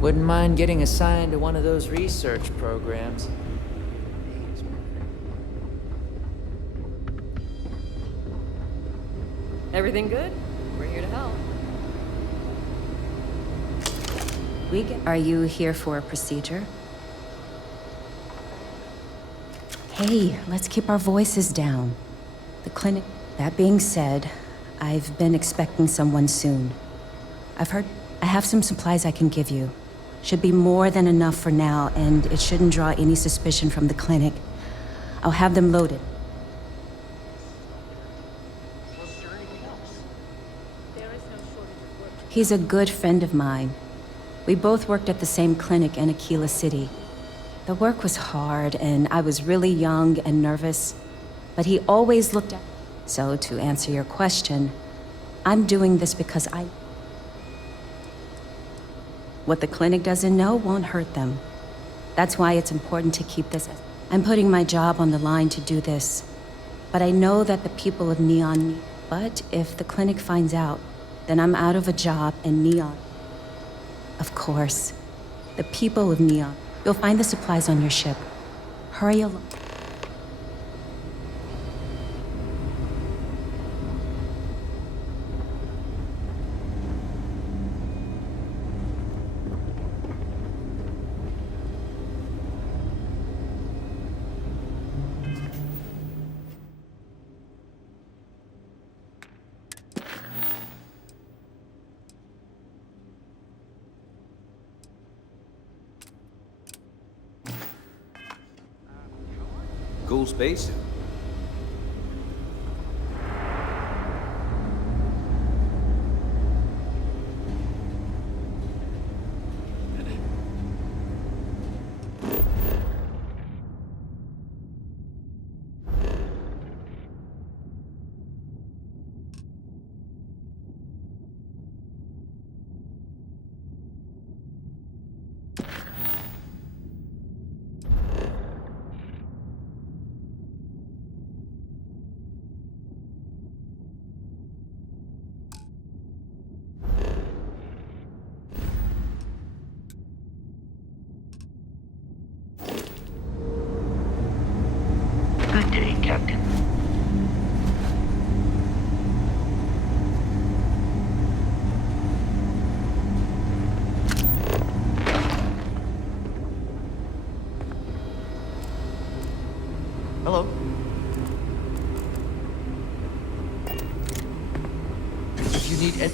Wouldn't mind getting assigned to one of those research programs. Everything good? We're here to help. Are you here for a procedure? Hey, let's keep our voices down. The clinic... That being said, I've been expecting someone soon. I've heard... I have some supplies I can give you. Should be more than enough for now, and it shouldn't draw any suspicion from the clinic. I'll have them loaded. He's a good friend of mine. We both worked at the same clinic in Aquila City. The work was hard, and I was really young and nervous, but he always looked at... So, to answer your question, I'm doing this because what the clinic doesn't know won't hurt them. That's why it's important to keep this... I'm putting my job on the line to do this, but I know that the people of Neon... But if the clinic finds out, then I'm out of a job and Neon... Of course, the people of Neon. You'll find the supplies on your ship. Hurry along. Cool spacesuit. Good day, Captain. Hello. If you need any...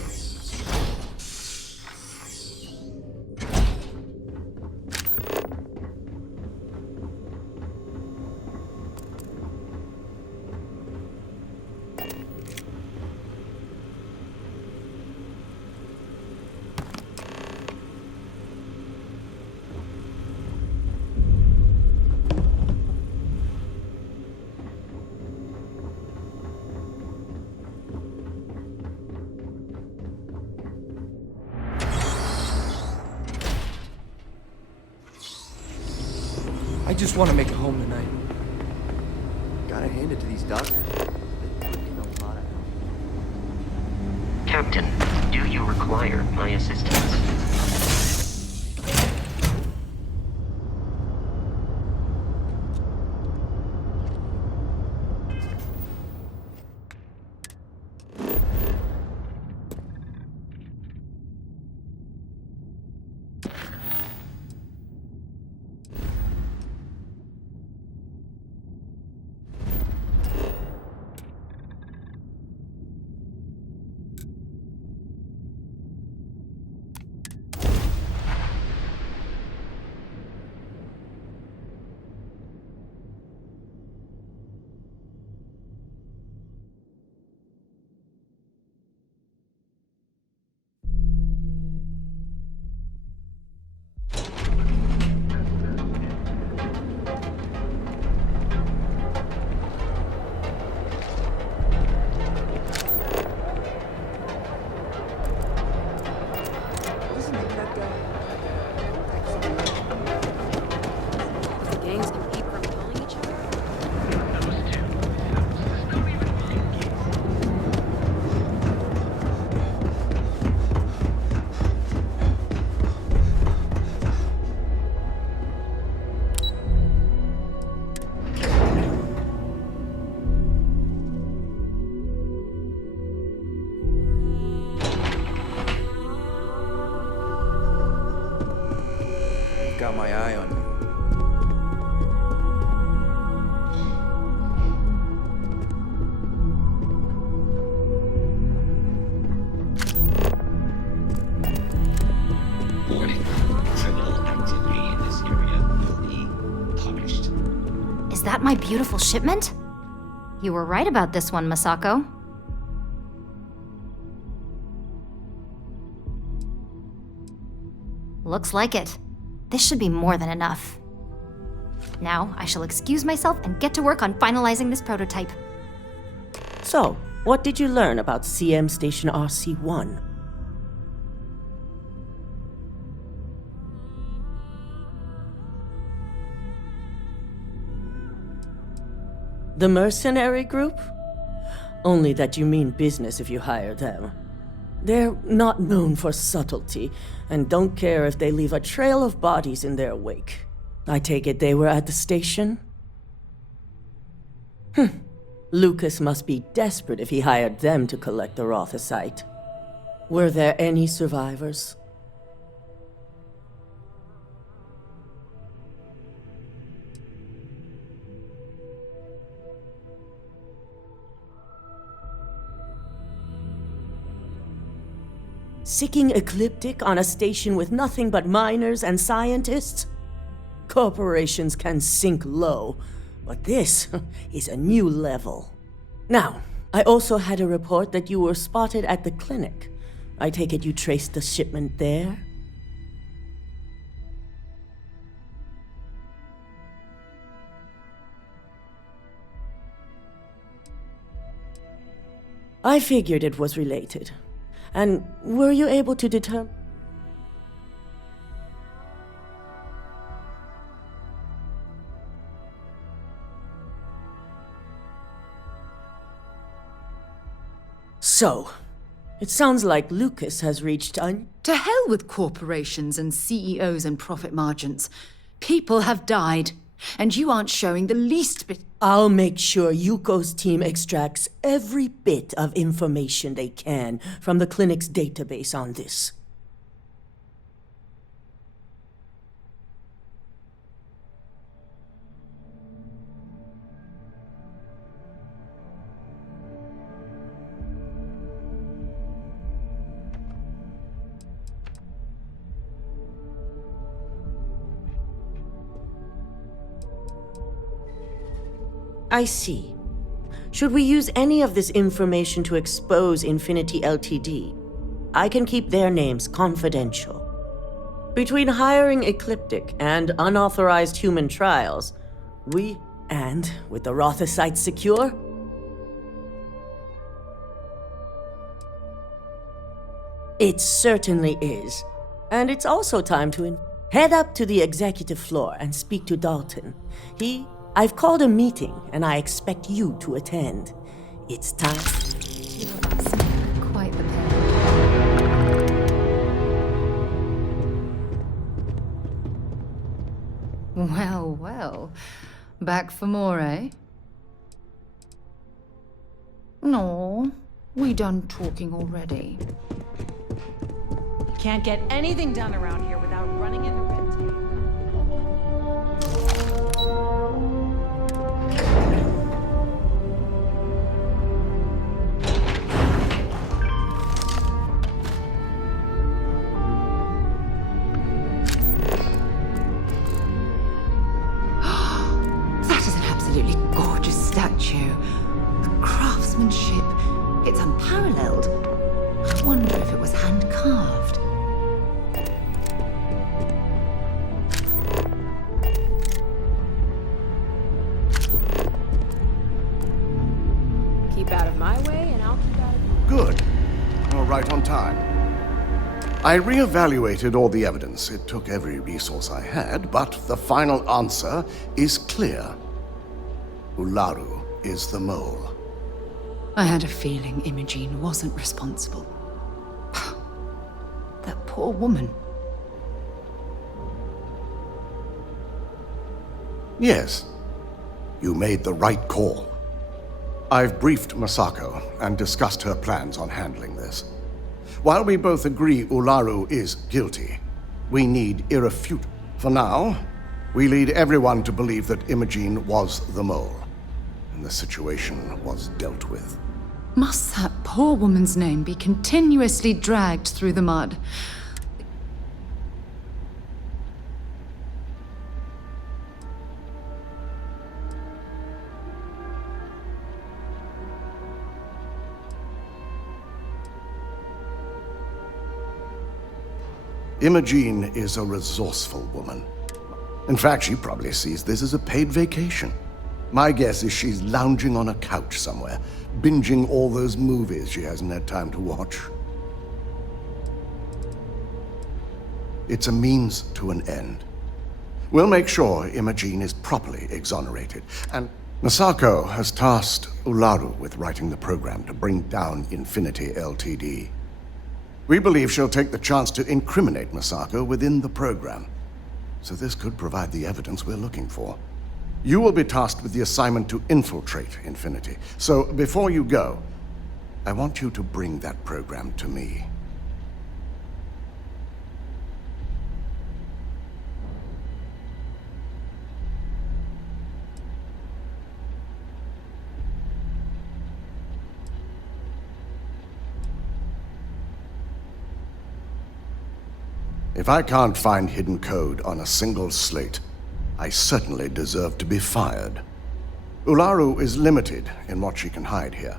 I just want to make it home tonight. Gotta hand it to these doctors. They put in a lot of help. Captain, do you require my assistance? got my eye on you. Warning. Criminal activity in this area will be punished. Is that my beautiful shipment? You were right about this one, Masako. Looks like it. This should be more than enough. Now, I shall excuse myself and get to work on finalizing this prototype. So, what did you learn about CM Station RC-1? The mercenary group? Only that you mean business if you hire them. They're not known for subtlety, and don't care if they leave a trail of bodies in their wake. I take it they were at the station? Lucas must be desperate if he hired them to collect the Rothicite. Were there any survivors? Sicking ecliptic on a station with nothing but miners and scientists? Corporations can sink low, but this is a new level. Now, I also had a report that you were spotted at the clinic. I take it you traced the shipment there? I figured it was related. And were you able to determine? So, it sounds like Lucas has reached un- To hell with corporations and CEOs and profit margins. People have died, and you aren't showing the least bit. I'll make sure Yuko's team extracts every bit of information they can from the clinic's database on this. I see. Should we use any of this information to expose Infinity Ltd? I can keep their names confidential. Between hiring Ecliptic and unauthorized human trials, and with the Rothicite secure? It certainly is. And it's also time to head up to the executive floor and speak to Dalton. I've called a meeting, and I expect you to attend. It's time. Two of us. Quite the pair. Well, well. Back for more, eh? No, we done talking already. Can't get anything done around here without running into red tape. Statue. The craftsmanship, it's unparalleled. I wonder if it was hand-carved. Keep out of my way, and I'll keep out of yours. Good. You're right on time. I re-evaluated all the evidence. It took every resource I had, but the final answer is clear. Ularu is the mole. I had a feeling Imogene wasn't responsible. That poor woman. Yes, you made the right call. I've briefed Masako and discussed her plans on handling this. While we both agree Ularu is guilty, we need irrefutable. For now, we lead everyone to believe that Imogene was the mole, and the situation was dealt with. Must that poor woman's name be continuously dragged through the mud? Imogene is a resourceful woman. In fact, she probably sees this as a paid vacation. My guess is she's lounging on a couch somewhere, binging all those movies she hasn't had time to watch. It's a means to an end. We'll make sure Imogene is properly exonerated, and Masako has tasked Ularu with writing the program to bring down Infinity Ltd. We believe she'll take the chance to incriminate Masako within the program, so this could provide the evidence we're looking for. You will be tasked with the assignment to infiltrate Infinity. So before you go, I want you to bring that program to me. If I can't find hidden code on a single slate, I certainly deserve to be fired. Ularu is limited in what she can hide here.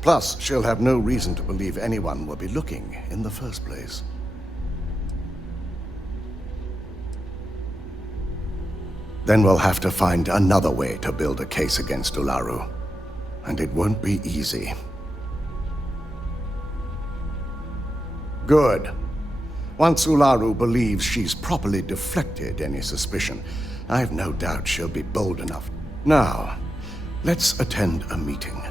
Plus, she'll have no reason to believe anyone will be looking in the first place. Then we'll have to find another way to build a case against Ularu. And it won't be easy. Good. Once Ularu believes she's properly deflected any suspicion, I've no doubt she'll be bold enough. Now, let's attend a meeting.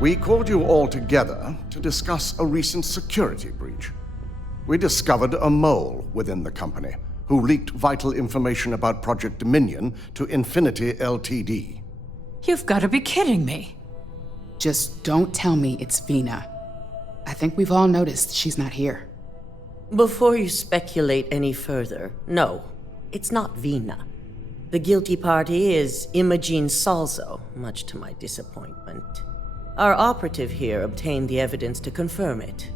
We called you all together to discuss a recent security breach. We discovered a mole within the company who leaked vital information about Project Dominion to Infinity Ltd. You've got to be kidding me. Just don't tell me it's Vina. I think we've all noticed she's not here. Before you speculate any further, no, it's not Vina. The guilty party is Imogene Salzo, much to my disappointment. Our operative here obtained the evidence to confirm it.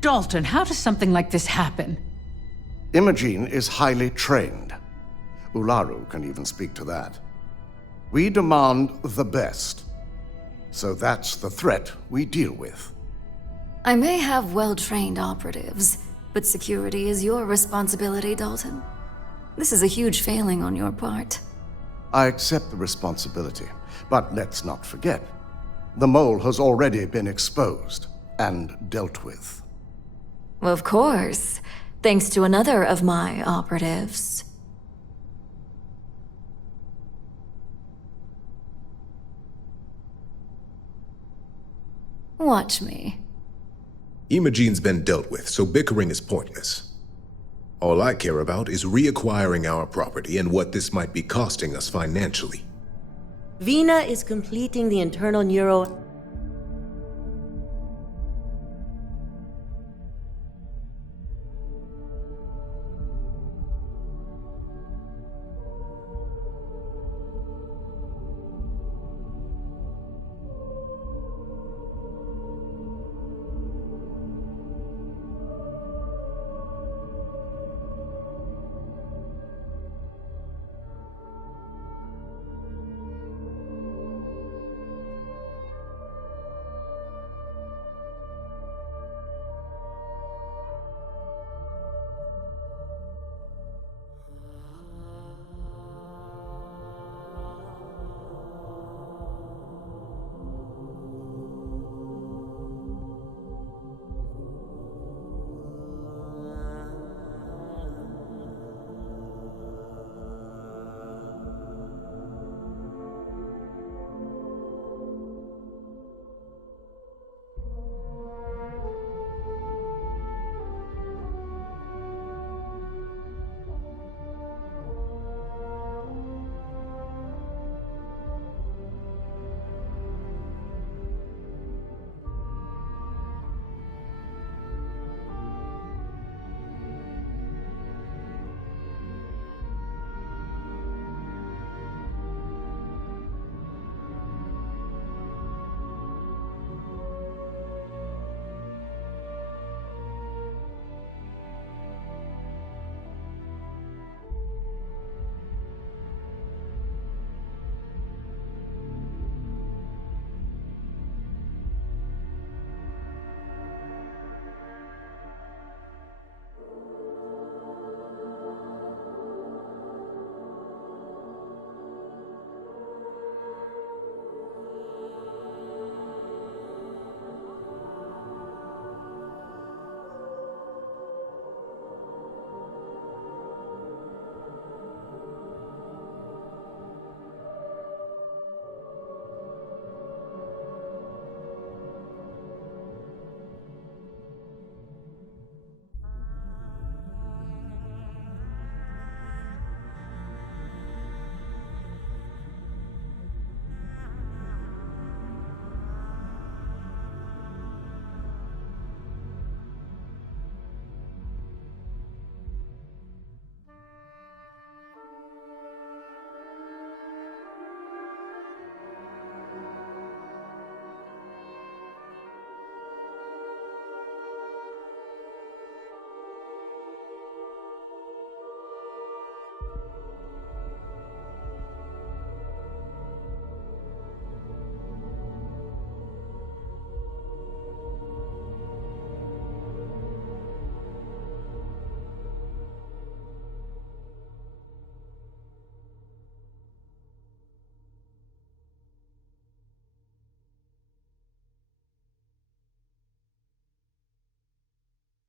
Dalton, how does something like this happen? Imogene is highly trained. Ularu can even speak to that. We demand the best. So that's the threat we deal with. I may have well-trained operatives, but security is your responsibility, Dalton. This is a huge failing on your part. I accept the responsibility, but let's not forget, the mole has already been exposed and dealt with. Of course, thanks to another of my operatives. Watch me. Imogene's been dealt with, so bickering is pointless. All I care about is reacquiring our property and what this might be costing us financially. Vina is completing the internal neuro...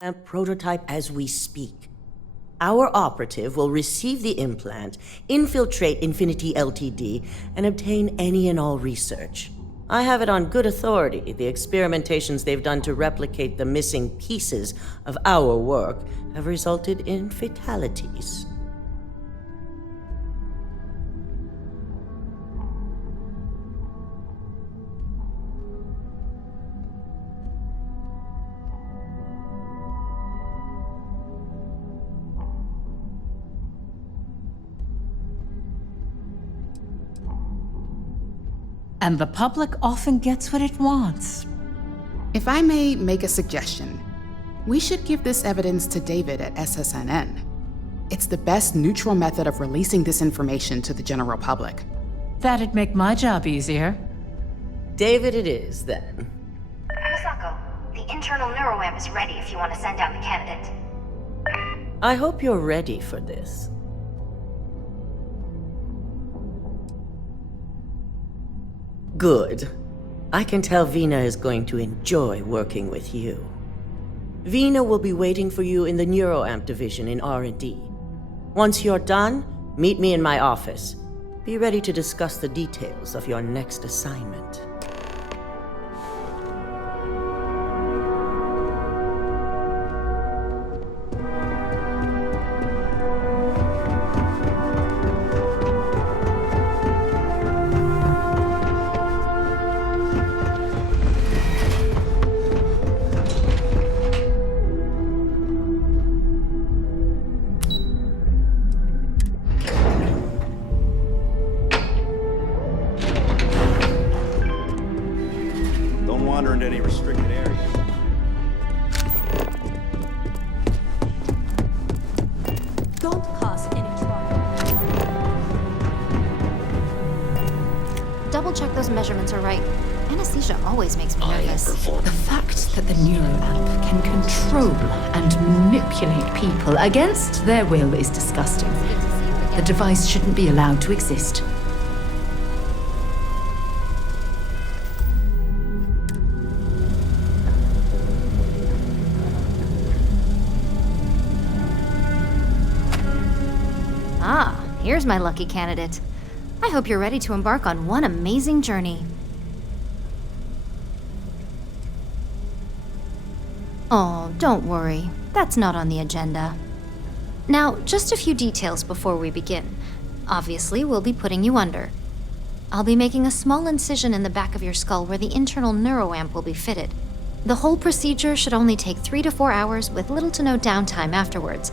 A prototype as we speak. Our operative will receive the implant, infiltrate Infinity Ltd, and obtain any and all research. I have it on good authority. The experimentations they've done to replicate the missing pieces of our work have resulted in fatalities. And the public often gets what it wants. If I may make a suggestion, we should give this evidence to David at SSNN. It's the best neutral method of releasing this information to the general public. That'd make my job easier. David it is, then. Misako, the internal neuroamp is ready if you want to send out the candidate. I hope you're ready for this. Good. I can tell Vina is going to enjoy working with you. Vina will be waiting for you in the neuroamp division in R&D. Once you're done, meet me in my office. Be ready to discuss the details of your next assignment. Into any restricted areas. Don't cause any trouble. Double check those measurements are right. Anesthesia always makes me nervous. The fact that the neuroamp can control and manipulate people against their will is disgusting. The device shouldn't be allowed to exist. Ah, here's my lucky candidate. I hope you're ready to embark on one amazing journey. Oh, don't worry. That's not on the agenda. Now, just a few details before we begin. Obviously, we'll be putting you under. I'll be making a small incision in the back of your skull where the internal neuroamp will be fitted. The whole procedure should only take 3 to 4 hours with little to no downtime afterwards,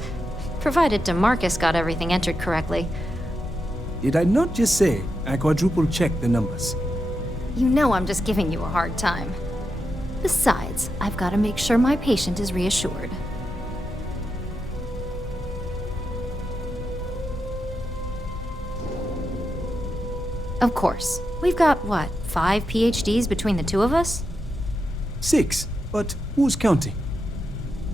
provided DeMarcus got everything entered correctly. Did I not just say I quadruple-checked the numbers? You know I'm just giving you a hard time. Besides, I've got to make sure my patient is reassured. Of course. We've got, what, 5 PhDs between the two of us? 6, but who's counting?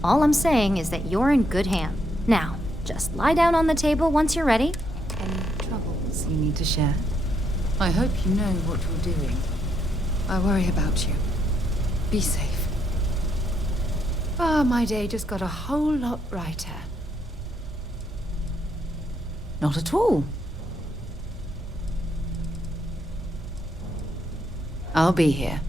All I'm saying is that you're in good hands. Now, just lie down on the table once you're ready. Any troubles you need to share? I hope you know what you're doing. I worry about you. Be safe. Ah, my day just got a whole lot brighter. Not at all. I'll be here.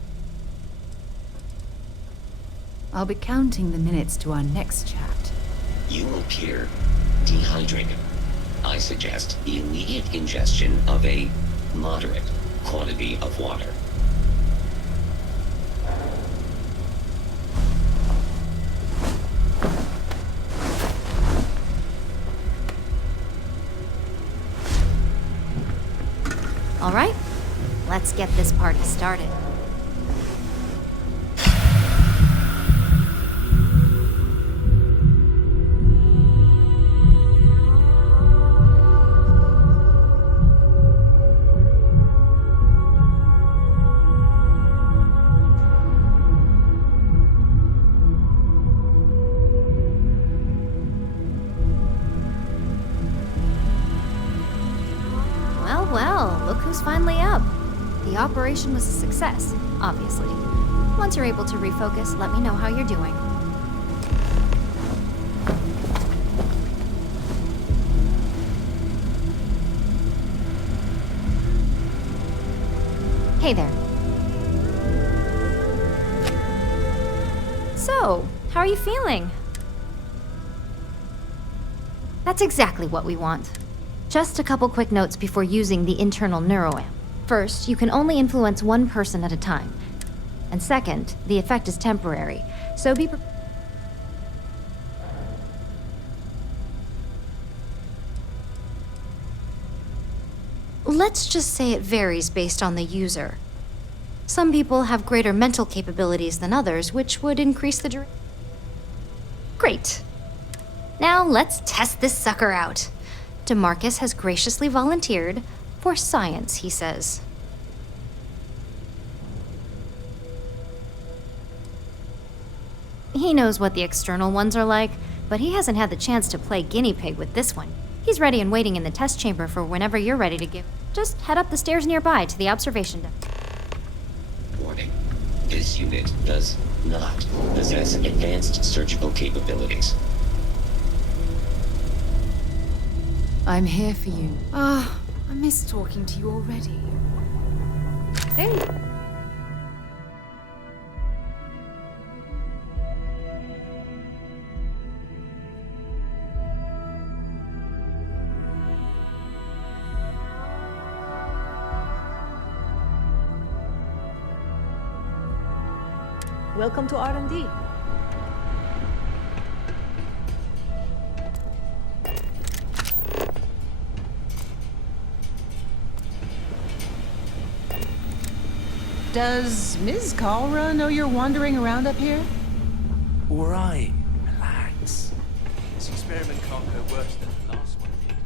I'll be counting the minutes to our next chat. You appear dehydrated. I suggest immediate ingestion of a moderate quantity of water. All right, let's get this party started. Well, look who's finally up. The operation was a success, obviously. Once you're able to refocus, let me know how you're doing. Hey there. So, how are you feeling? That's exactly what we want. Just a couple quick notes before using the internal neuroamp. First, you can only influence one person at a time. And second, the effect is temporary, so be prepared. Let's just say it varies based on the user. Some people have greater mental capabilities than others, which would increase the duration. Great. Now let's test this sucker out. DeMarcus has graciously volunteered for science, he says. He knows what the external ones are like, but he hasn't had the chance to play guinea pig with this one. He's ready and waiting in the test chamber for whenever you're ready to give. Just head up the stairs nearby to the observation deck. Warning. This unit does not possess advanced surgical capabilities. I'm here for you. Ah, I miss talking to you already. Hey. Welcome to R&D. Does Ms. Kalra know you're wandering around up here? All right, relax. This experiment can't go worse than the last one did.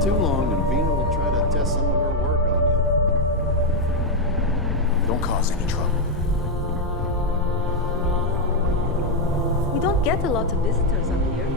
Too long, and Vina will try to test some of her work on you. Don't cause any trouble. We don't get a lot of visitors up here.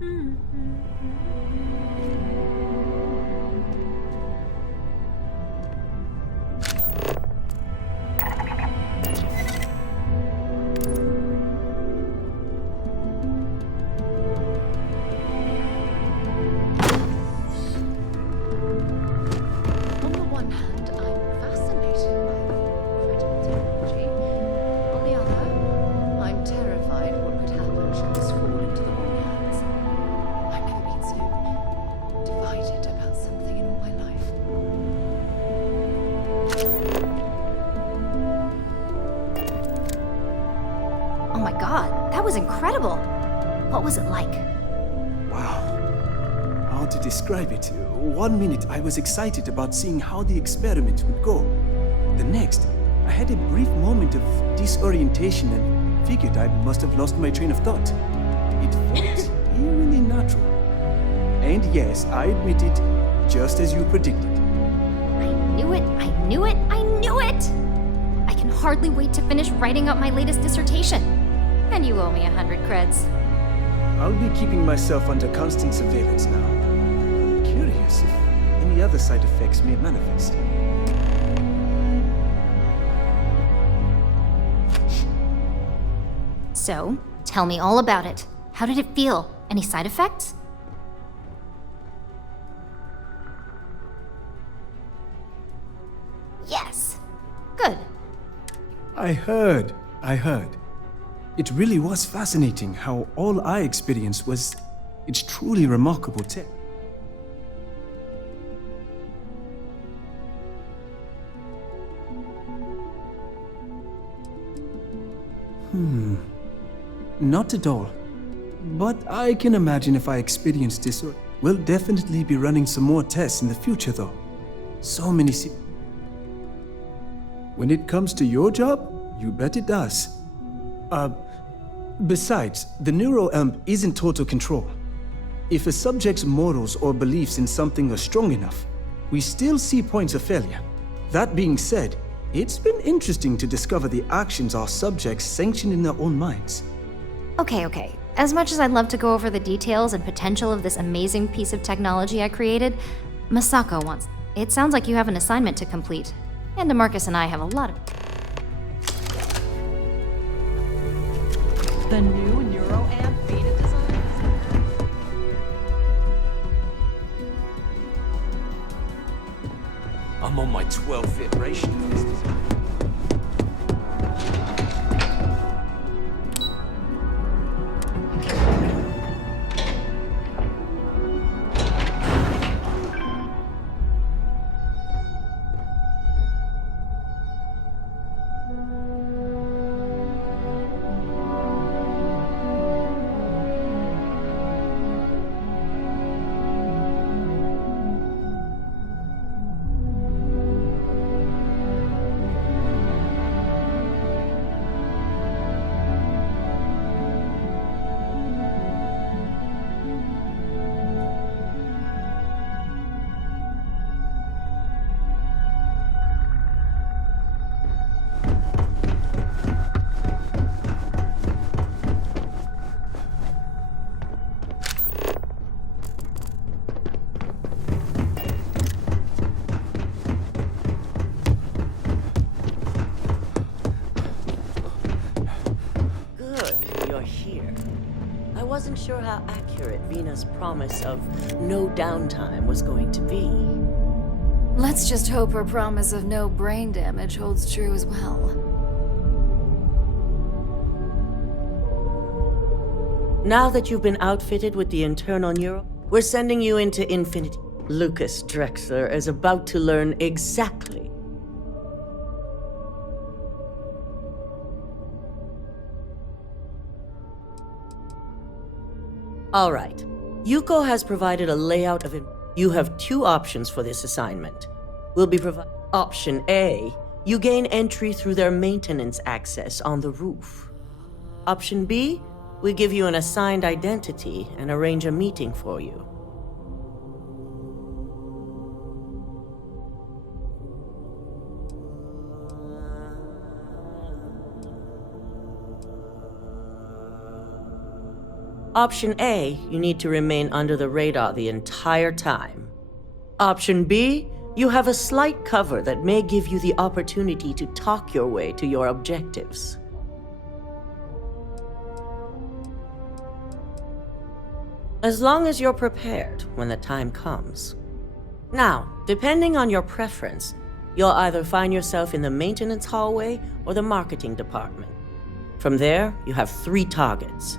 On the one hand, I'm fascinated by the incredible technology. On the other, I'm terrified what could happen should this fall into the wrong hands. I've never been so divided about something in all my life. Oh my god, that was incredible. What was it like? Wow. How to describe it? 1 minute I was excited about seeing how the experiment would go. The next, I had a brief moment of disorientation and figured I must have lost my train of thought. It felt eerily natural. And yes, I admit it, just as you predicted. I knew it, I knew it, I knew it! I can hardly wait to finish writing up my latest dissertation. And you owe me 100 creds. I'll be keeping myself under constant surveillance now. I'm curious if any other side effects may manifest. So, tell me all about it. How did it feel? Any side effects? Yes. Good. I heard. It really was fascinating how all I experienced was... It's truly remarkable tech. Not at all. But I can imagine if I experienced this, we'll definitely be running some more tests in the future though. So many When it comes to your job, you bet it does. Besides, the neural amp is in total control. If a subject's morals or beliefs in something are strong enough, we still see points of failure. That being said, it's been interesting to discover the actions our subjects sanction in their own minds. Okay. As much as I'd love to go over the details and potential of this amazing piece of technology I created, Masako wants. It sounds like you have an assignment to complete. And DeMarcus and I have a lot of... The new NeuroAmp beta design? I'm on my 12th iteration of this design. I wasn't sure how accurate Vina's promise of no downtime was going to be. Let's just hope her promise of no brain damage holds true as well. Now that you've been outfitted with the internal neural, we're sending you into Infinity. Lucas Drexler is about to learn exactly. All right. Yuko has provided a layout of it. You have two options for this assignment. We'll be Option A, you gain entry through their maintenance access on the roof. Option B, we give you an assigned identity and arrange a meeting for you. Option A, you need to remain under the radar the entire time. Option B, you have a slight cover that may give you the opportunity to talk your way to your objectives. As long as you're prepared when the time comes. Now, depending on your preference, you'll either find yourself in the maintenance hallway or the marketing department. From there, you have 3 targets.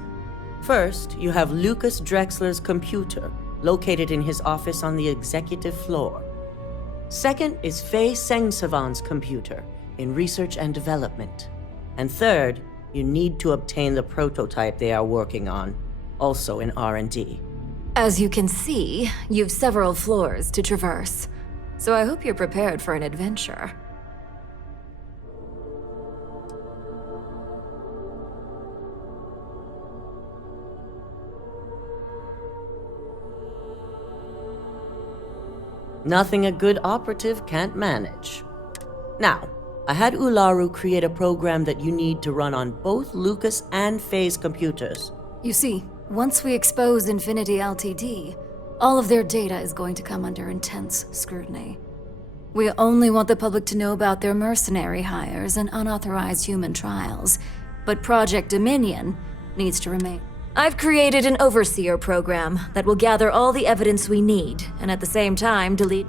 First, you have Lucas Drexler's computer, located in his office on the executive floor. Second is Faye Sengsavan's computer, in research and development. And third, you need to obtain the prototype they are working on, also in R&D. As you can see, you've several floors to traverse, so I hope you're prepared for an adventure. Nothing a good operative can't manage. Now, I had Ularu create a program that you need to run on both Lucas and Faye's computers. You see, once we expose Infinity Ltd, all of their data is going to come under intense scrutiny. We only want the public to know about their mercenary hires and unauthorized human trials, but Project Dominion needs to remain. I've created an overseer program that will gather all the evidence we need, and at the same time delete.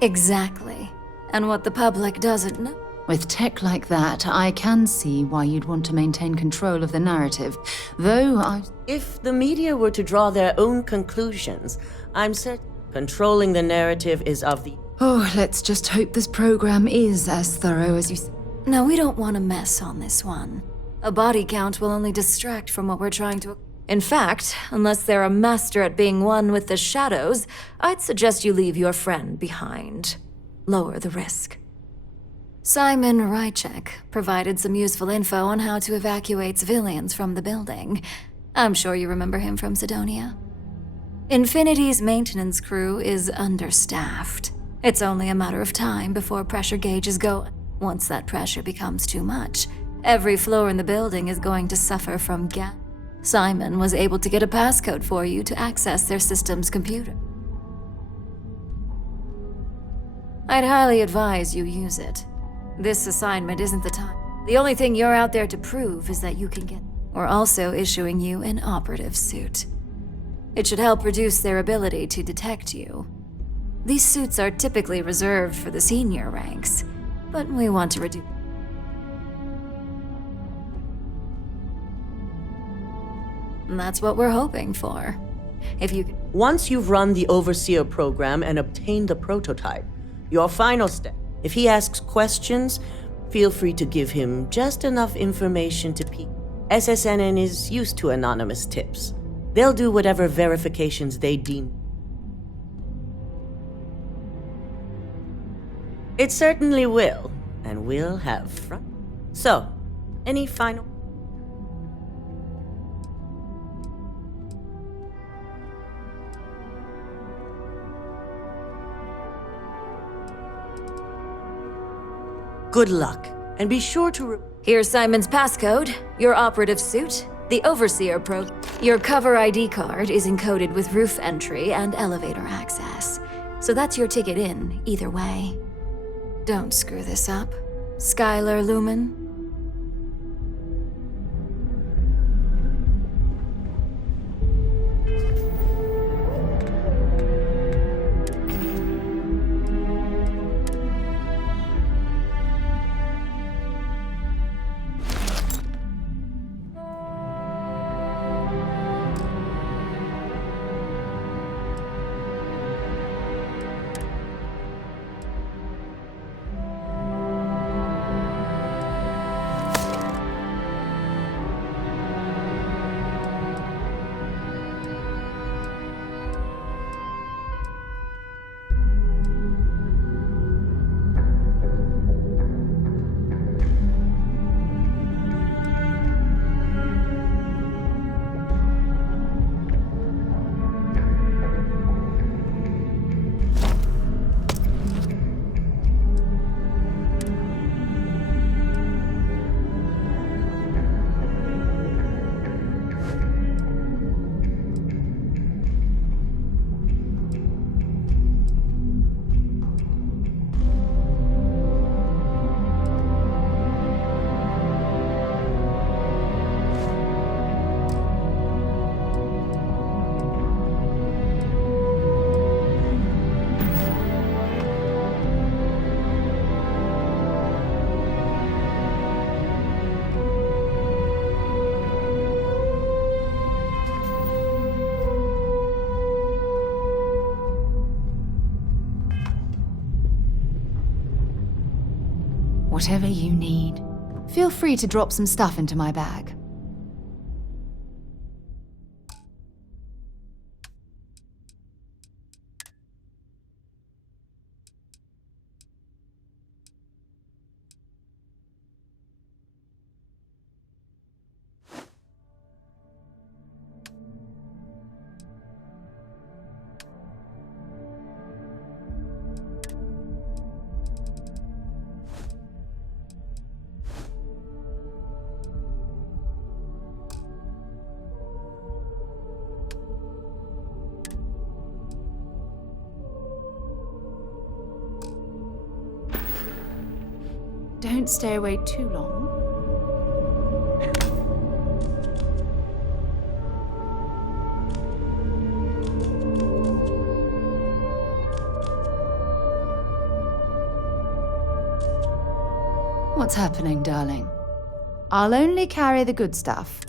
Exactly. And what the public doesn't know. With tech like that, I can see why you'd want to maintain control of the narrative, though If the media were to draw their own conclusions, I'm certain controlling the narrative is of the... Oh, let's just hope this program is as thorough as you say. No, we don't want to mess on this one. A body count will only distract from what we're trying to... In fact, unless they're a master at being one with the shadows, I'd suggest you leave your friend behind. Lower the risk. Simon Rychek provided some useful info on how to evacuate civilians from the building. I'm sure you remember him from Sidonia. Infinity's maintenance crew is understaffed. It's only a matter of time before pressure gauges go. Once that pressure becomes too much, every floor in the building is going to suffer from gas. Simon was able to get a passcode for you to access their system's computer. I'd highly advise you use it. This assignment isn't the time. The only thing you're out there to prove is that you can get... We're also issuing you an operative suit. It should help reduce their ability to detect you. These suits are typically reserved for the senior ranks, but we want to reduce... And that's what we're hoping for. If you... Once you've run the Overseer program and obtained the prototype, your final step. If he asks questions, feel free to give him just enough information to peek. SSNN is used to anonymous tips. They'll do whatever verifications they deem. It certainly will, and we'll have fun. So, any final... Good luck, and be sure to... Here's Simon's passcode, your operative suit, the Overseer Pro. Your cover ID card is encoded with roof entry and elevator access. So that's your ticket in, either way. Don't screw this up. Skylar Lumen. Whatever you need. Feel free to drop some stuff into my bag. Don't stay away too long. What's happening, darling? I'll only carry the good stuff.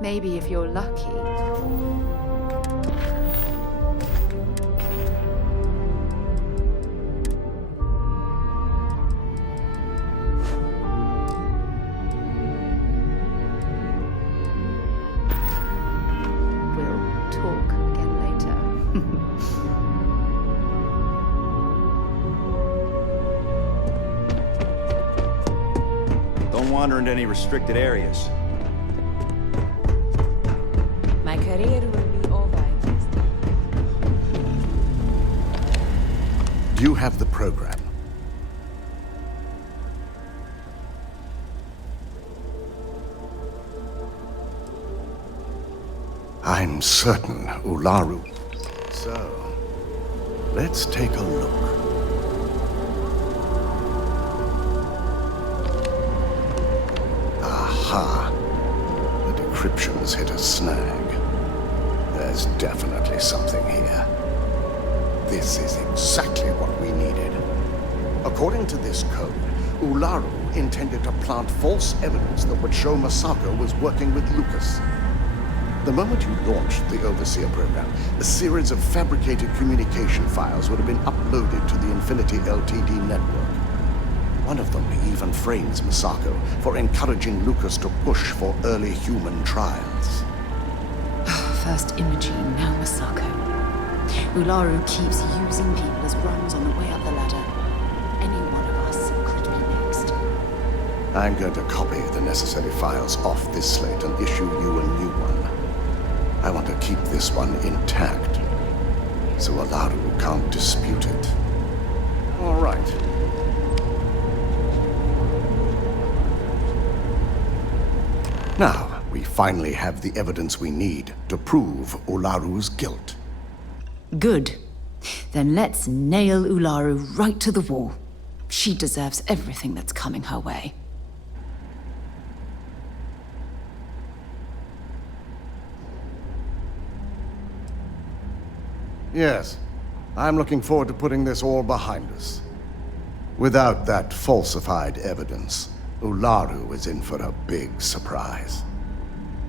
Maybe if you're lucky. We'll talk again later. Don't wander into any restricted areas. My career will be over. Do you have the program? I'm certain Ularu. So, let's take a look. Aha! The decryption's hit a snag. There's definitely something here. This is exactly what we needed. According to this code, Ularu intended to plant false evidence that would show Masako was working with Lucas. The moment you launched the Overseer program, a series of fabricated communication files would have been uploaded to the Infinity Ltd network. One of them even frames Masako for encouraging Lucas to push for early human trials. First Imogene, now Masako. Ularu keeps using people as rungs on the way up the ladder. Any one of us could be next. I'm going to copy the necessary files off this slate and issue you a new one. I want to keep this one intact, so Ularu can't dispute it. All right. Now, we finally have the evidence we need to prove Ularu's guilt. Good. Then let's nail Ularu right to the wall. She deserves everything that's coming her way. Yes, I'm looking forward to putting this all behind us. Without that falsified evidence, Ularu is in for a big surprise.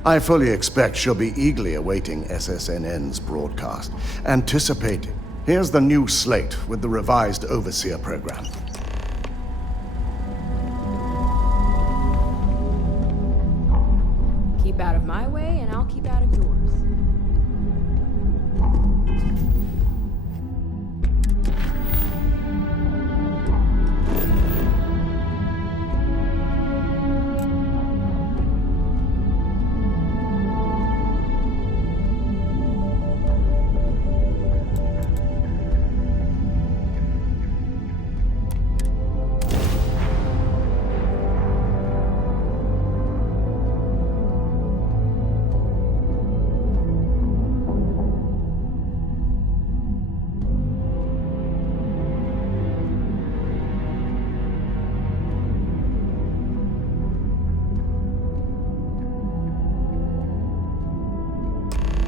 I fully expect she'll be eagerly awaiting SSNN's broadcast. Anticipate. Here's the new slate with the revised Overseer program. Keep out of my way, and I'll keep out of yours.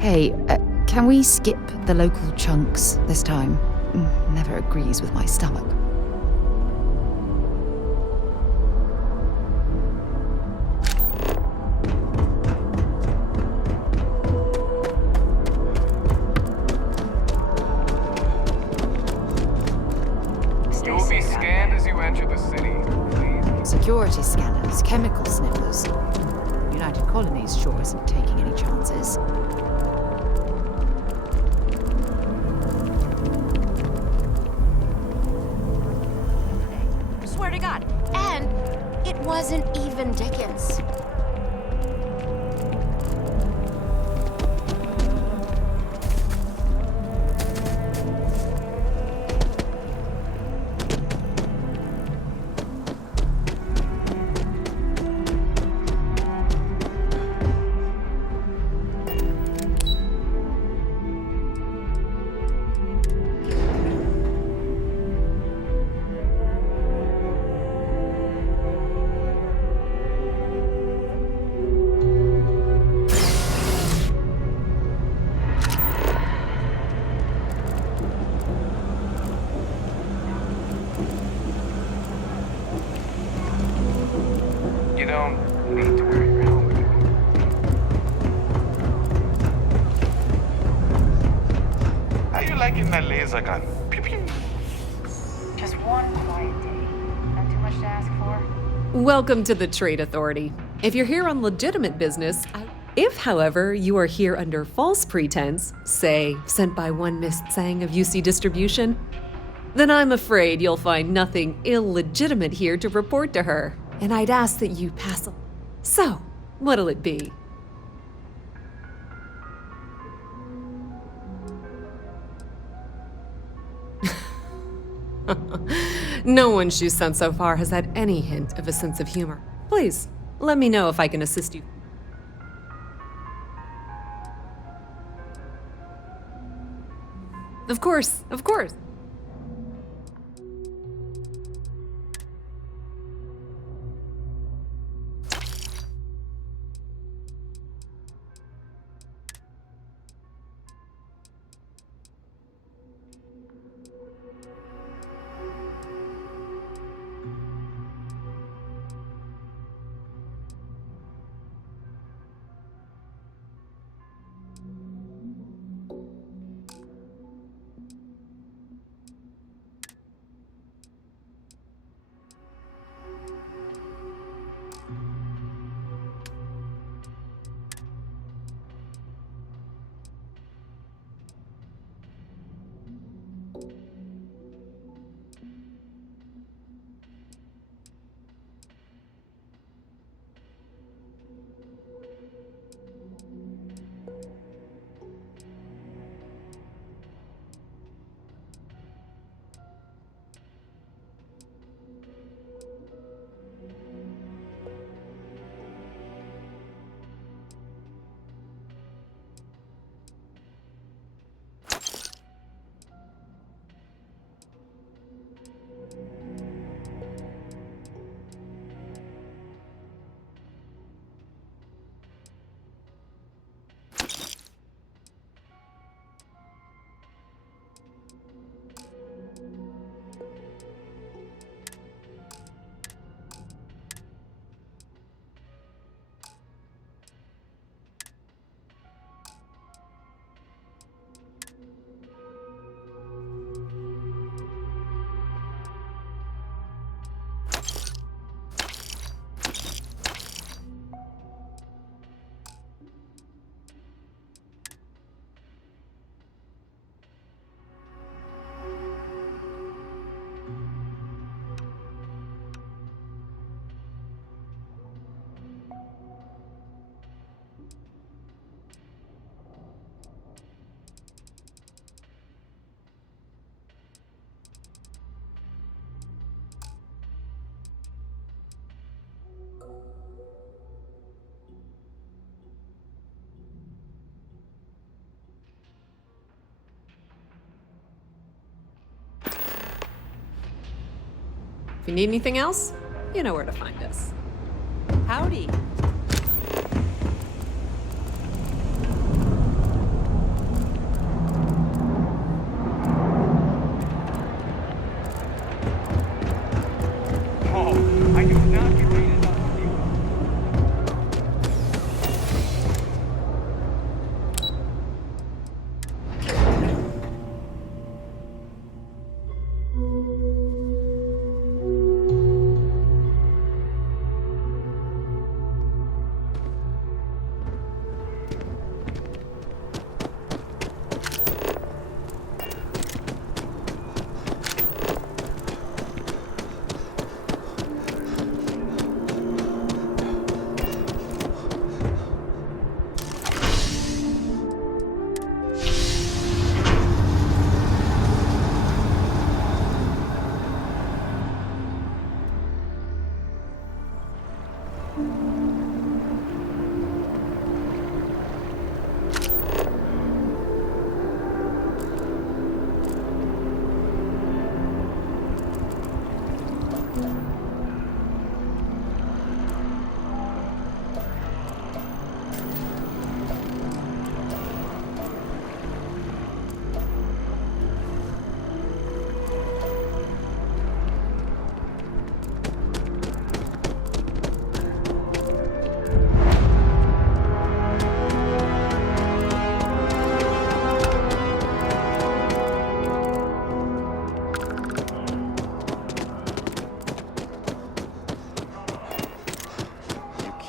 Hey, can we skip the local chunks this time? Never agrees with my stomach. You'll be scanned as you enter the city. Security scanners, chemical sniffers. United Colonies sure isn't taking any chances. Swear to God. And it wasn't even Dickens. You don't need to worry your helmet. How you liking that laser gun? Pew pew. Just one quiet day. Not too much to ask for. Welcome to the Trade Authority. If you're here on legitimate business, if, however, you are here under false pretense, say, sent by one Miss Tsang of UC Distribution, then I'm afraid you'll find nothing illegitimate here to report to her, and I'd ask that you pass. So, what'll it be? No one she's sent so far has had any hint of a sense of humor. Please, let me know if I can assist you. Of course, of course. If you need anything else, you know where to find us. Howdy.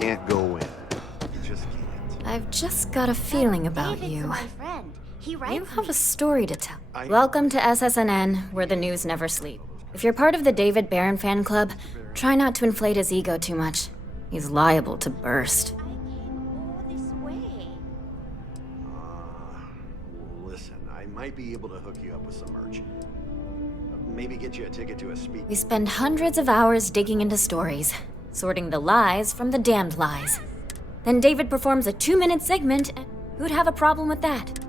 can't go in. You just can't. I've just got a feeling about David's you. my friend. He writes You have a story to tell. I- Welcome to SSNN, where the news never sleep. If you're part of the David Barron fan club, try not to inflate his ego too much. He's liable to burst. Listen, I might be able to hook you up with some merch. Maybe get you a ticket to a speak. We spend hundreds of hours digging into stories, sorting the lies from the damned lies. Then David performs a 2-minute segment, and who'd have a problem with that?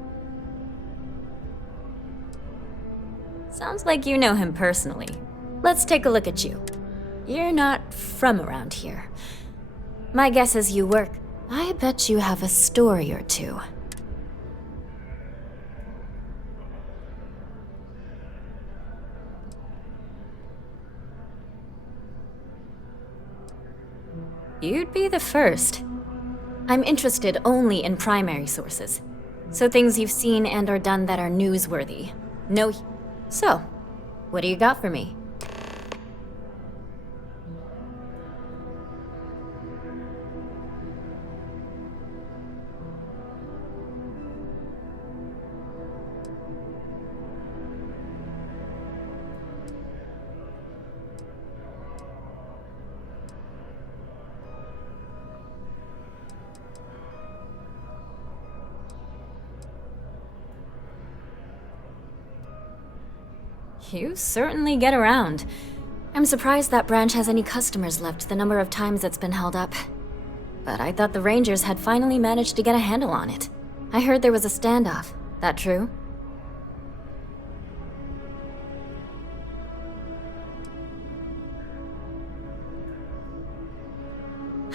Sounds like you know him personally. Let's take a look at you. You're not from around here. My guess is you work. I bet you have a story or two. You'd be the first. I'm interested only in primary sources. So things you've seen and or done that are newsworthy. No. So, what do you got for me? You certainly get around. I'm surprised that branch has any customers left, the number of times it's been held up. But I thought the Rangers had finally managed to get a handle on it. I heard there was a standoff. That true?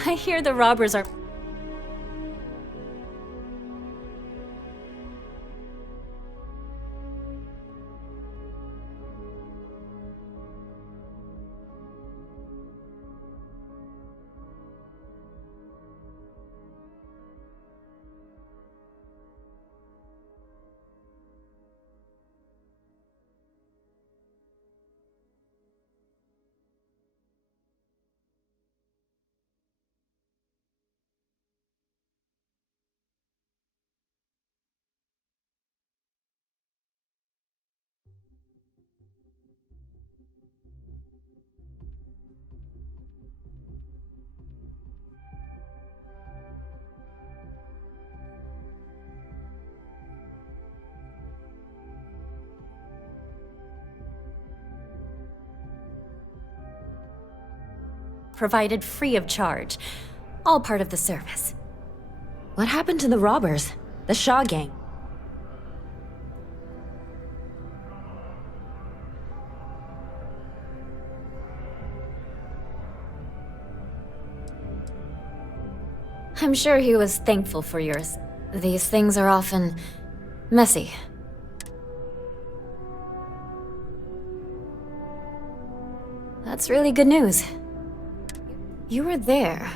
I hear the robbers are... provided free of charge. All part of the service. What happened to the robbers? The Shaw gang? I'm sure he was thankful for yours. These things are often messy. That's really good news. You were there.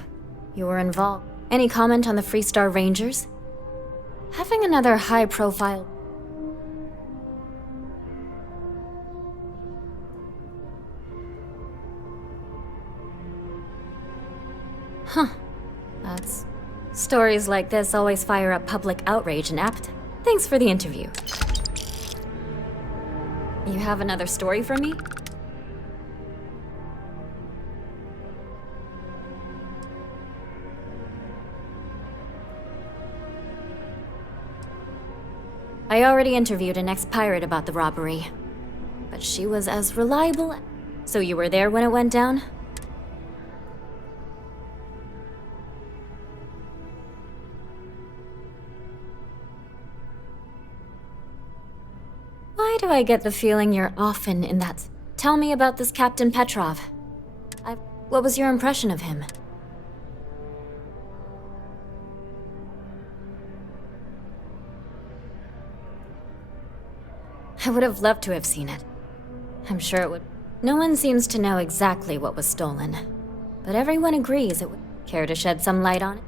You were involved. Any comment on the Freestar Rangers? Having another high-profile... Huh. That's... Stories like this always fire up public outrage and appetite. Thanks for the interview. You have another story for me? I already interviewed an ex-pirate about the robbery, but she was as reliable. So you were there when it went down? Why do I get the feeling you're often in that... Tell me about this Captain Petrov. What was your impression of him? I would have loved to have seen it. I'm sure it would. No one seems to know exactly what was stolen, but everyone agrees it would. Care to shed some light on it?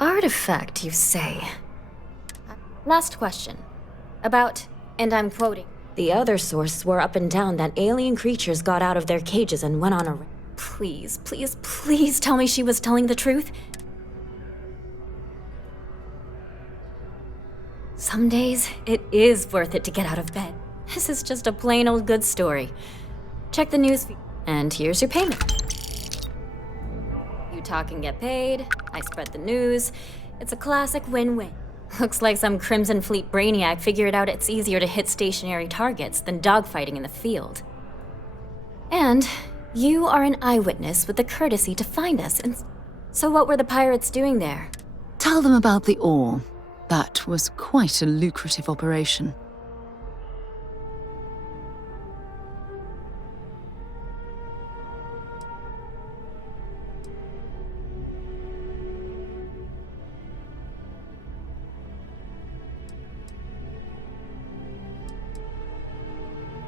Artifact, you say? Last question. About, and I'm quoting, The other source swore up and down that alien creatures got out of their cages and went on a... Please, please, please tell me she was telling the truth. Some days, it is worth it to get out of bed. This is just a plain old good story. Check the news feed, and here's your payment. You talk and get paid, I spread the news. It's a classic win-win. Looks like some Crimson Fleet brainiac figured out it's easier to hit stationary targets than dogfighting in the field. And you are an eyewitness with the courtesy to find us, and so what were the pirates doing there? Tell them about the ore. That was quite a lucrative operation.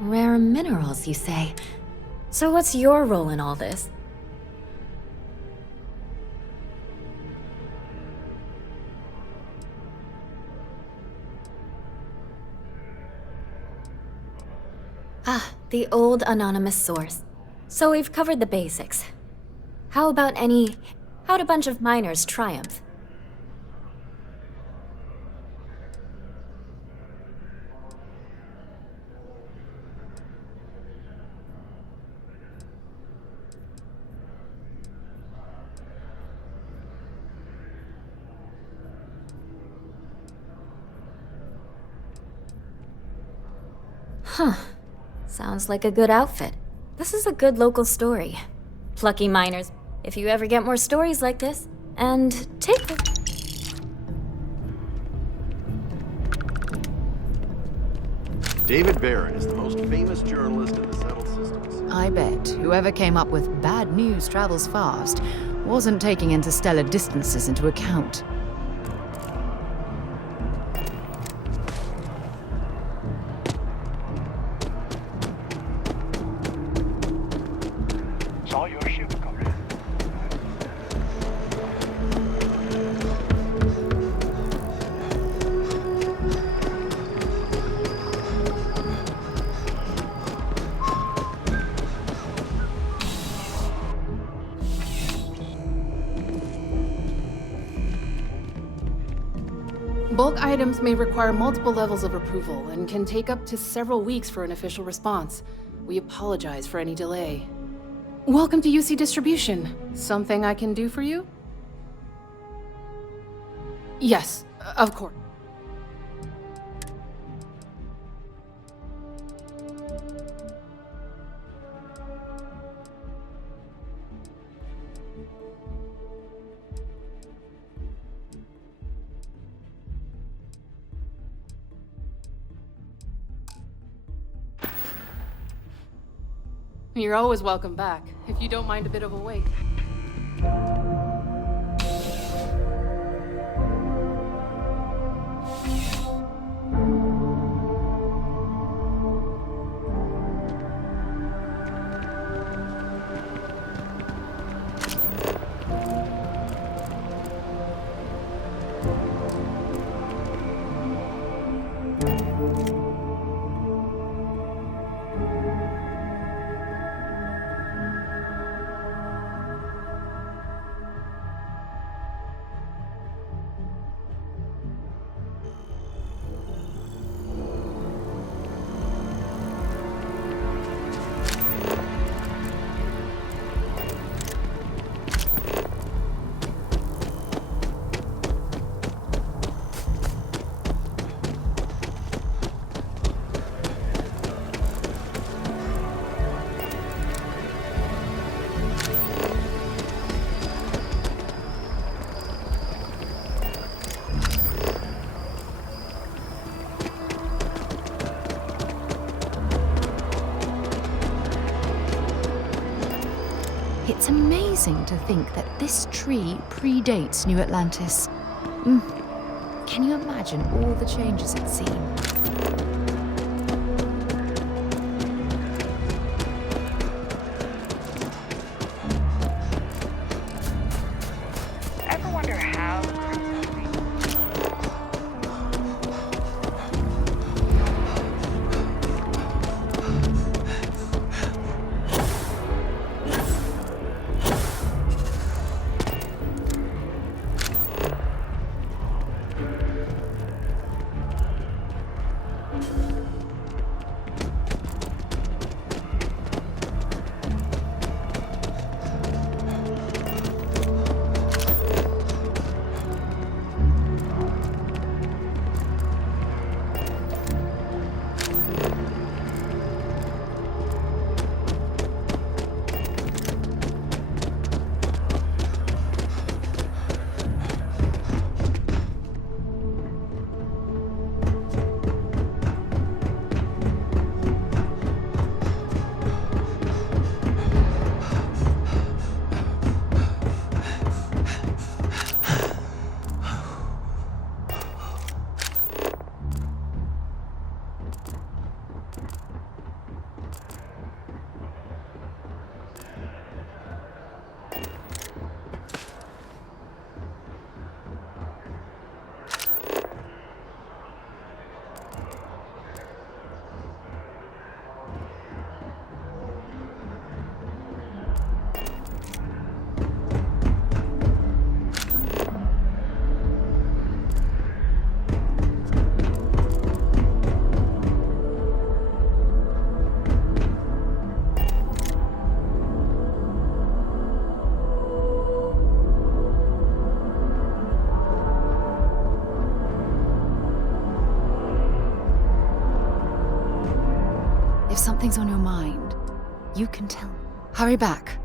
Rare minerals, you say? So what's your role in all this? Ah, the old anonymous source. So we've covered the basics. How'd a bunch of miners triumph? Huh. Sounds like a good outfit. This is a good local story. Plucky miners, if you ever get more stories like this. And take the... David Barron is the most famous journalist in the settled systems. I bet whoever came up with bad news travels fast wasn't taking interstellar distances into account. Saw your ship, comrade. Bulk items may require multiple levels of approval and can take up to several weeks for an official response. We apologize for any delay. Welcome to UC Distribution. Something I can do for you? Yes, of course. You're always welcome back, if you don't mind a bit of a wait. It's amazing to think that this tree predates New Atlantis. Can you imagine all the changes it's seen? Ever wonder how something's on your mind, you can tell me. Hurry back.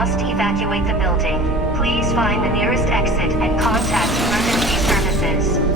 must evacuate the building. Please find the nearest exit and contact emergency services.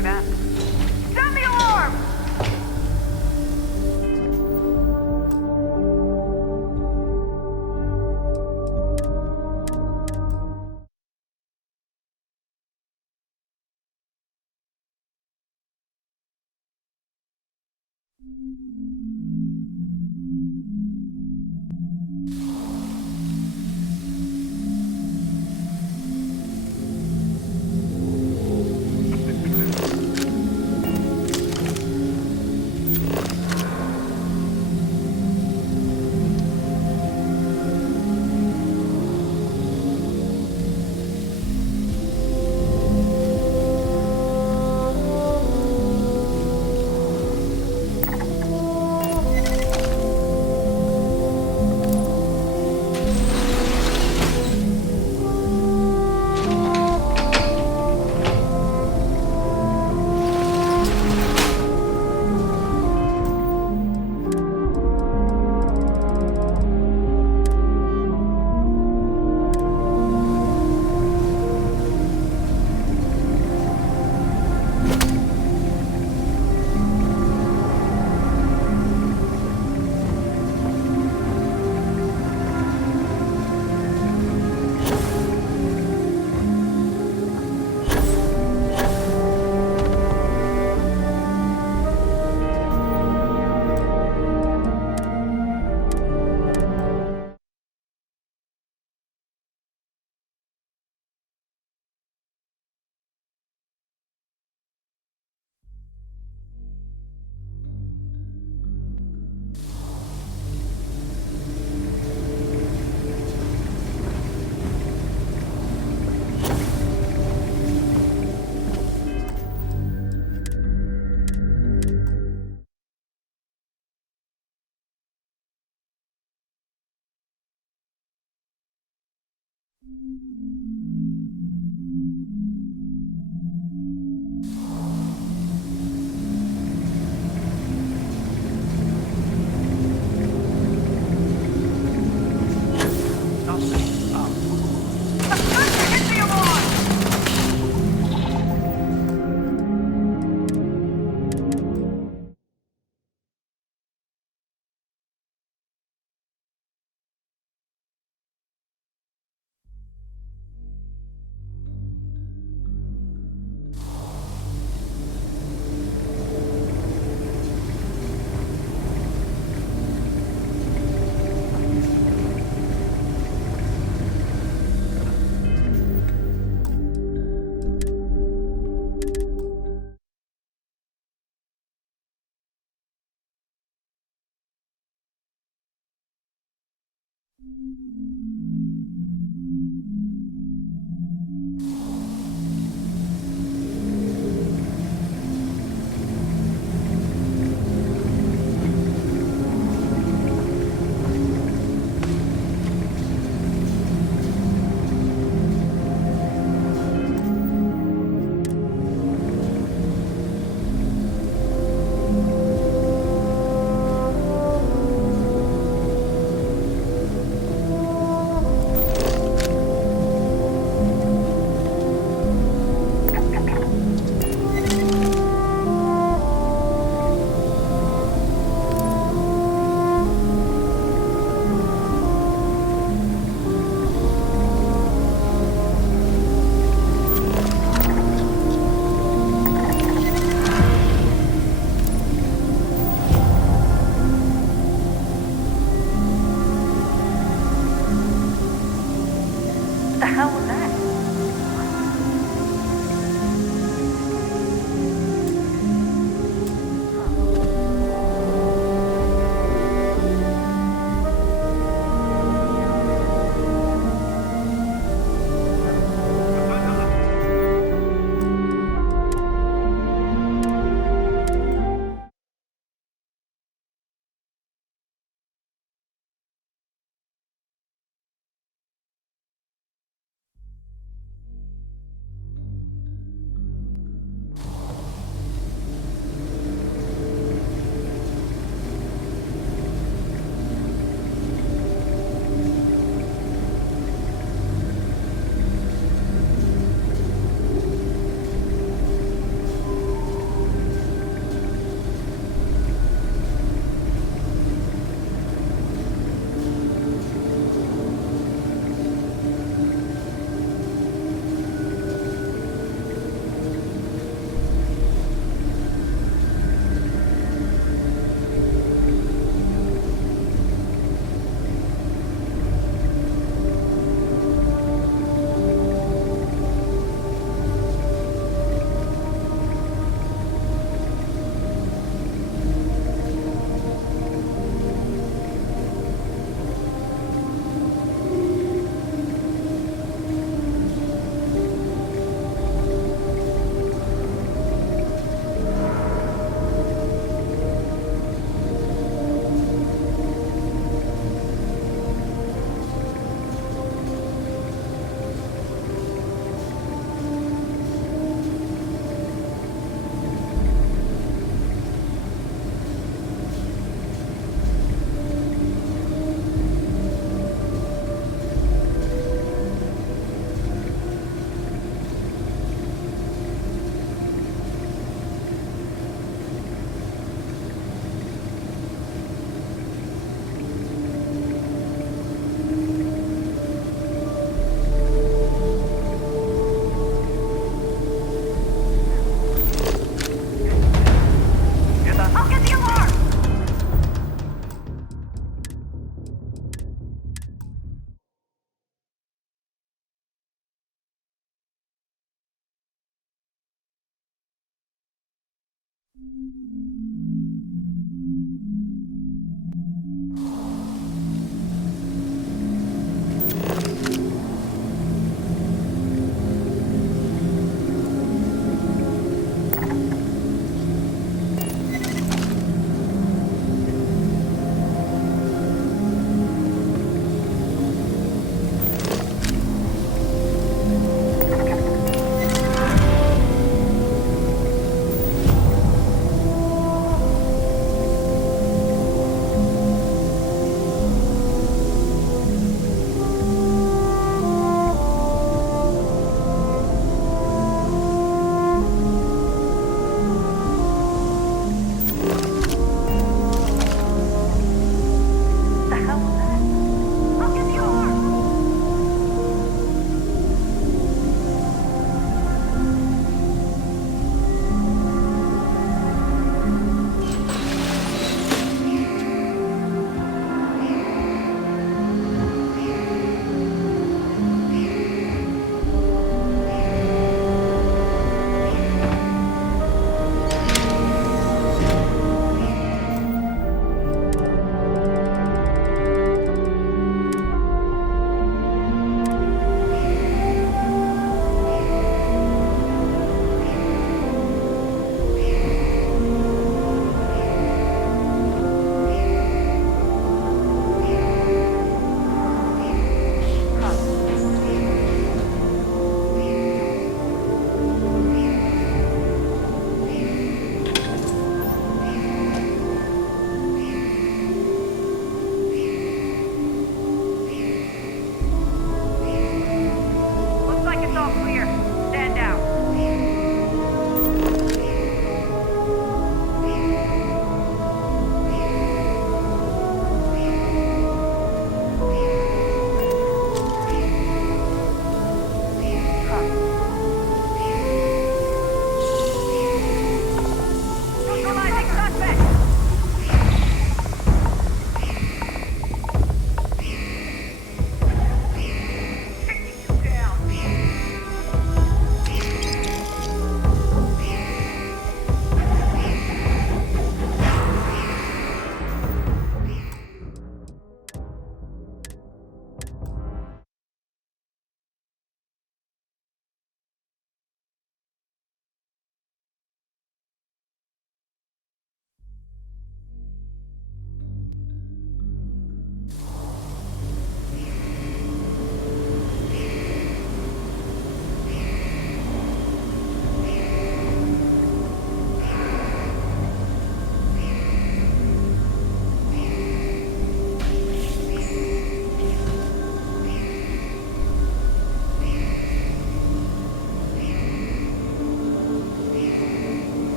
hear that? Sound the alarm!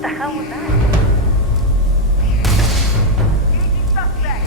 The hell was that? Engaging suspect.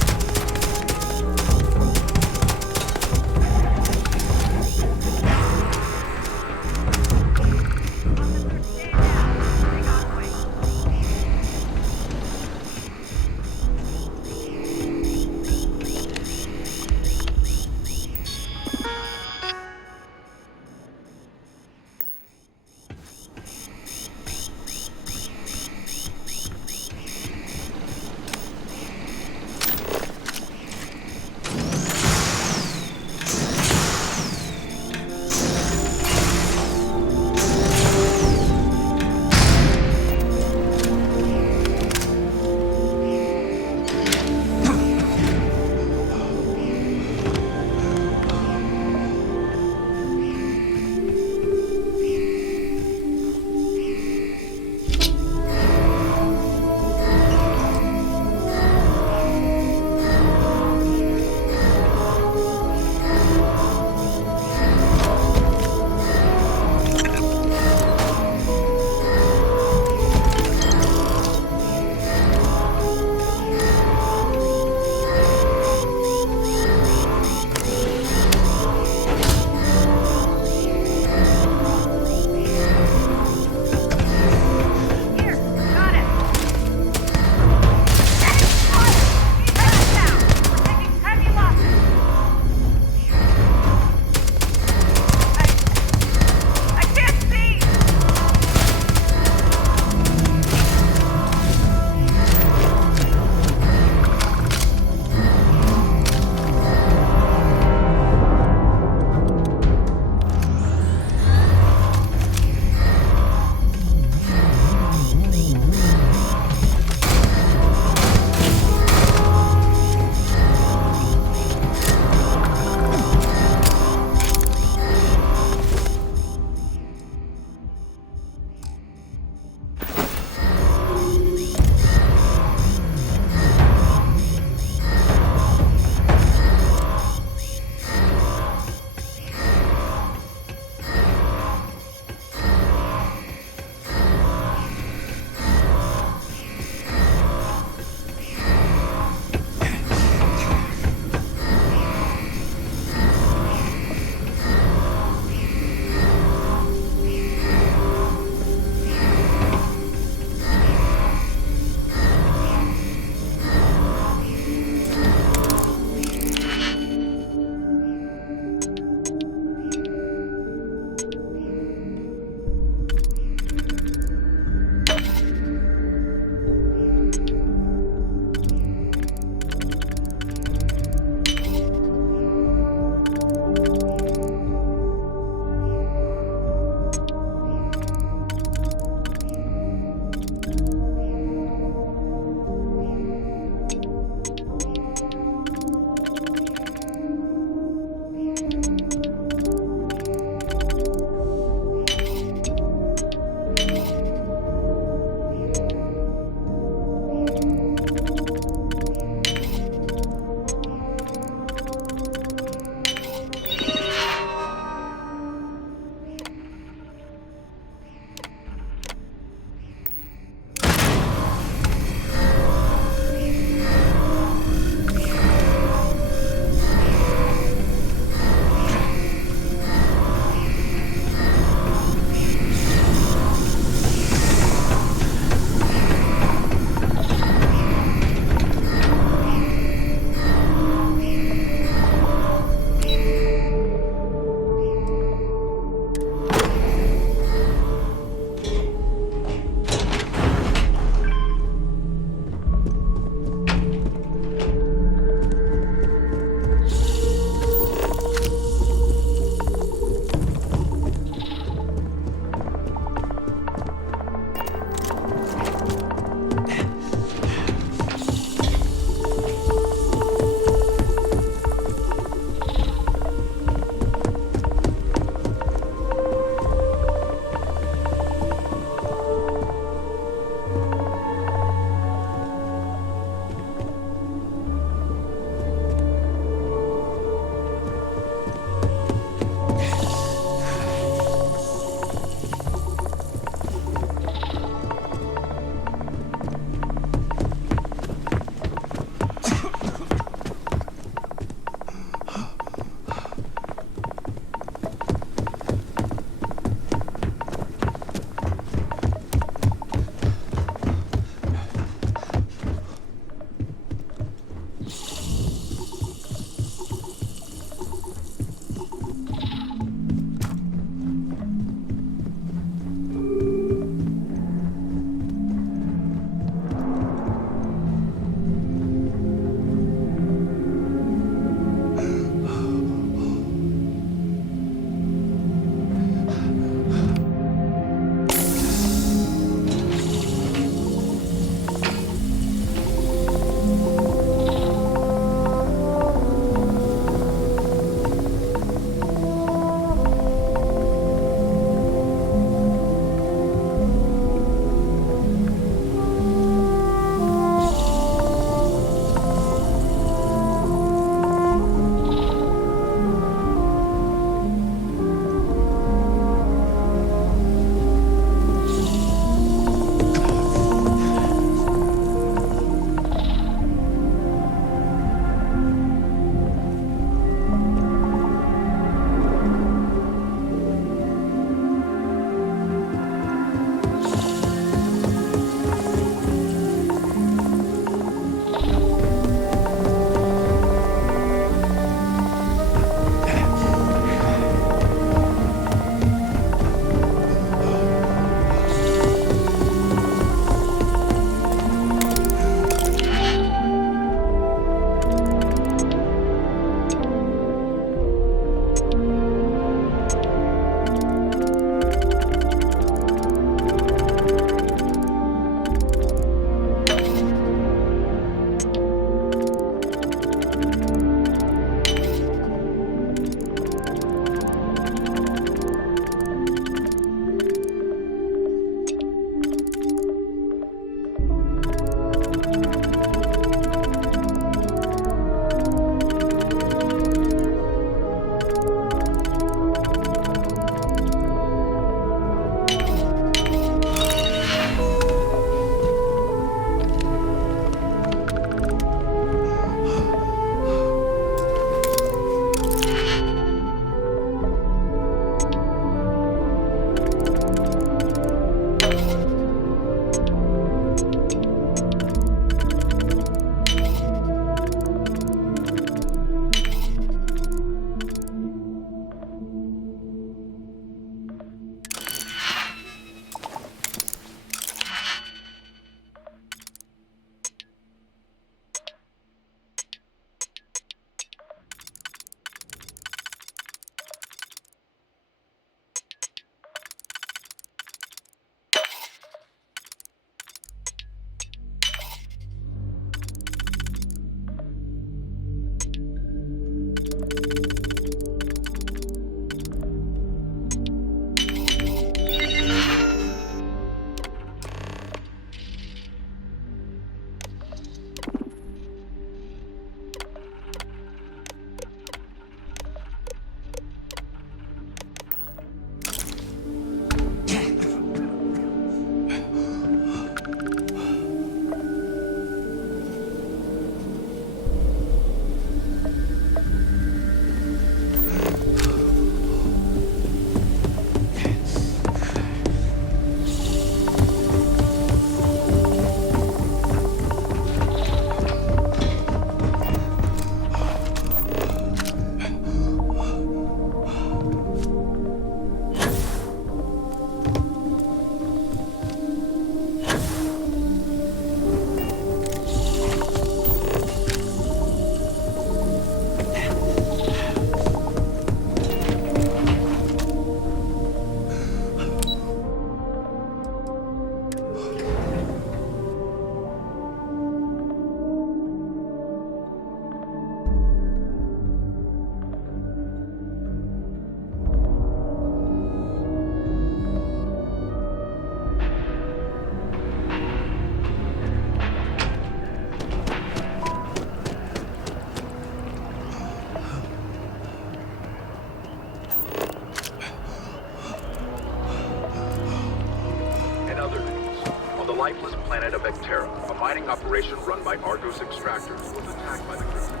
mining operation run by Argos extractors was attacked by the cryptic.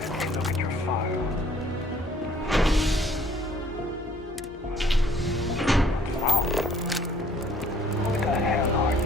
Let me look at your file. Wow. Who the hell are you?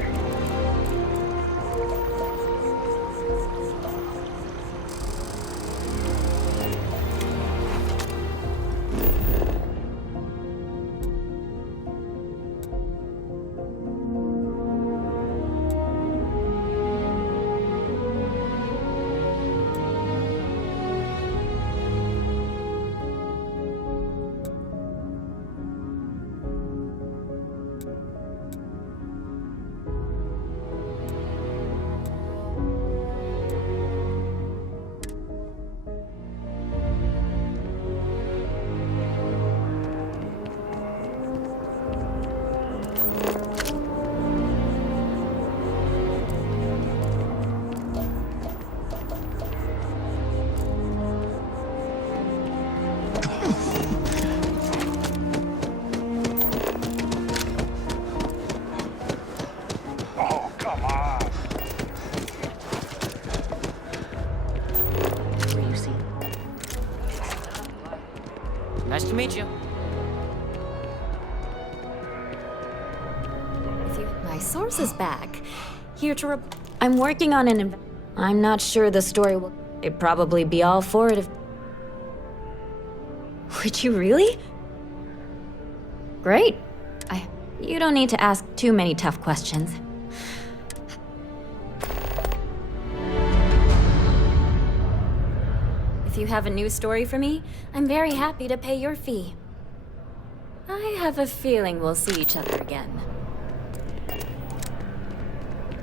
Nice to meet you. My source is back. Here to I'm working on an I'm not sure the story will... They'd probably be all for it if... Would you really? Great. You don't need to ask too many tough questions. If you have a new story for me, I'm very happy to pay your fee. I have a feeling we'll see each other again.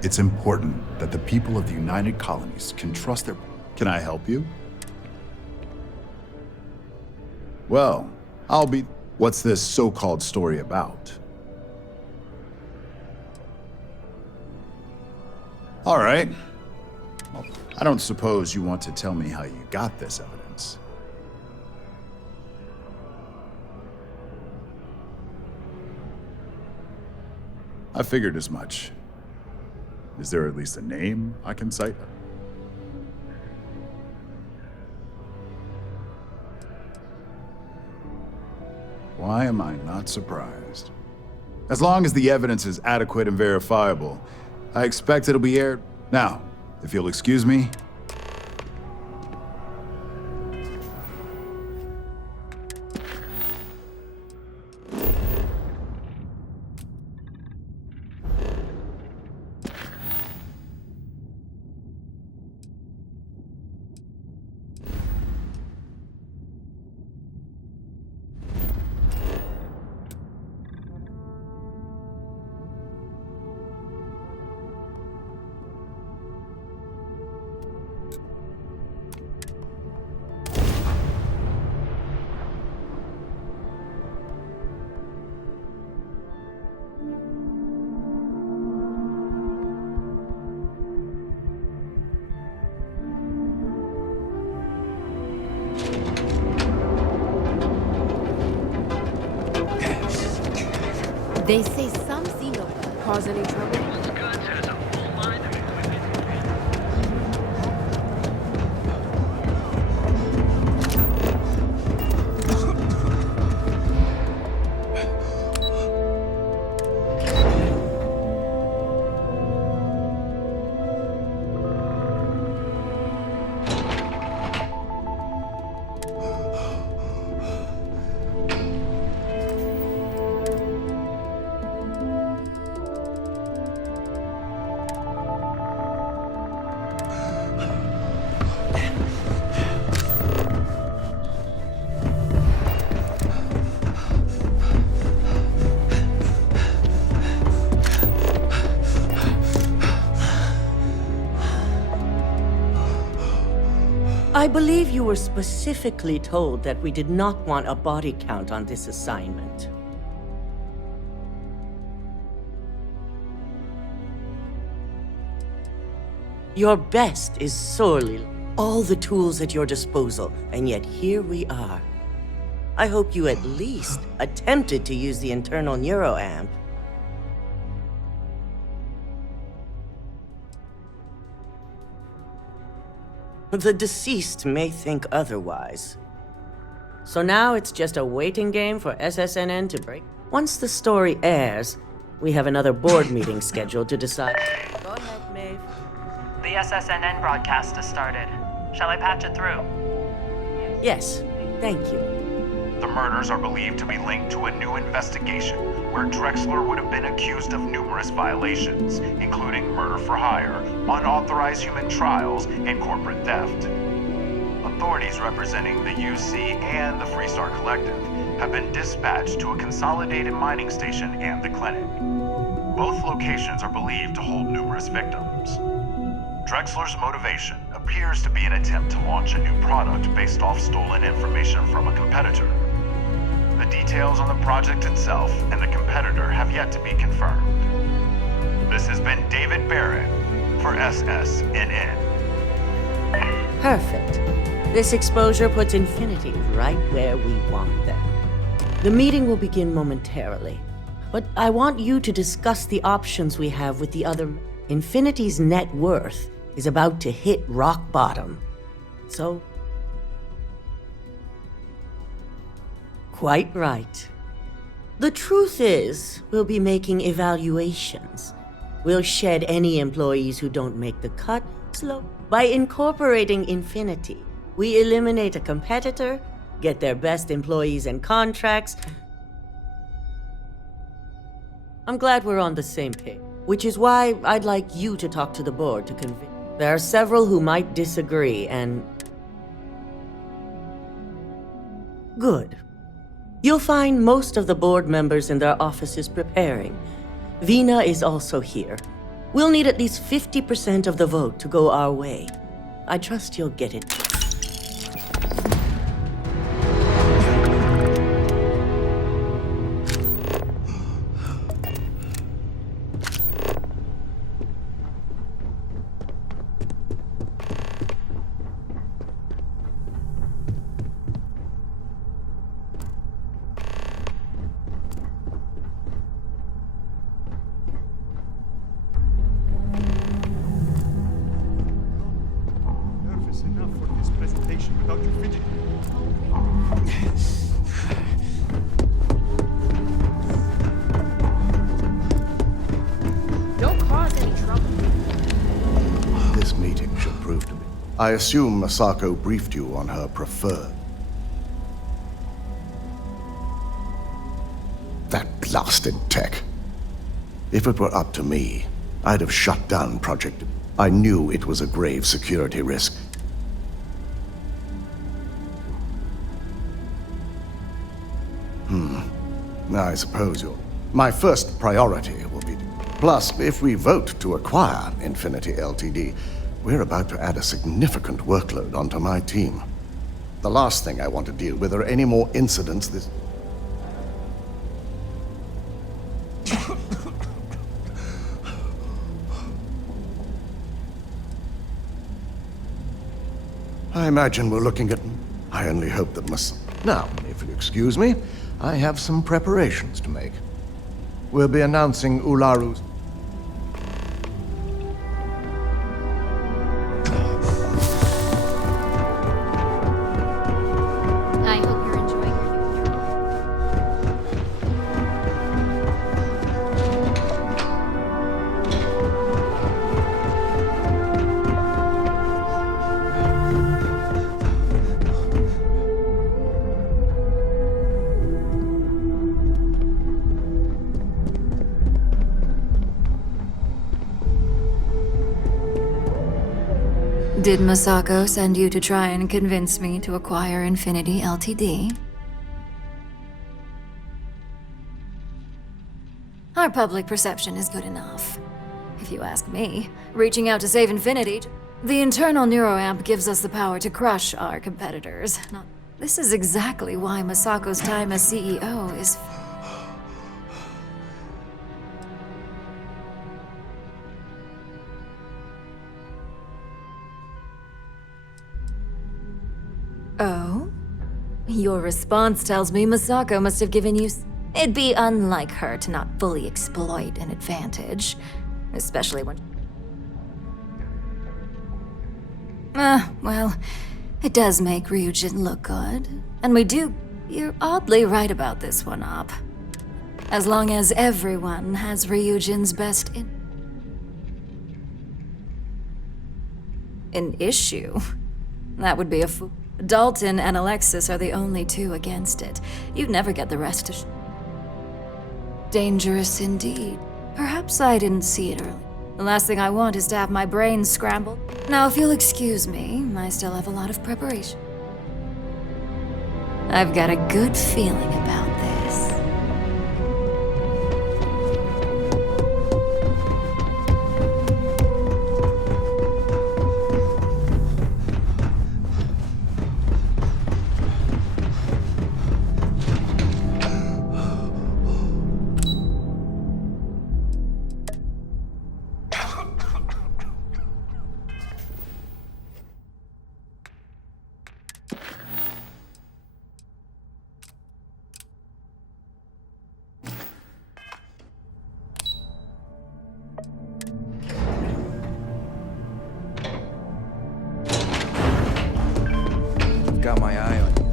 It's important that the people of the United Colonies can trust their... Can I help you? Well, I'll be... What's this so-called story about? All right. Well, I don't suppose you want to tell me how you got this evidence. I figured as much. Is there at least a name I can cite? Why am I not surprised? As long as the evidence is adequate and verifiable, I expect it'll be aired. Now, if you'll excuse me. They say something will cause any trouble. I believe you were specifically told that we did not want a body count on this assignment. Your best is sorely all the tools at your disposal, and yet here we are. I hope you at least attempted to use the internal neuroamp. The deceased may think otherwise. So now it's just a waiting game for SSNN to break. Once the story airs, we have another board meeting scheduled to decide. Go ahead, Maeve. The SSNN broadcast has started. Shall I patch it through? Yes, thank you. The murders are believed to be linked to a new investigation where Drexler would have been accused of numerous violations, including murder for hire, unauthorized human trials, and corporate theft. Authorities representing the UC and the Freestar Collective have been dispatched to a consolidated mining station and the clinic. Both locations are believed to hold numerous victims. Drexler's motivation appears to be an attempt to launch a new product based off stolen information from a competitor. The details on the project itself and the competitor have yet to be confirmed. This has been David Barron for SSNN. Perfect. This exposure puts Infinity right where we want them. The meeting will begin momentarily, but I want you to discuss the options we have with the other. Infinity's net worth is about to hit rock bottom. So, quite right. The truth is, we'll be making evaluations. We'll shed any employees who don't make the cut. By incorporating Infinity, we eliminate a competitor, get their best employees and contracts. I'm glad we're on the same page, which is why I'd like you to talk to the board to convince. There are several who might disagree, and good. You'll find most of the board members in their offices preparing. Vina is also here. We'll need at least 50% of the vote to go our way. I trust you'll get it. I assume Masako briefed you on her preferred. That blasted tech. If it were up to me, I'd have shut down Project. I knew it was a grave security risk. I suppose my first priority will be. Plus, if we vote to acquire Infinity Ltd., we're about to add a significant workload onto my team. The last thing I want to deal with are any more incidents this... I imagine we're looking at... I only hope that Now, if you excuse me, I have some preparations to make. We'll be announcing Ularu's... Did Masako send you to try and convince me to acquire Infinity Ltd? Our public perception is good enough. If you ask me, reaching out to save Infinity, the internal neuroamp gives us the power to crush our competitors. This is exactly why Masako's time as CEO is... Oh? Your response tells me Masako must have given you... It'd be unlike her to not fully exploit an advantage. Especially when... Well, it does make Ryujin look good. And we do... You're oddly right about this one, Op. As long as everyone has Ryujin's best an issue. That would be a fool. Dalton and Alexis are the only two against it. You'd never get the rest to dangerous indeed. Perhaps I didn't see it early. The last thing I want is to have my brain scrambled. Now, if you'll excuse me, I still have a lot of preparation. I've got a good feeling about this. Got my eye on you.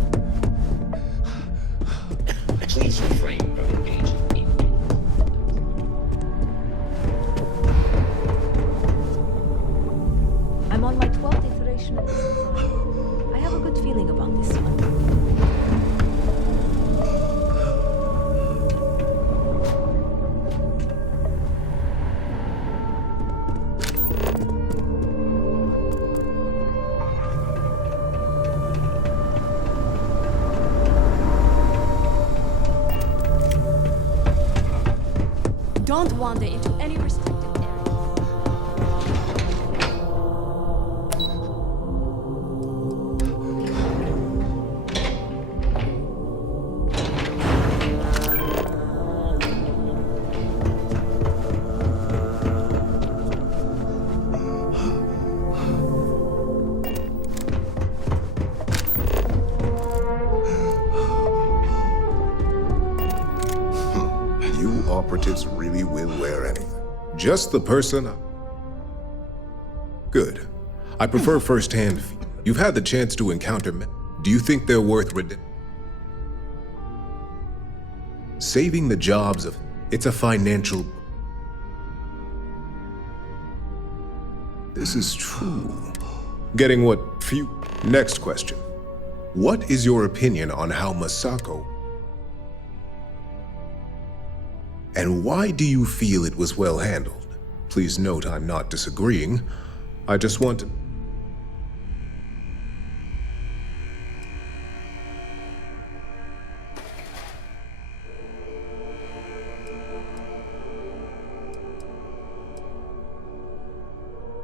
Please refrain from engaging me. I'm on my 12th iteration of this design. I have a good feeling about this one. Don't wander into any restricted area. Operatives really will wear anything. Just the person. Good. I prefer first-hand. You've had the chance to encounter men. Do you think they're worth saving the jobs of... It's a financial... This is true. Getting what few... Next question. What is your opinion on how Masako... And why do you feel it was well handled? Please note I'm not disagreeing. I just want to...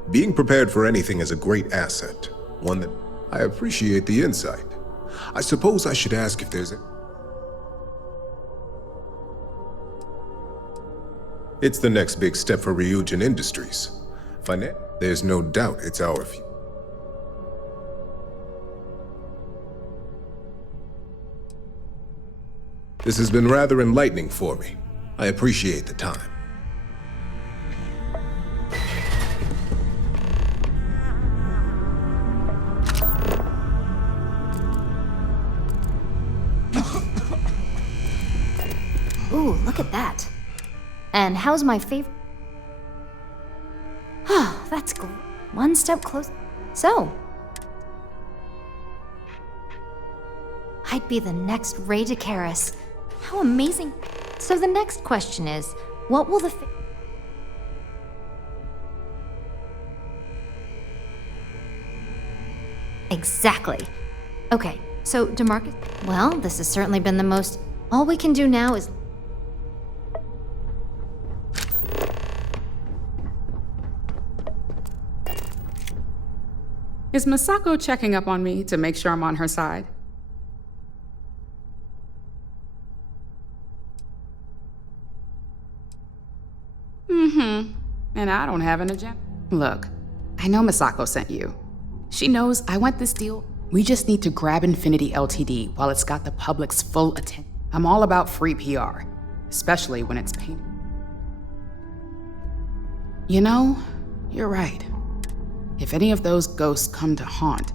Being prepared for anything is a great asset. One that... I appreciate the insight. I suppose I should ask if there's a... It's the next big step for Ryujin Industries. There's no doubt it's our future. This has been rather enlightening for me. I appreciate the time. Ooh, look at that. And how's my favorite? Oh, that's great. One step closer. So, I'd be the next Ray DeCaris. How amazing. So the next question is, what will the Exactly. Okay, so DeMarcus... Well, this has certainly been the most... All we can do now is... Is Masako checking up on me to make sure I'm on her side? And I don't have an agenda. Look, I know Masako sent you. She knows I want this deal We just need to grab Infinity Ltd while it's got the public's full attention. I'm all about free PR, especially when it's painted. You know, you're right. If any of those ghosts come to haunt,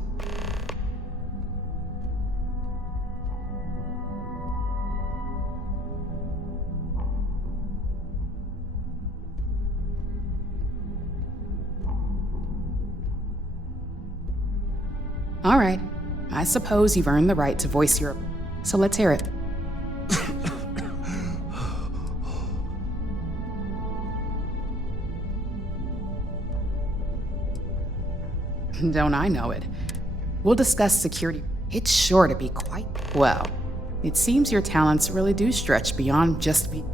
all right, I suppose you've earned the right to voice your... So let's hear it. Don't I know it? We'll discuss security. It's sure to be quite... Well, it seems your talents really do stretch beyond just be...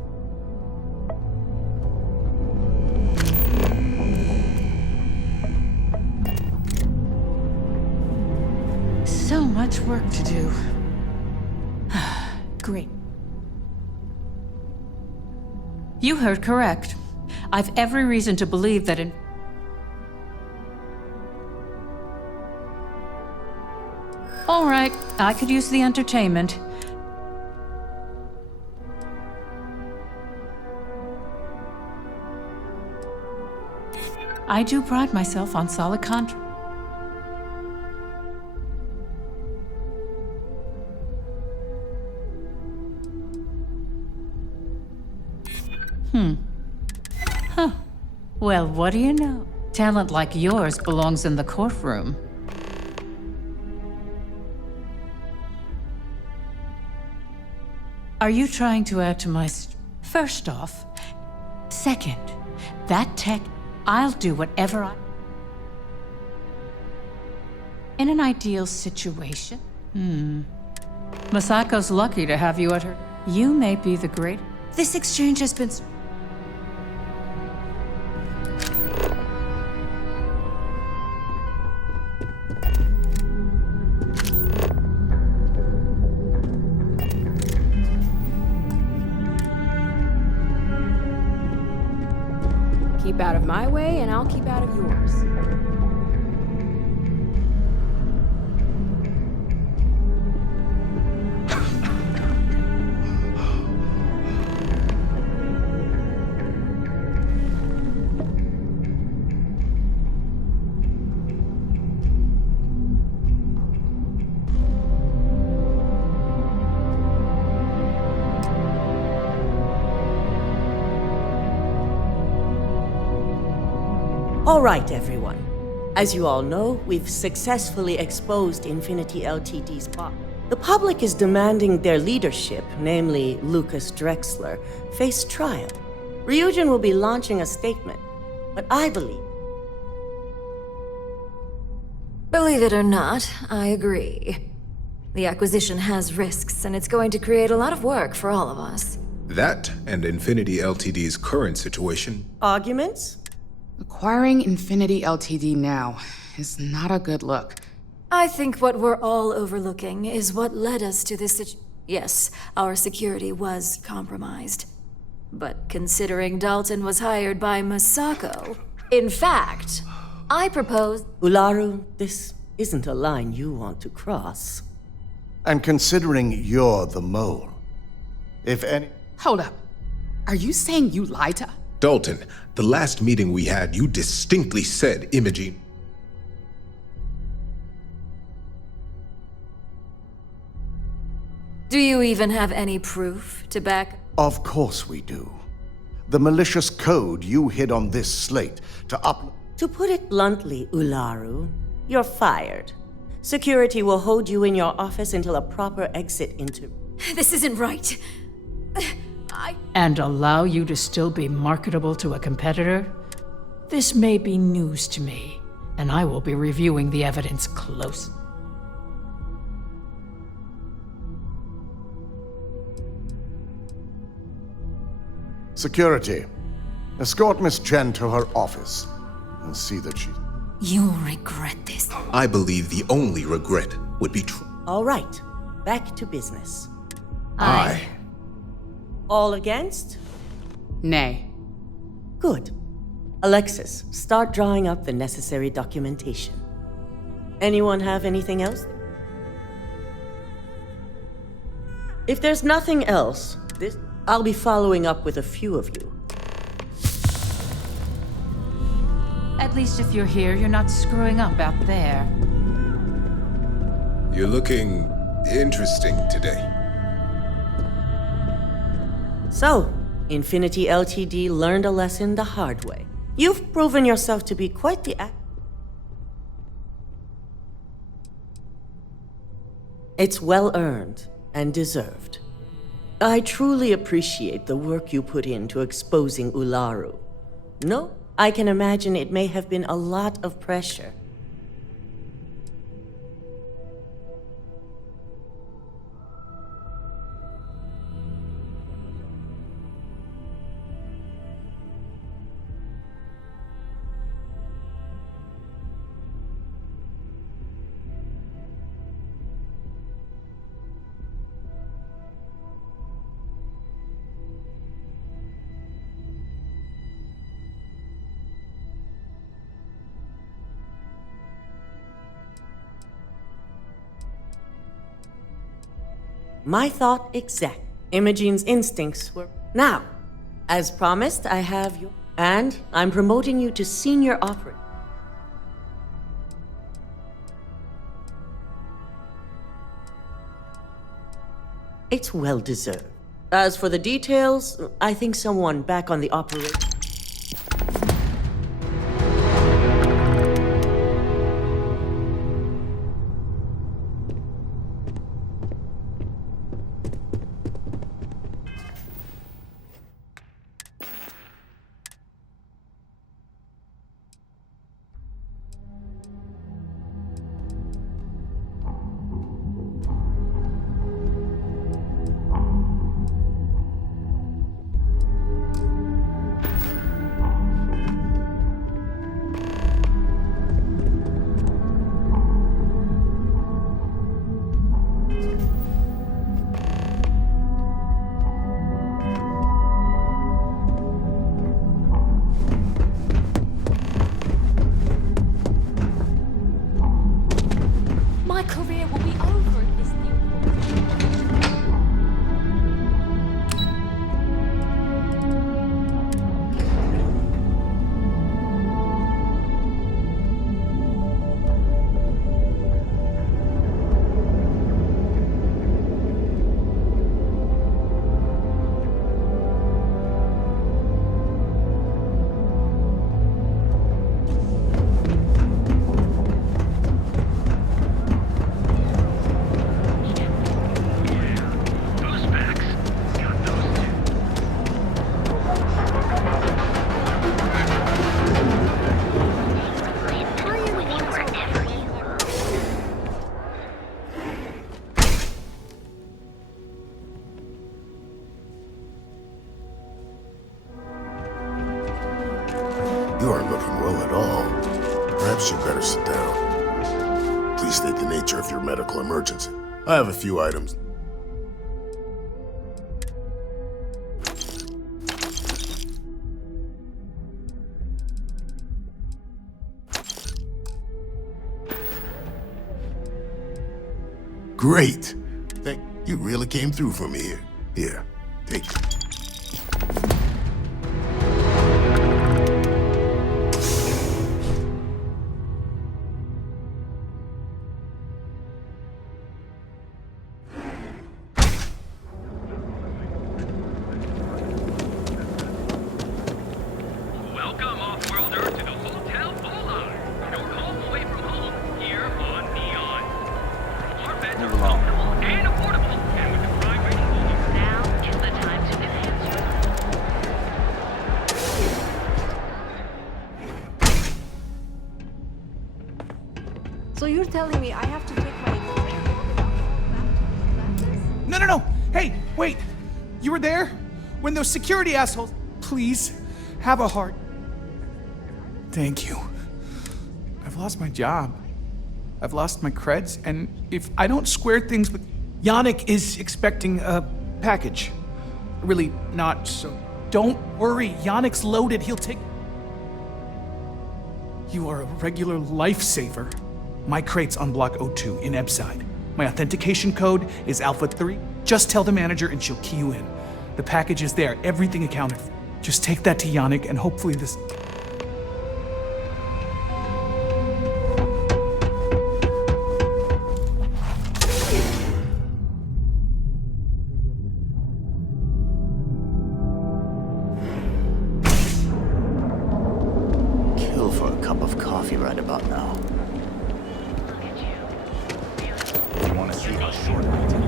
So much work to do. Great. You heard correct. I've every reason to believe that in... All right, I could use the entertainment. I do pride myself on solid contract. Huh. Well, what do you know? Talent like yours belongs in the courtroom. Are you trying to add to my... First off. Second, that tech, I'll do whatever I... In an ideal situation? Masako's lucky to have you at her... You may be the great... This exchange has been... Keep out of my way, and I'll keep out of yours. All right, everyone. As you all know, we've successfully exposed Infinity Ltd's plot. The public is demanding their leadership, namely Lucas Drexler, face trial. Ryujin will be launching a statement, but I believe... Believe it or not, I agree. The acquisition has risks, and it's going to create a lot of work for all of us. That and Infinity Ltd's current situation. Arguments? Acquiring Infinity Ltd now is not a good look. I think what we're all overlooking is what led us to this situation. Yes, our security was compromised. But considering Dalton was hired by Masako... In fact, I propose... Ularu, this isn't a line you want to cross. And considering you're the mole, if any... Hold up. Are you saying you lied to us? Dalton, the last meeting we had, you distinctly said Imogene... Do you even have any proof to back... Of course we do. The malicious code you hid on this slate To put it bluntly, Ularu, you're fired. Security will hold you in your office until a proper exit into... This isn't right. And allow you to still be marketable to a competitor? This may be news to me, and I will be reviewing the evidence closely. Security, escort Miss Chen to her office and see that she... You'll regret this. I believe the only regret would be true. All right, back to business. Aye. All against? Nay. Good. Alexis, start drawing up the necessary documentation. Anyone have anything else? If there's nothing else, I'll be following up with a few of you. At least if you're here, you're not screwing up out there. You're looking interesting today. So, Infinity LTD learned a lesson the hard way. You've proven yourself to be quite the It's well earned and deserved. I truly appreciate the work you put into exposing Ularu. No, I can imagine it may have been a lot of pressure. My thought exact. Imogene's instincts were... Now, as promised, I have you... And I'm promoting you to senior operative. It's well deserved. As for the details, I think someone back on the operation... You aren't looking well at all. Perhaps you'd better sit down. Please state the nature of your medical emergency. I have a few items. Great! You really came through for me here. Here, take it. So you're telling me I have to take my... No! Hey, wait! You were there? When those security assholes... Please, have a heart. Thank you. I've lost my job. I've lost my creds, and if I don't square things with... Yannick is expecting a package. Really not, so don't worry. Yannick's loaded, he'll take... You are a regular lifesaver. My crate's on block 02 in Ebside. My authentication code is Alpha 3. Just tell the manager and she'll key you in. The package is there, everything accounted for. Just take that to Yannick and hopefully this... Kill for a cup of coffee right about now. You want to see how short I take?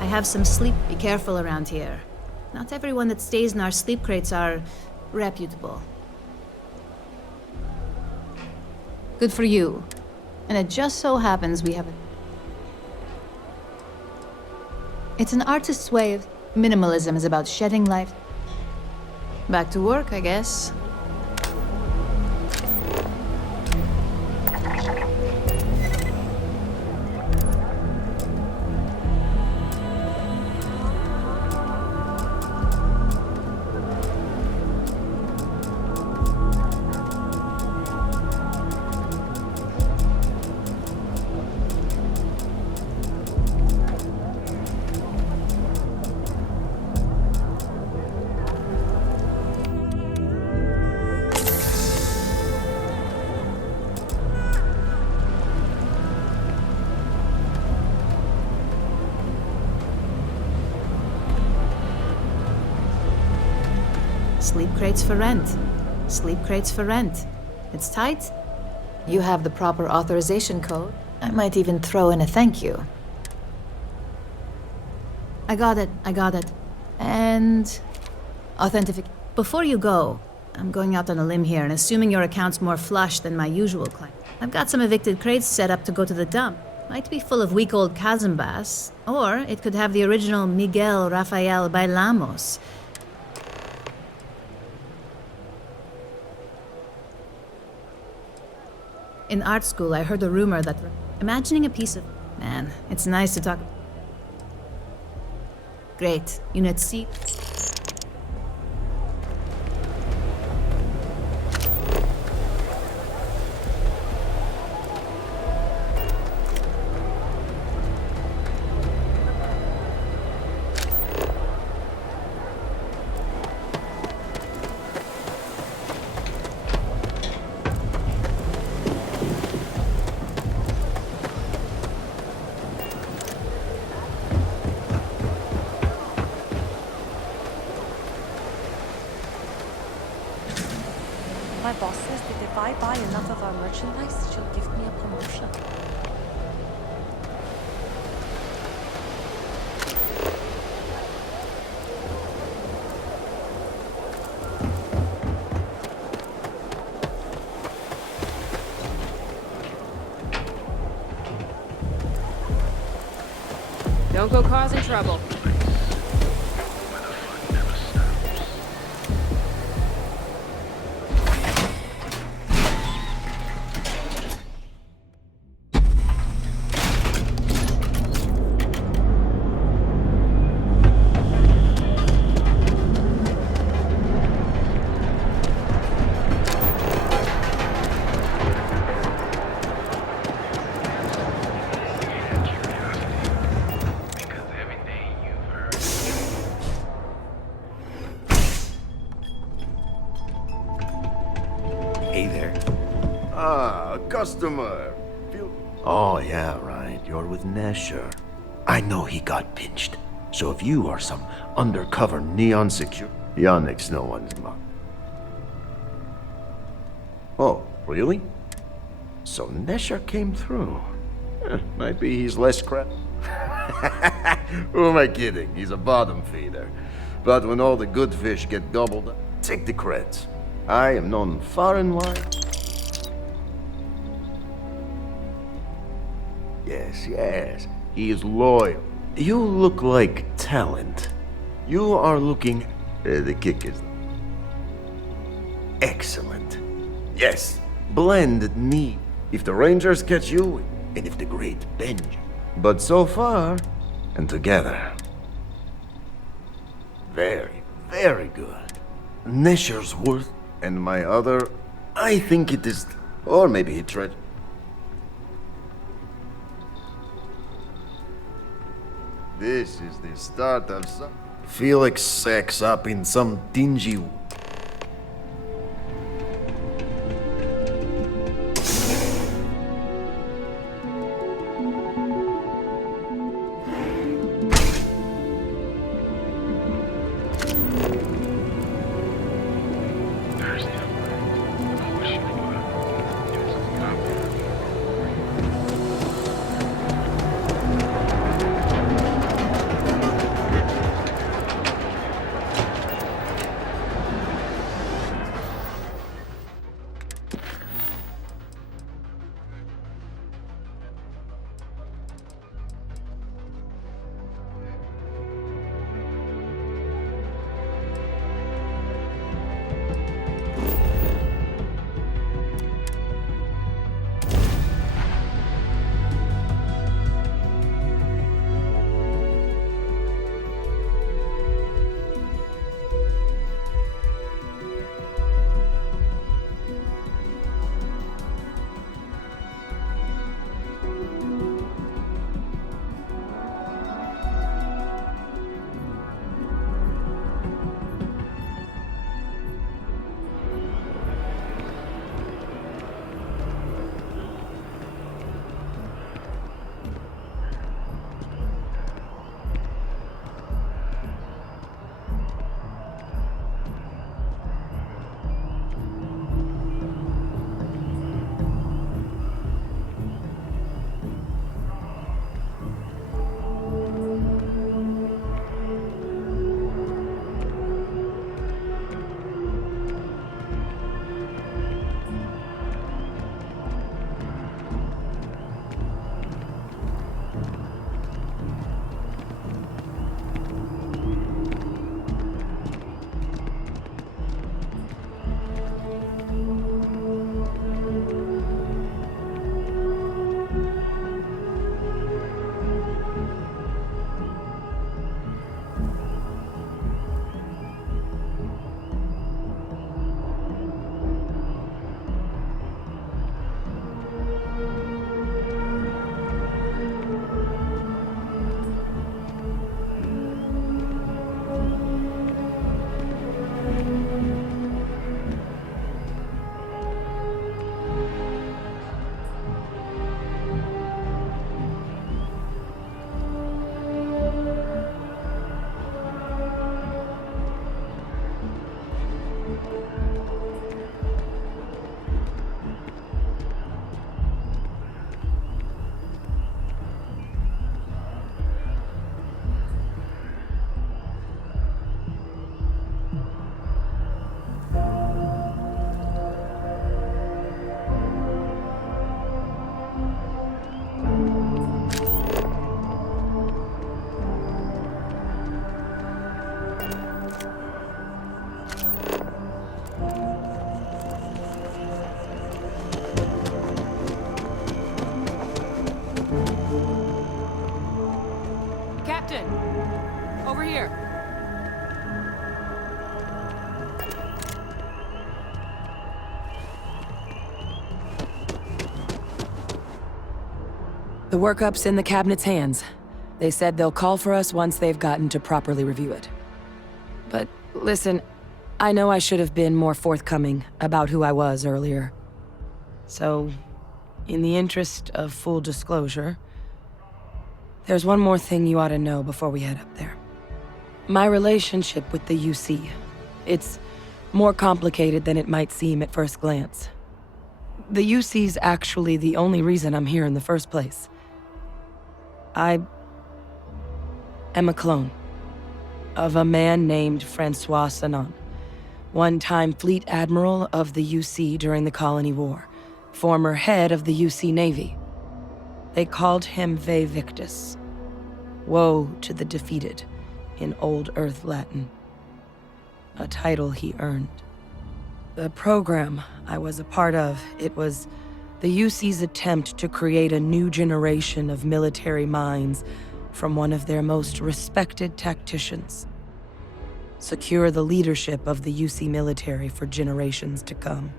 I have some sleep. Be careful around here. Not everyone that stays in our sleep crates are reputable. Good for you. And it just so happens we have a... It's an artist's way of... Minimalism is about shedding life. Back to work, I guess. Sleep crates for rent. Sleep crates for rent. It's tight. You have the proper authorization code. I might even throw in a thank you. I got it. And... Before you go, I'm going out on a limb here and assuming your account's more flush than my usual client. I've got some evicted crates set up to go to the dump. Might be full of week-old Kazambas, or it could have the original Miguel Rafael Bailamos. In art school, I heard a rumor that imagining a piece of... Man, it's nice to talk... Great. Unit C... My boss says that if I buy enough of our merchandise, she'll give me a promotion. Don't go causing trouble. Customer. Oh, yeah, right. You're with Nesher. I know he got pinched. So if you are some undercover neon secure... Yannick's no one's mom. Oh, really? So Nesher came through. Might be he's less crap. Who am I kidding? He's a bottom feeder. But when all the good fish get gobbled up, take the creds. I am known far and wide. Yes, he is loyal. You look like talent. You are looking... the kick is... excellent. Yes, blend neat. If the Rangers catch you, and if the Great bend you. But so far, and together... very, very good. Nesher's worth, and my other... I think it is... or maybe he tried... This is the start of some... Felix sacks up in some dingy... Over here. The workup's in the cabinet's hands. They said they'll call for us once they've gotten to properly review it. But listen, I know I should have been more forthcoming about who I was earlier. So, in the interest of full disclosure, there's one more thing you ought to know before we head up there. My relationship with the UC. It's more complicated than it might seem at first glance. The UC's actually the only reason I'm here in the first place. I am a clone of a man named Francois Sanon, one-time fleet admiral of the UC during the Colony War, former head of the UC Navy. They called him Ve Victus, woe to the defeated, in Old Earth Latin, a title he earned. The program I was a part of, it was the UC's attempt to create a new generation of military minds from one of their most respected tacticians. Secure the leadership of the UC military for generations to come.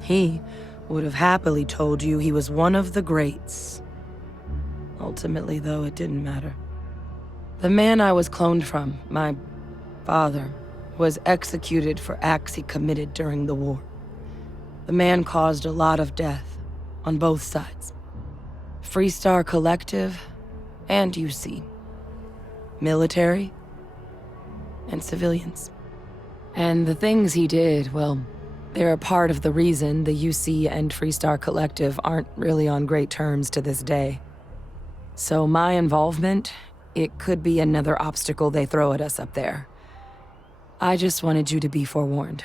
He would have happily told you he was one of the greats. Ultimately, though, it didn't matter. The man I was cloned from, my father, was executed for acts he committed during the war. The man caused a lot of death, on both sides. Freestar Collective and UC. Military and civilians. And the things he did, well, they're a part of the reason the UC and Freestar Collective aren't really on great terms to this day. So my involvement, it could be another obstacle they throw at us up there. I just wanted you to be forewarned.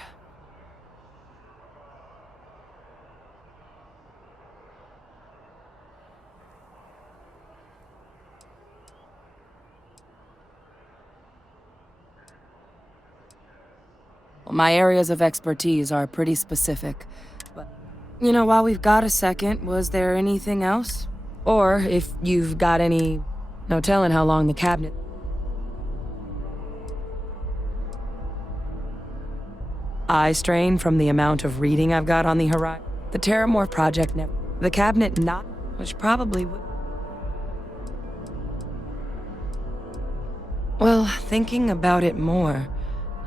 Well, my areas of expertise are pretty specific, but, while we've got a second, was there anything else? Or if you've got any, no telling how long the cabinet... eye strain from the amount of reading I've got on the horizon. The Terramorph project never... The cabinet not... which probably would... Well, thinking about it more,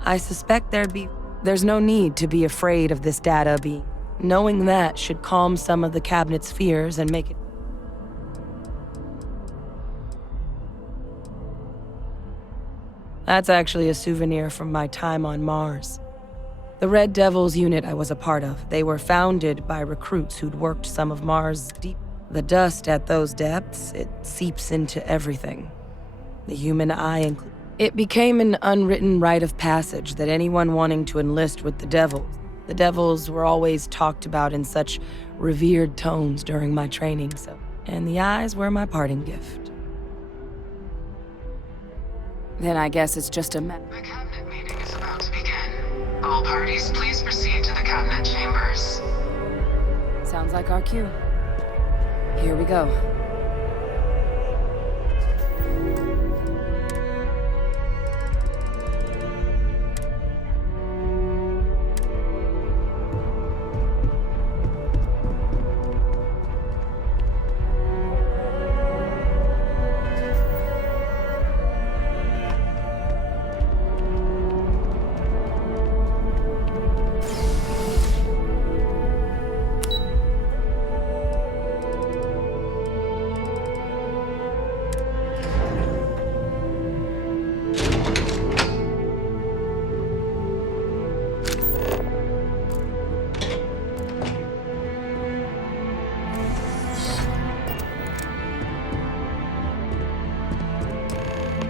I suspect there's no need to be afraid of this data being... Knowing that should calm some of the cabinet's fears and make it... That's actually a souvenir from my time on Mars. The Red Devils unit I was a part of, they were founded by recruits who'd worked some of Mars' deep... The dust at those depths, it seeps into everything. The human eye included. It became an unwritten rite of passage that anyone wanting to enlist with the Devils were always talked about in such revered tones during my training, and the eyes were my parting gift. Then I guess it's just a The cabinet meeting is about to begin. All parties, please proceed to the cabinet chambers. Sounds like our cue. Here we go.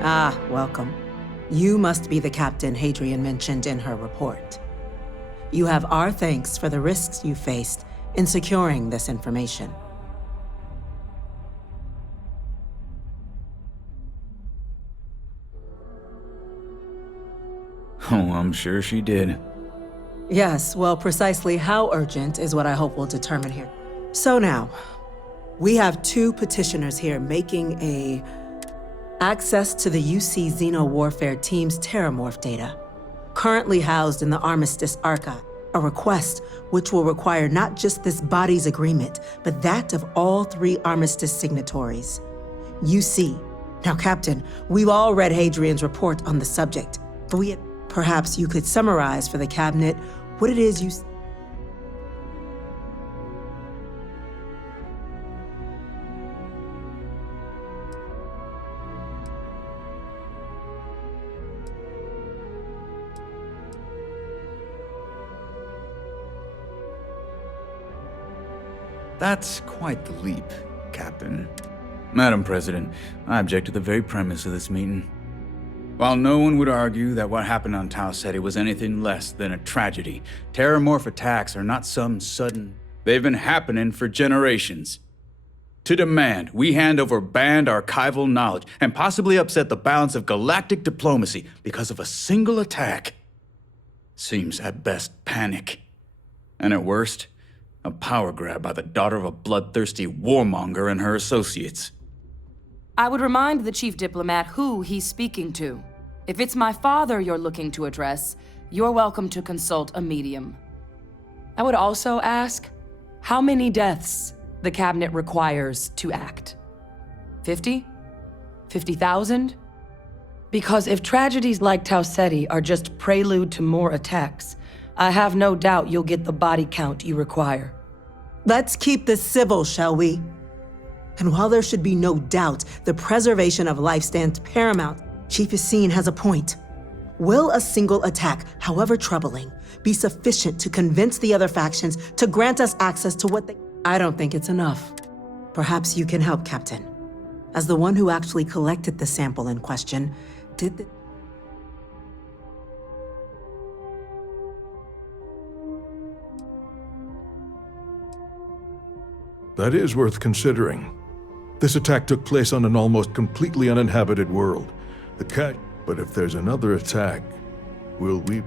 Ah, welcome. You must be the captain Hadrian mentioned in her report. You have our thanks for the risks you faced in securing this information. Oh, I'm sure she did. Yes, well, precisely how urgent is what I hope we'll determine here. So now, we have two petitioners here making access to the UC Xeno Warfare Team's Terramorph data, currently housed in the Armistice Archive, a request which will require not just this body's agreement, but that of all three Armistice signatories. UC. Now, Captain, we've all read Hadrian's report on the subject, but perhaps you could summarize for the cabinet what it is you... That's quite the leap, Captain. Madam President, I object to the very premise of this meeting. While no one would argue that what happened on Tau Ceti was anything less than a tragedy, terrormorph attacks are not some sudden. They've been happening for generations. To demand we hand over banned archival knowledge and possibly upset the balance of galactic diplomacy because of a single attack seems at best panic. And at worst, a power grab by the daughter of a bloodthirsty warmonger and her associates. I would remind the chief diplomat who he's speaking to. If it's my father you're looking to address, you're welcome to consult a medium. I would also ask how many deaths the cabinet requires to act. 50? 50,000? Because if tragedies like Tau Ceti are just prelude to more attacks, I have no doubt you'll get the body count you require. Let's keep this civil, shall we? And while there should be no doubt the preservation of life stands paramount, Chief Yassine has a point. Will a single attack, however troubling, be sufficient to convince the other factions to grant us access to what they... I don't think it's enough. Perhaps you can help, Captain. As the one who actually collected the sample in question, did the... That is worth considering. This attack took place on an almost completely uninhabited world. But if there's another attack, will we...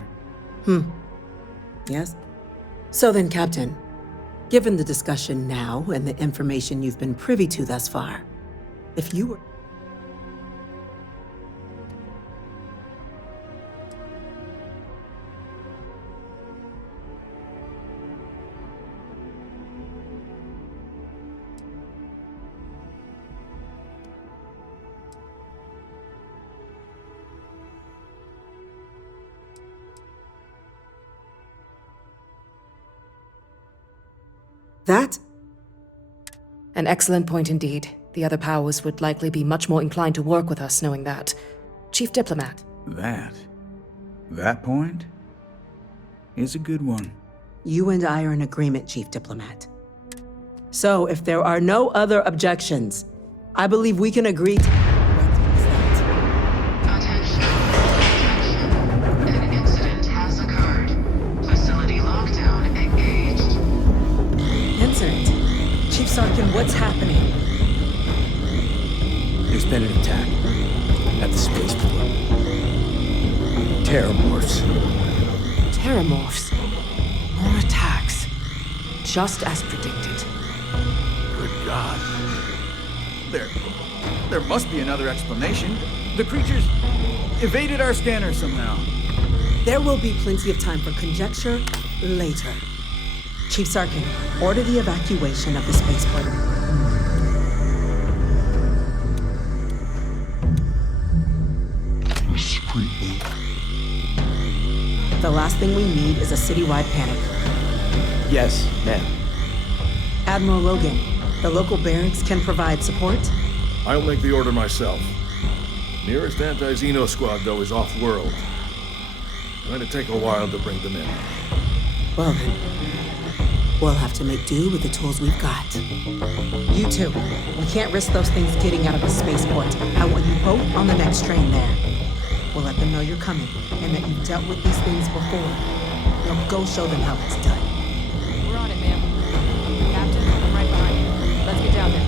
Yes? So then, Captain, given the discussion now and the information you've been privy to thus far, if you were... That? An excellent point indeed. The other powers would likely be much more inclined to work with us knowing that. Chief Diplomat. That point is a good one. You and I are in agreement, Chief Diplomat. So, if there are no other objections, I believe we can agree to... Attention. An incident has occurred. Facility lockdown engaged. Incident? Chief Sarkin, what's happening? There's been an attack at the spaceport. Terrormorphs. Terrormorphs. More attacks. Just as predicted. Good God. There must be another explanation. The creatures evaded our scanner somehow. There will be plenty of time for conjecture later. Chief Sarkin, order the evacuation of the spaceport. The last thing we need is a citywide panic. Yes, ma'am. Admiral Logan, the local barracks can provide support? I'll make the order myself. Nearest anti-Xeno squad, though, is off-world. Going to take a while to bring them in. Well then, we'll have to make do with the tools we've got. You two, we can't risk those things getting out of the spaceport. I want you both on the next train there. We'll let them know you're coming, and that you've dealt with these things before. Now go show them how it's done. We're on it, ma'am. Captain, I'm right behind you. Let's get down there.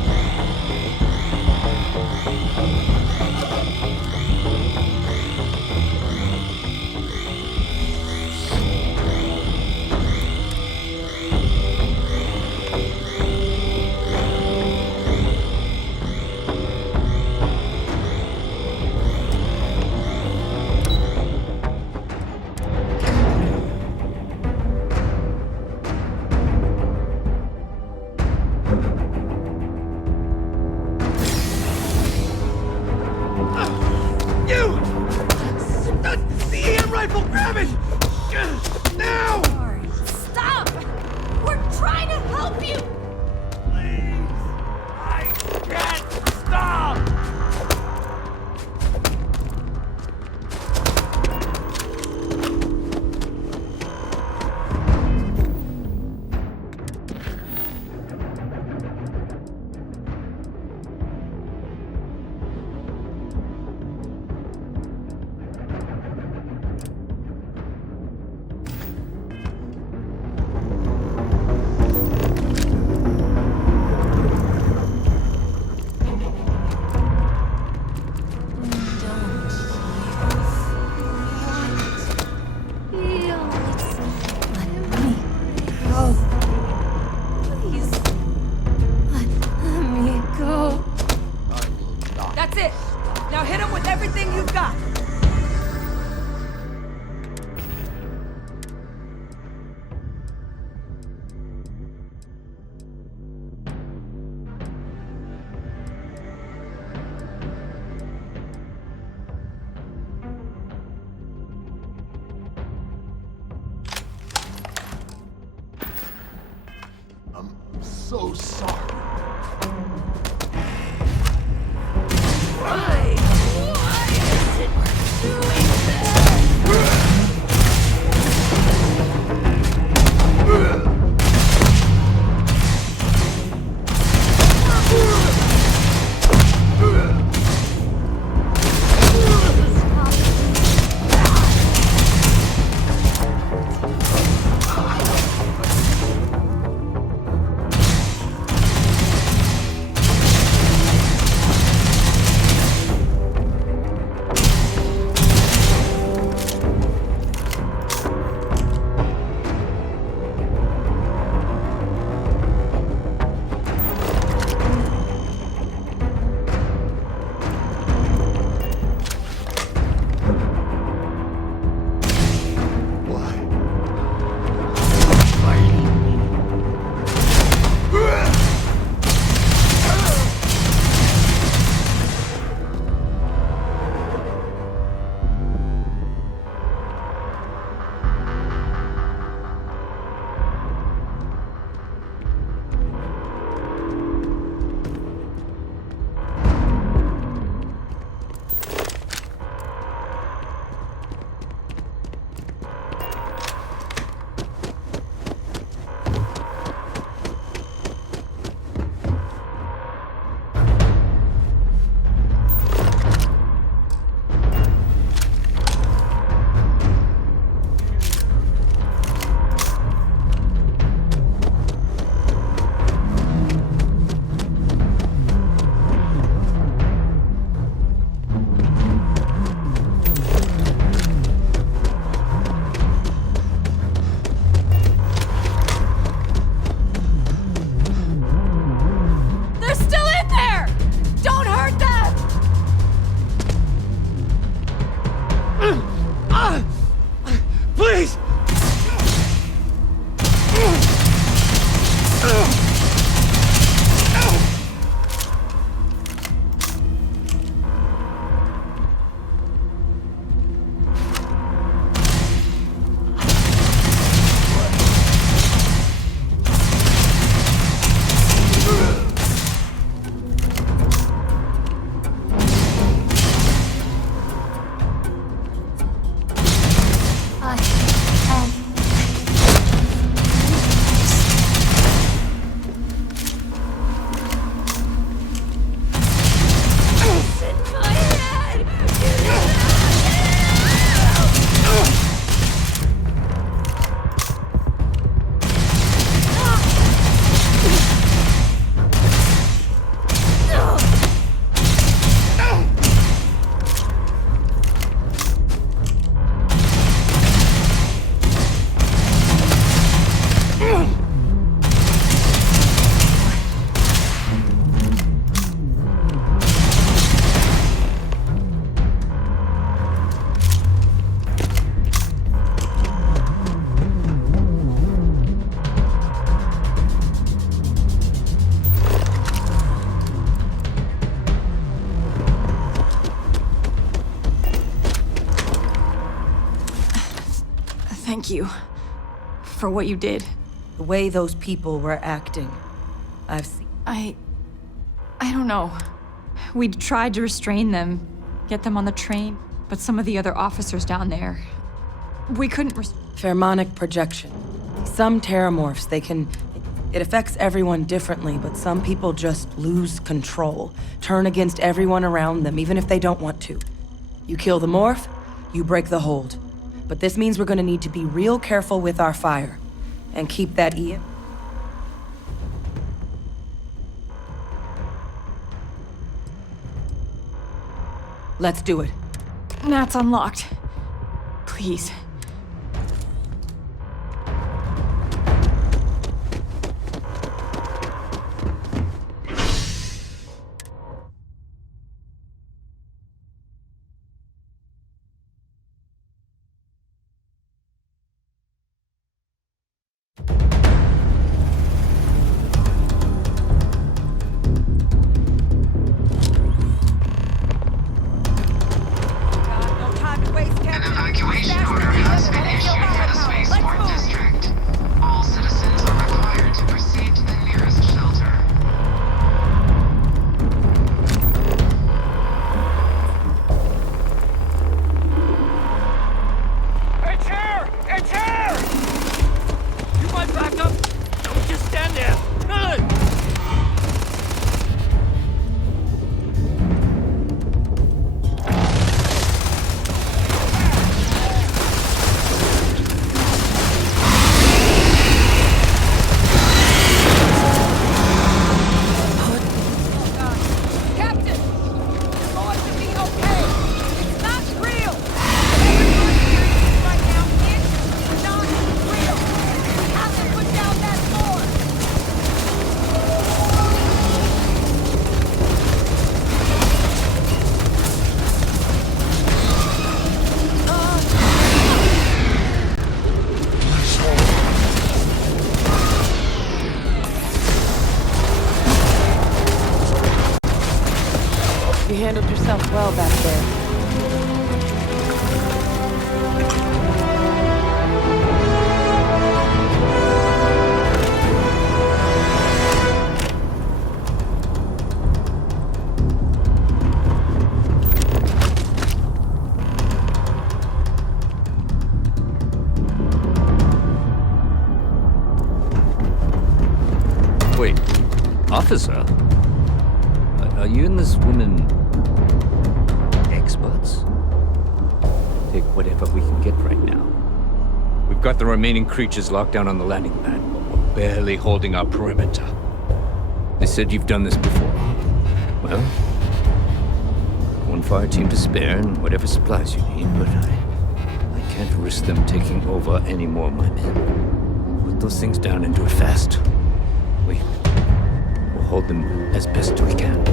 so sorry. Thank you for what you did. The way those people were acting. I've seen. I don't know. We tried to restrain them, get them on the train, but some of the other officers down there, we couldn't Pheromonic projection. Some terramorphs, it affects everyone differently, but some people just lose control, turn against everyone around them, even if they don't want to. You kill the morph, you break the hold. But this means we're gonna need to be real careful with our fire, and keep that Let's do it. That's unlocked. Please. An evacuation order well back there. Wait, officer? Are you and this woman experts? Take whatever we can get right now. We've got the remaining creatures locked down on the landing pad, but we're barely holding our perimeter. They said you've done this before. Well, one fire team to spare and whatever supplies you need, but I can't risk them taking over any more of my men. Put those things down and do it fast. We'll hold them as best we can.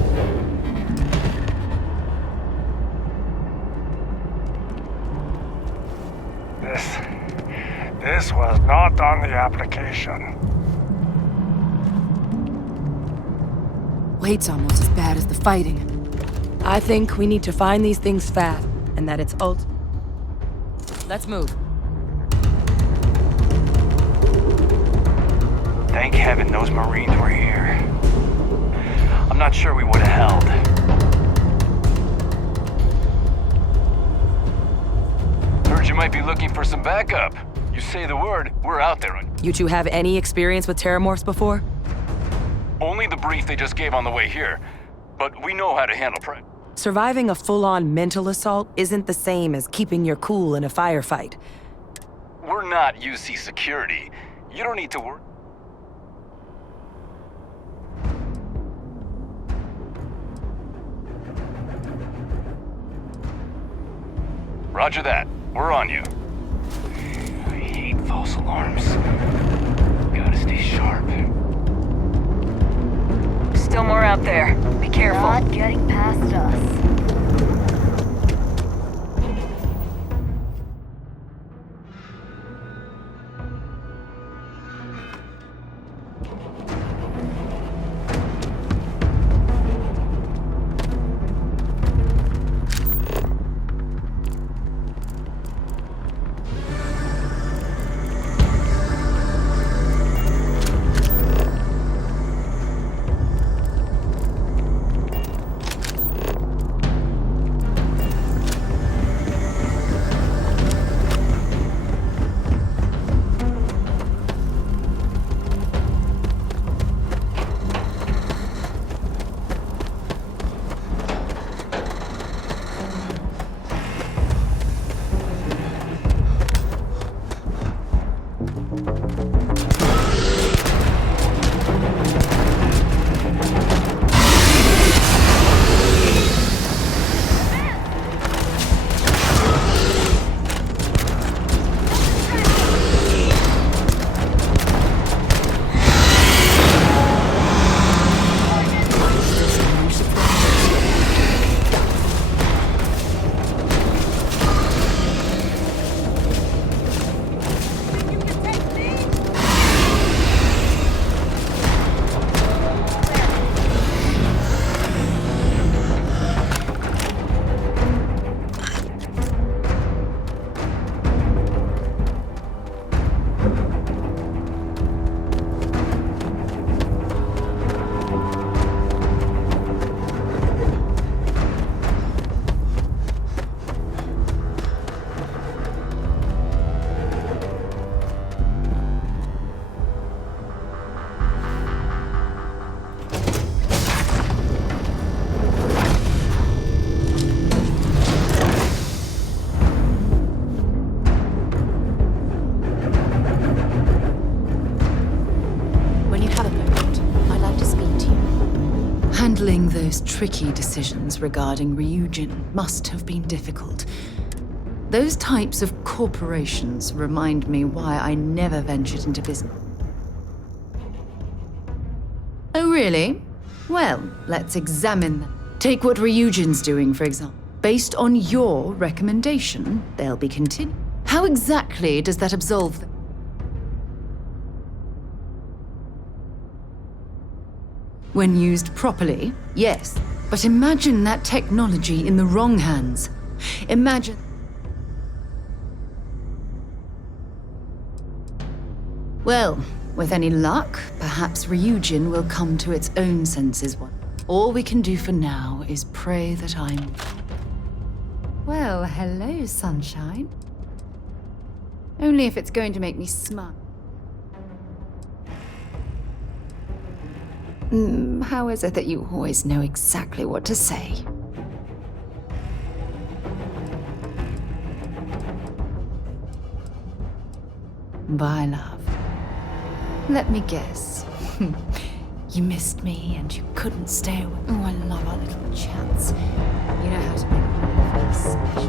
This was not on the application. Wait's almost as bad as the fighting. I think we need to find these things fast, and that it's Let's move. Thank heaven those Marines were here. I'm not sure we would have held. Heard you might be looking for some backup. You say the word, we're out there. You two have any experience with terramorphs before? Only the brief they just gave on the way here. But we know how to handle prey. Surviving a full-on mental assault isn't the same as keeping your cool in a firefight. We're not UC security. You don't need to worry. Roger that. We're on you. I hate false alarms. Gotta stay sharp. Still more out there. Be careful. Not getting past us. Handling those tricky decisions regarding Ryujin must have been difficult. Those types of corporations remind me why I never ventured into business. Oh, really? Well, let's examine them. Take what Ryujin's doing, for example. Based on your recommendation, they'll be continued. How exactly does that absolve them? When used properly, yes, But imagine that technology in the wrong hands. Imagine... Well, with any luck, perhaps Ryujin will come to its own senses one. All we can do for now is pray that I'm... Well, hello, sunshine. Only if it's going to make me smile. How is it that you always know exactly what to say? Bye, love. Let me guess. You missed me and you couldn't stay away. Oh, I love our little chats. You know how to make me feel special.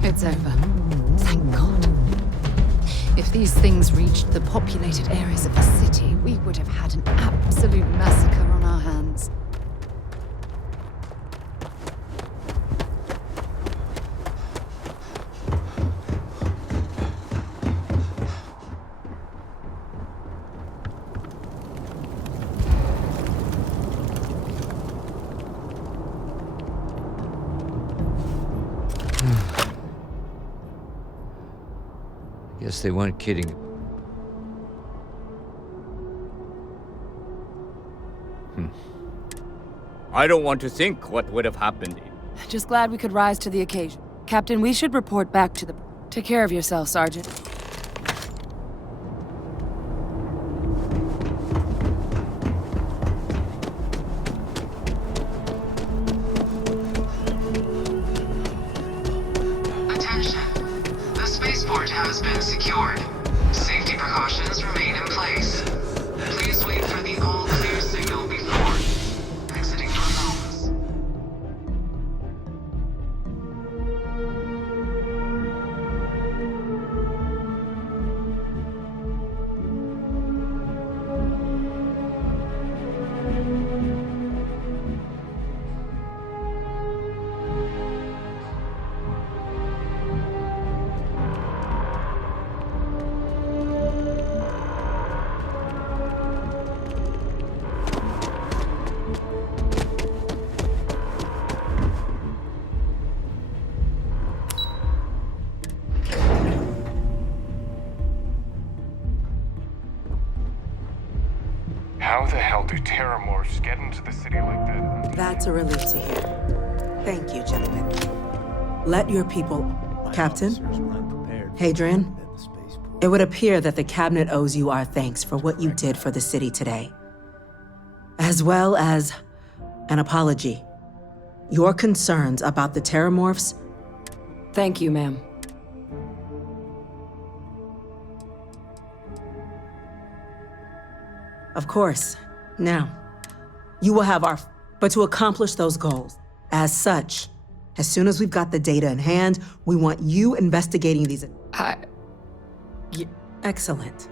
It's over. Thank God. If these things reached the populated areas of the city, we would have had an absolute massacre on our hands. Guess they weren't kidding. I don't want to think what would have happened. Just glad we could rise to the occasion. Captain, we should report back to the... Take care of yourself, Sergeant. Attention. The spaceport has been secured. Safety precautions remain in place. Please wait for the all-clear signal before exiting your homes. How the hell do terramorphs get into the city like that? That's a relief to hear. Thank you, gentlemen. Let your people... Captain? Hadrian? It would appear that the cabinet owes you our thanks for what you did for the city today. As well as an apology. Your concerns about the terramorphs... Thank you, ma'am. Of course. Now, you will have our... But to accomplish those goals, as such, as soon as we've got the data in hand, we want you investigating these... Excellent.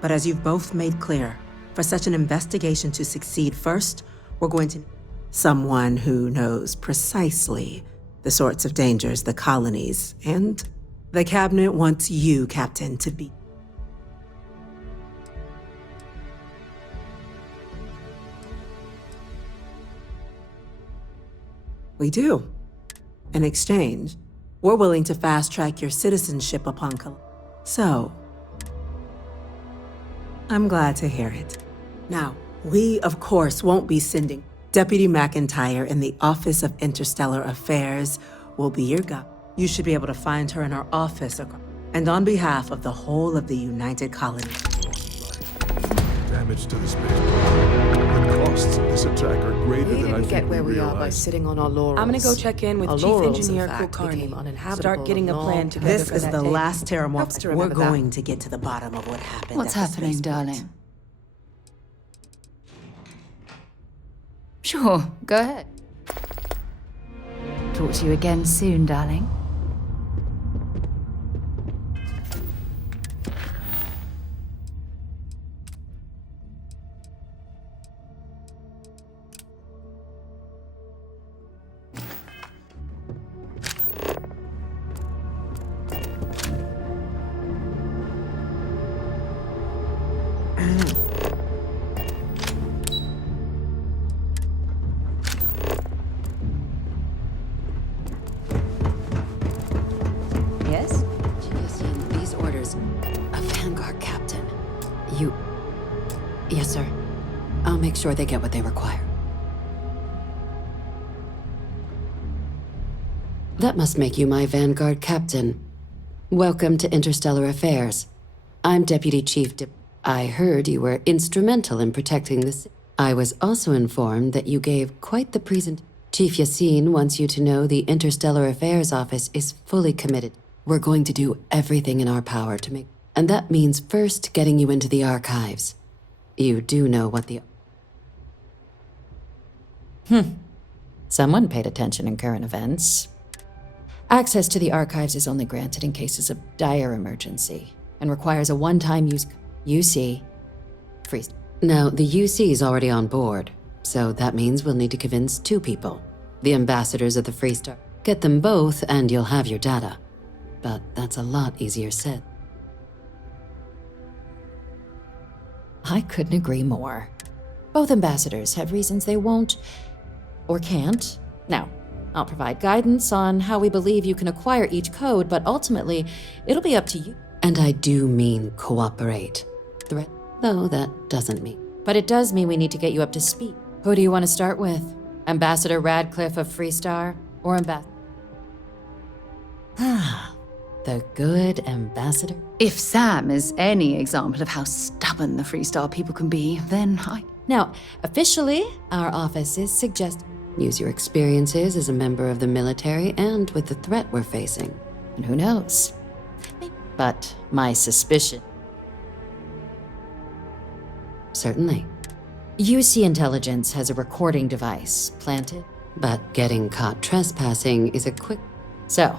But as you've both made clear, For such an investigation to succeed, first, we're going to someone who knows precisely the sorts of dangers the colonies and the cabinet wants you, Captain, to be. We do. In exchange, we're willing to fast-track your citizenship upon So, I'm glad to hear it. Now, we, of course, won't be sending. Deputy McIntyre in the Office of Interstellar Affairs will be your guide. You should be able to find her in our office, and on behalf of the whole of the United Colony. Damage to the spaceport. The costs of this attack are greater We than I didn't get think where we we are by realize. sitting on our laurels. I'm gonna go check in with Our Chief laurels, Engineer in fact, Kulkarni. became uninhabitable Start getting a long plan together This for is that the day. last Terramorph. Helps to We're remember that. going to get to the bottom of what happened. What's at the happening, spaceport. darling? Sure, go ahead. Talk to you again soon, darling. Yes? These orders. A Vanguard captain. You... Yes, sir. I'll make sure they get what they require. That must make you my Vanguard captain. Welcome to Interstellar Affairs. I'm Deputy Chief I heard you were instrumental in protecting the city. I was also informed that you gave quite the Chief Yassine wants you to know the Interstellar Affairs Office is fully committed. We're going to do everything in our power to make... And that means first getting you into the archives. You do know what the... Someone paid attention in current events. Access to the archives is only granted in cases of dire emergency and requires a one-time use... UC. Freeze. Now, the UC is already on board, so that means we'll need to convince 2 people. The ambassadors of the Free Star. Get them both and you'll have your data. But that's a lot easier said. I couldn't agree more. Both ambassadors have reasons they won't or can't. Now, I'll provide guidance on how we believe you can acquire each code, but ultimately, it'll be up to you. And I do mean cooperate. Threat, though that doesn't mean. But it does mean we need to get you up to speed. Who do you want to start with? Ambassador Radcliffe of Freestar or Ambassador? The good ambassador? If Sam is any example of how stubborn the Freestar people can be, then I... Now, officially, our office is suggesting... Use your experiences as a member of the military and with the threat we're facing. And who knows? But my suspicion... Certainly. UC Intelligence has a recording device planted. But getting caught trespassing is a quick... So...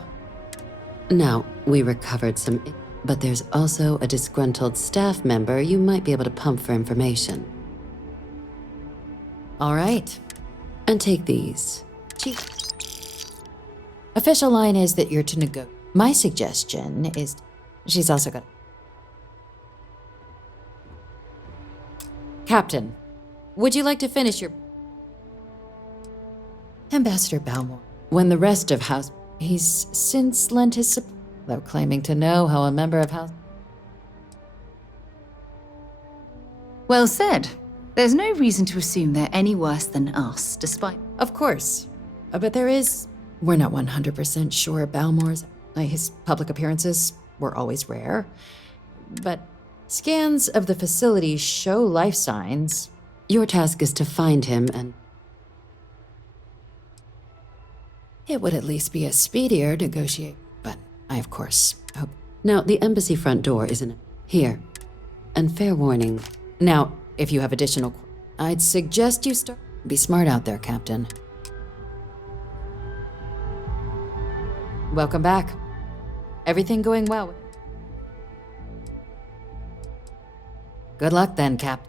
Now, we recovered some... But there's also a disgruntled staff member you might be able to pump for information. All right. And take these. Chief. Official line is that you're to negotiate. My suggestion is... She's also got... Captain, would you like to finish your... Ambassador Balmore. When the rest of House... He's since lent his support, though claiming to know how a member of House... Well said. There's no reason to assume they're any worse than us, despite... Of course. But there is... We're not 100% sure Balmore's... His public appearances were always rare. But scans of the facility show life signs. Your task is to find him and... It would at least be a speedier negotiate, but I, of course, hope... Now, the embassy front door isn't... Here. And fair warning. Now, if you have additional... I'd suggest you start... Be smart out there, Captain. Welcome back. Everything going well? Good luck then, Cap.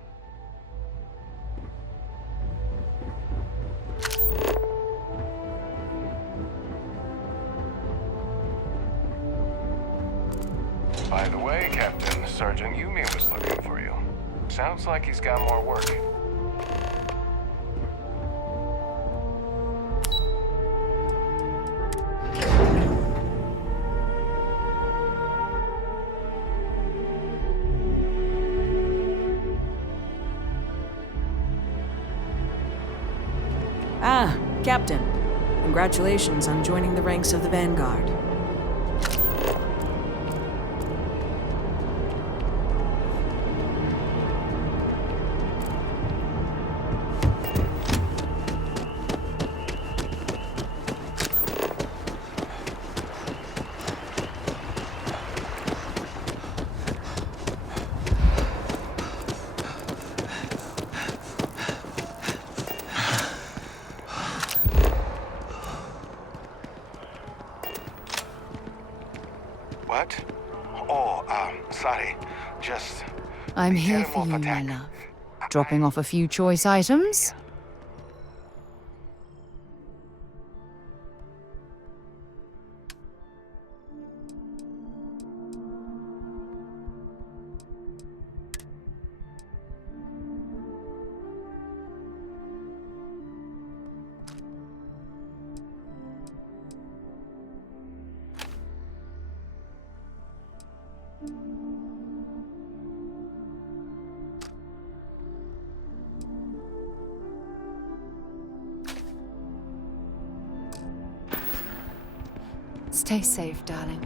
By the way, Captain, Sergeant Umiem was looking for you. Sounds like he's got more work. Ah, Captain. Congratulations on joining the ranks of the Vanguard. What? Oh, sorry. Just... I'm here for you, my love. Dropping off a few choice items? Stay safe, darling.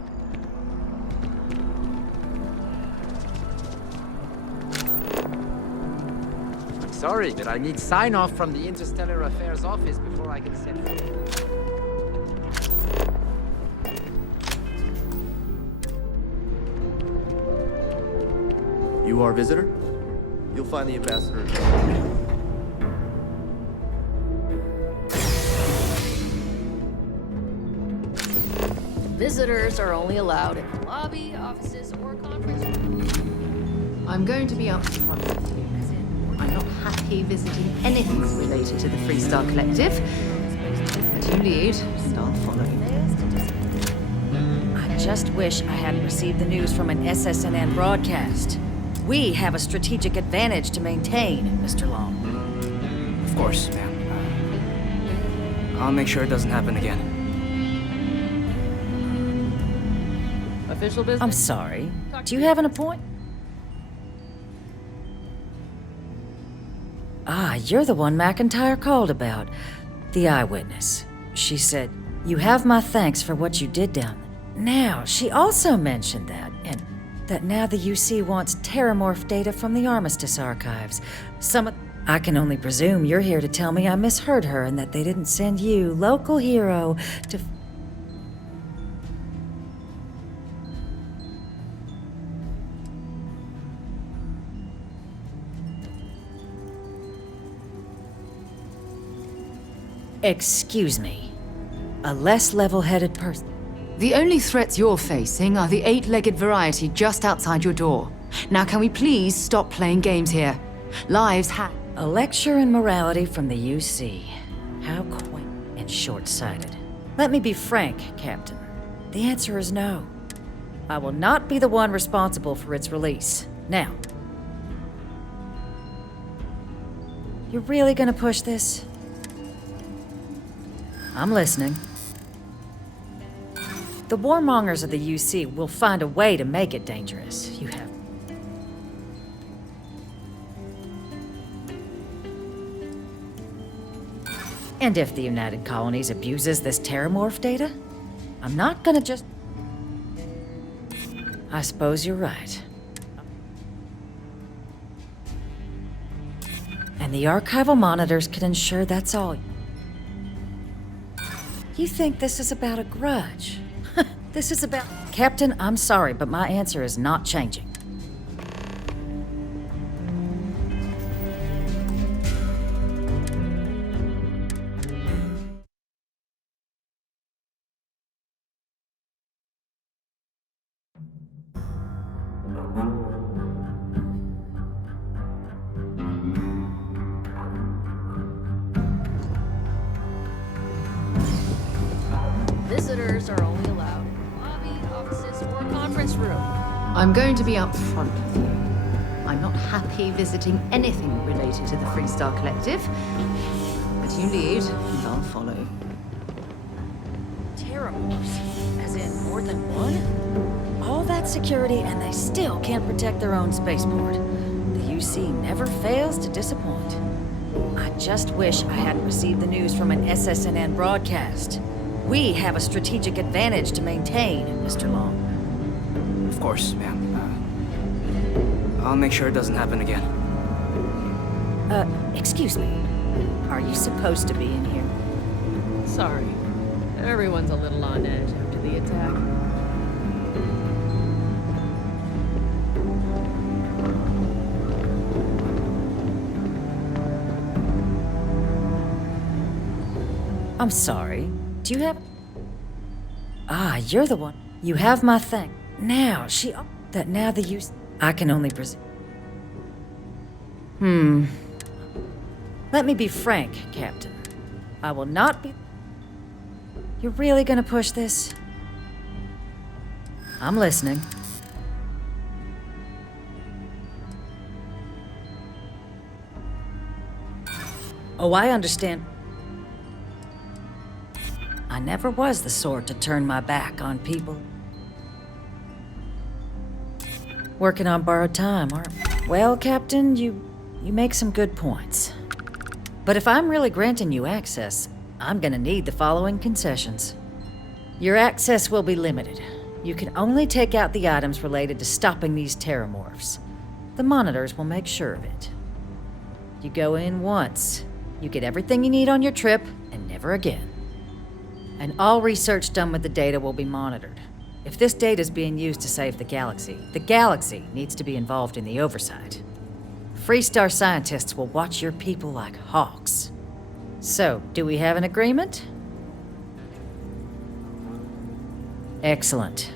Sorry, but I need sign-off from the Interstellar Affairs office before I can send it. You are a visitor? You'll find the ambassador. Visitors are only allowed in the lobby, offices, or conference rooms. I'm going to be upfront with you, as in, I'm not happy visiting anything related to the Freestar Collective. But you lead, and I'll follow. I just wish I hadn't received the news from an SSNN broadcast. We have a strategic advantage to maintain, Mr. Long. Of course, ma'am. I'll make sure it doesn't happen again. Official business? I'm sorry. Do you have an appointment? Ah, you're the one McIntyre called about. The eyewitness. She said, "You have my thanks for what you did down there." Now, she also mentioned that, and that now the UC wants terramorph data from the Armistice archives. I can only presume you're here to tell me I misheard her and that they didn't send you, local hero, to... Excuse me. A less level-headed person. The only threats you're facing are the 8-legged variety just outside your door. Now can we please stop playing games here? Lives A lecture in morality from the UC. How quaint and short-sighted. Let me be frank, Captain. The answer is no. I will not be the one responsible for its release. Now. You're really gonna push this? I'm listening. The warmongers of the UC will find a way to make it dangerous. You have... And if the United Colonies abuses this terramorph data, I'm not gonna just... I suppose you're right. And the archival monitors can ensure that's all. You think this is about a grudge? This is about... Captain, I'm sorry, but my answer is not changing. Visitors are only allowed in the lobby, offices, or conference room. I'm going to be upfront with you. I'm not happy visiting anything related to the Freestar Collective. But you lead, and I'll follow. Terramorphs? As in more than one? All that security and they still can't protect their own spaceport. The UC never fails to disappoint. I just wish I hadn't received the news from an SSNN broadcast. We have a strategic advantage to maintain, Mr. Long. Of course, ma'am. I'll make sure it doesn't happen again. Excuse me. Are you supposed to be in here? Sorry. Everyone's a little on edge after the attack. I'm sorry. Do you have... Ah, you're the one. You have my thing. Now, that now the use... I can only presume... Let me be frank, Captain. I will not be... You're really gonna push this? I'm listening. Oh, I understand. I never was the sort to turn my back on people. Working on borrowed time, aren't we? Well, Captain, you make some good points. But if I'm really granting you access, I'm gonna need the following concessions. Your access will be limited. You can only take out the items related to stopping these terramorphs. The monitors will make sure of it. You go in once, you get everything you need on your trip, and never again. And all research done with the data will be monitored. If this data is being used to save the galaxy needs to be involved in the oversight. Freestar scientists will watch your people like hawks. So, do we have an agreement? Excellent.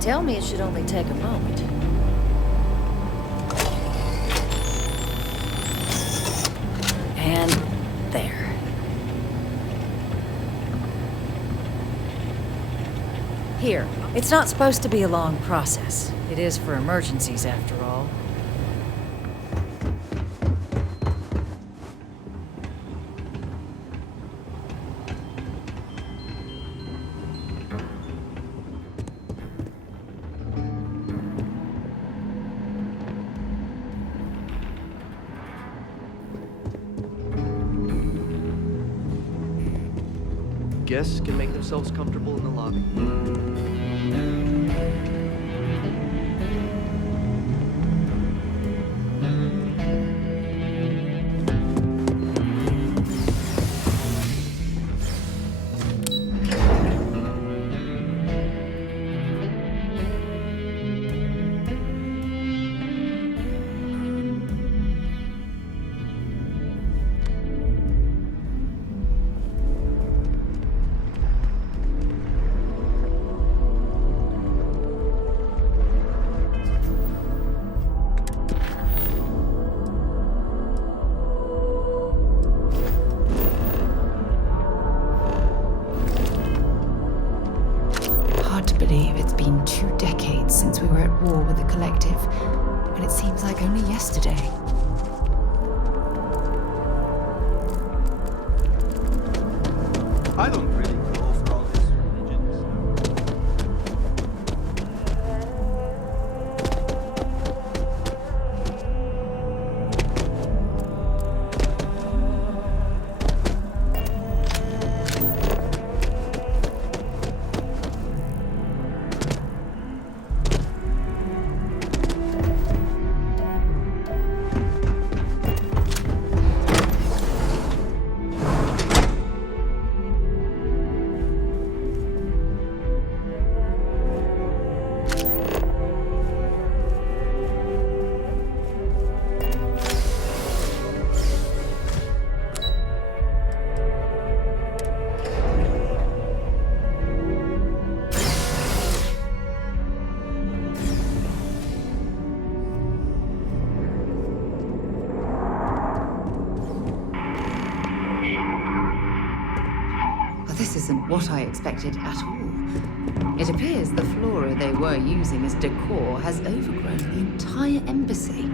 Tell me it should only take a moment. And there. Here, it's not supposed to be a long process. It is for emergencies, after all. Guests can make themselves comfortable in the lobby. It's been 2 decades since we were at war with the Collective, but it seems like only yesterday. I don't really go for all this religion. what I expected at all. It appears the flora they were using as decor has overgrown the entire embassy.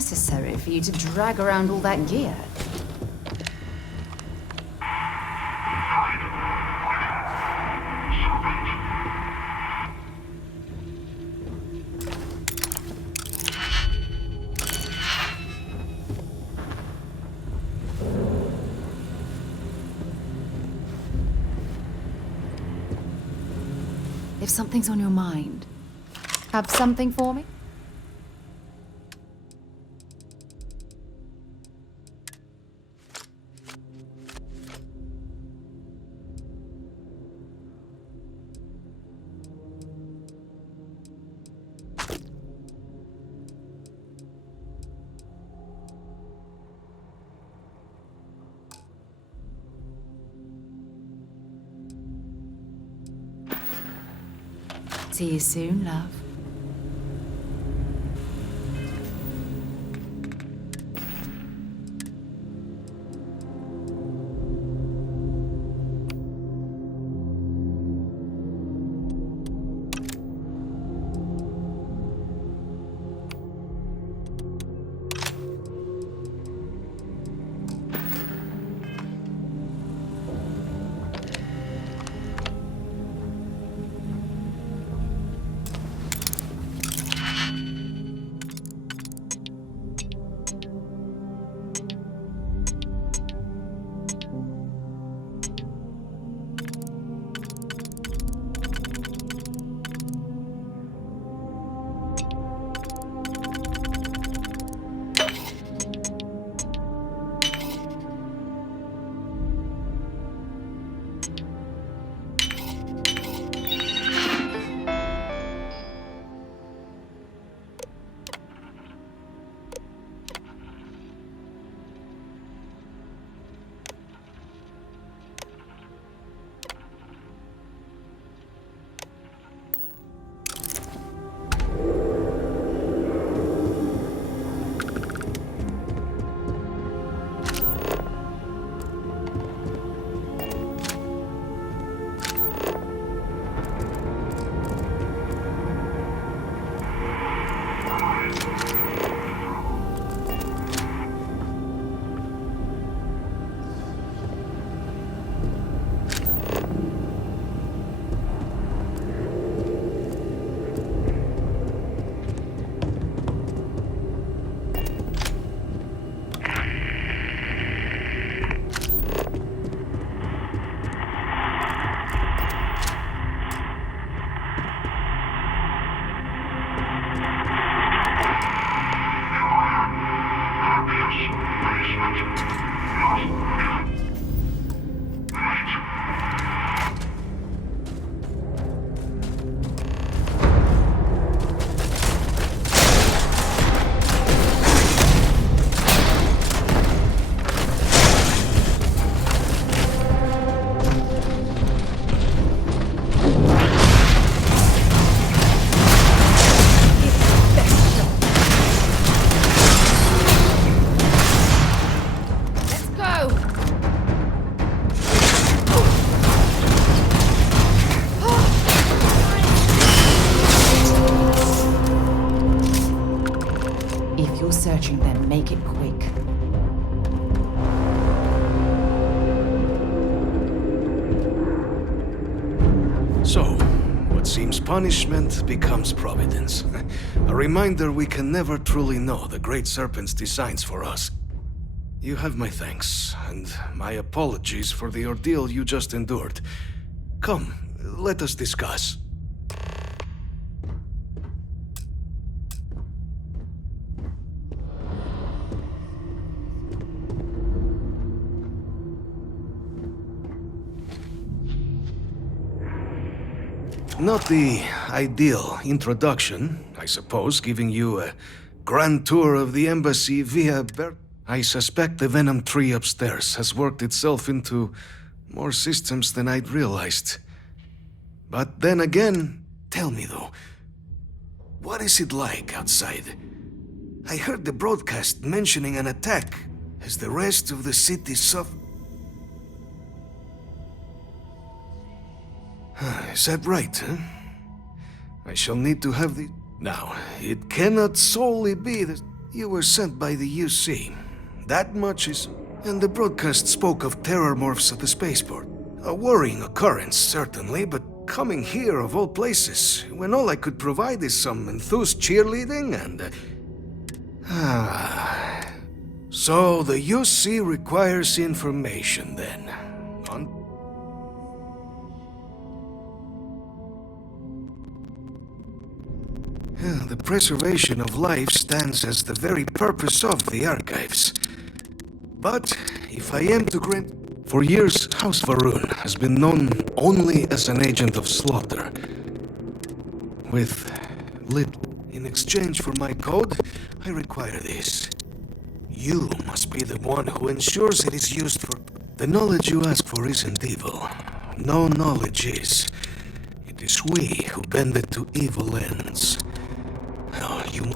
necessary for you to drag around all that gear? If something's on your mind, have something for me? See you soon, love. Searching, then make it quick. So, what seems punishment becomes providence. A reminder we can never truly know the Great Serpent's designs for us. You have my thanks, and my apologies for the ordeal you just endured. Come, let us discuss. Not the ideal introduction, I suppose, giving you a grand tour of the embassy via I suspect the Venom tree upstairs has worked itself into more systems than I'd realized. But then again, tell me though, what is it like outside? I heard the broadcast mentioning an attack. Has the rest of the city suffered? Is that right, huh? I shall need to have the... Now, it cannot solely be the... You were sent by the UC. That much is... And the broadcast spoke of terror morphs at the spaceport. A worrying occurrence, certainly, but coming here of all places, when all I could provide is some enthused cheerleading and... So the UC requires information, then. The preservation of life stands as the very purpose of the archives. But if I am to grant... For years, House Varun has been known only as an agent of slaughter. With in exchange for my code, I require this. You must be the one who ensures it is used for... The knowledge you ask for isn't evil. No knowledge is. It is we who bend it to evil ends. Now, you...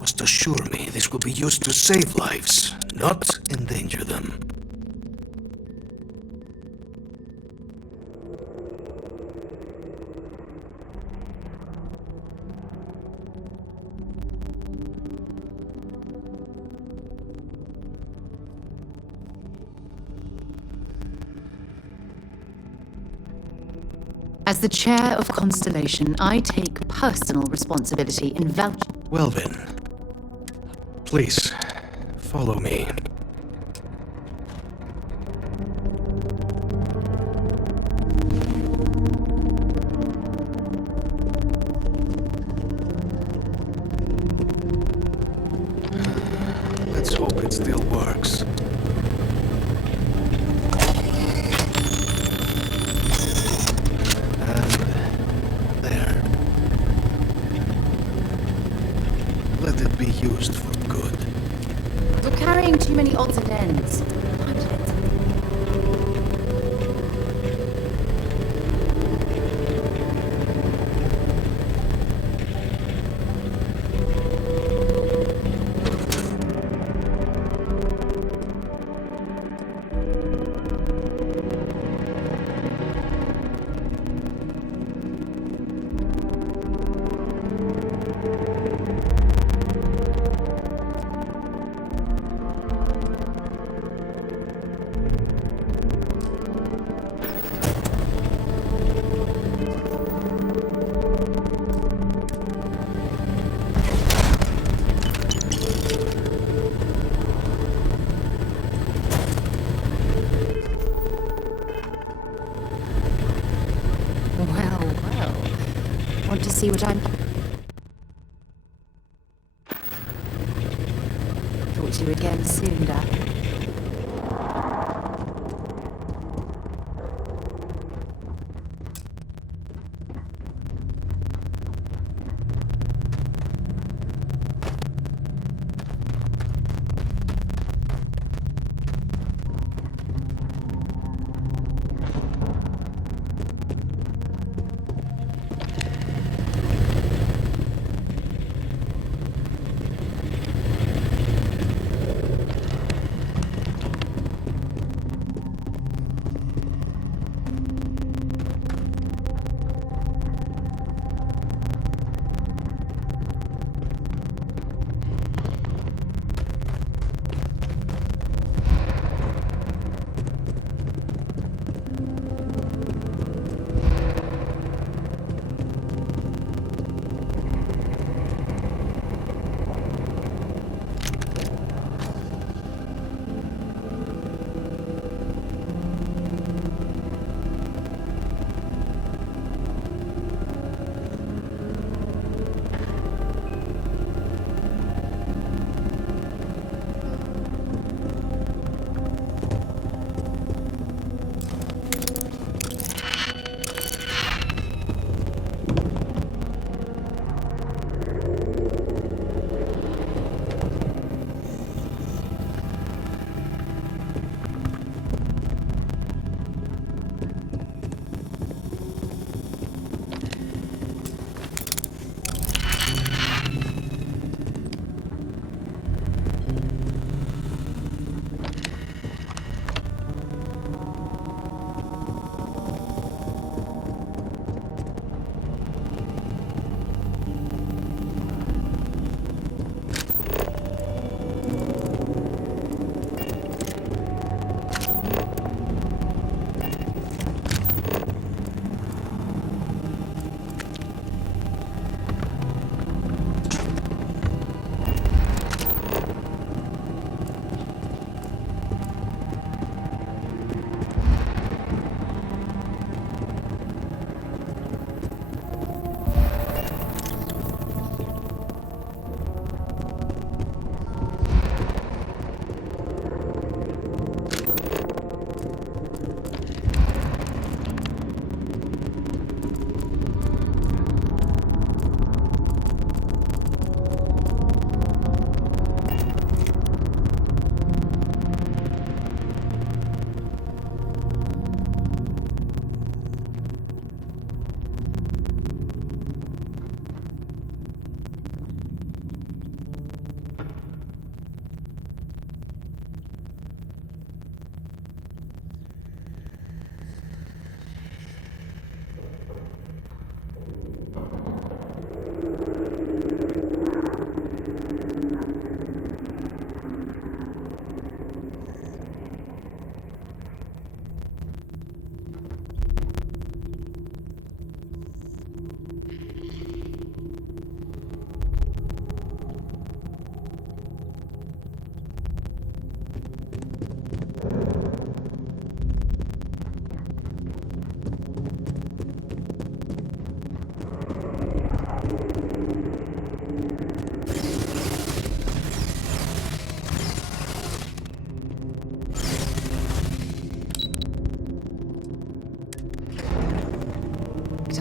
must assure me this will be used to save lives, not endanger them. As the chair of Constellation, I take personal responsibility in vouching. Well then, please, follow me. Let's hope it still works. You're carrying too see what I'm... Talk to you again soon, Dad.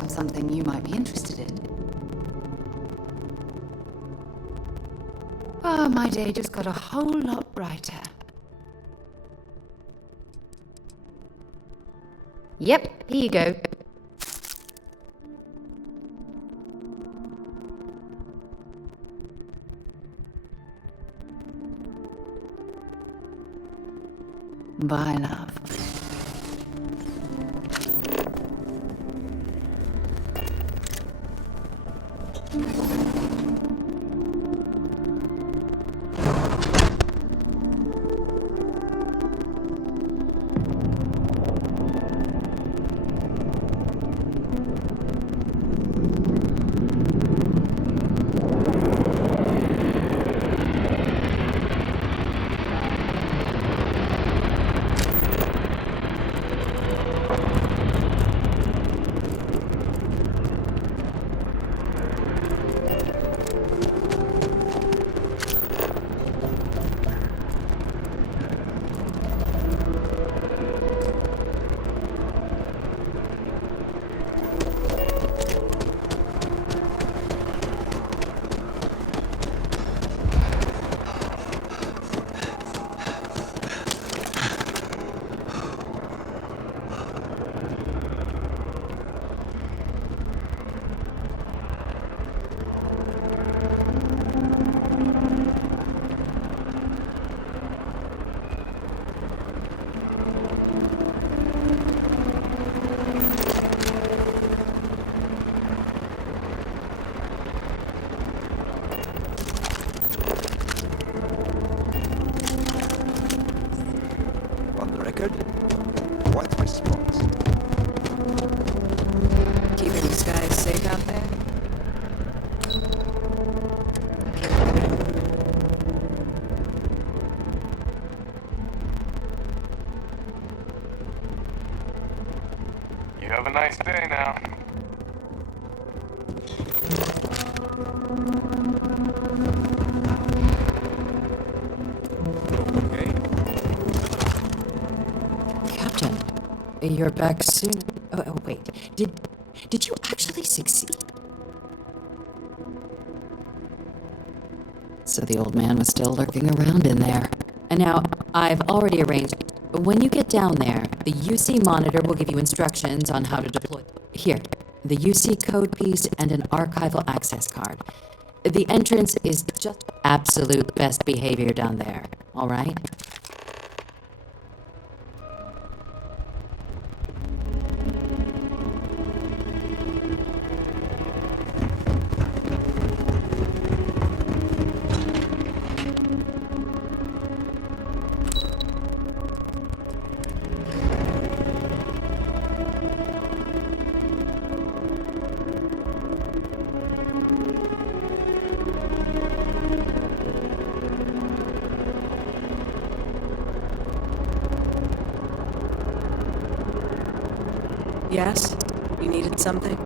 Something you might be interested in. Oh, my day just got a whole lot brighter. Yep, here you go. Bye, love. good? What's my response? Keeping the skies safe out there? You have a nice day now. Captain, you're back soon. Oh, wait. Did you actually succeed? So the old man was still lurking around in there. And now, I've already arranged. When you get down there, the UC monitor will give you instructions on how to deploy. Here, the UC code piece and an archival access card. The entrance is just absolute best behavior down there, all right? Yes? You needed something?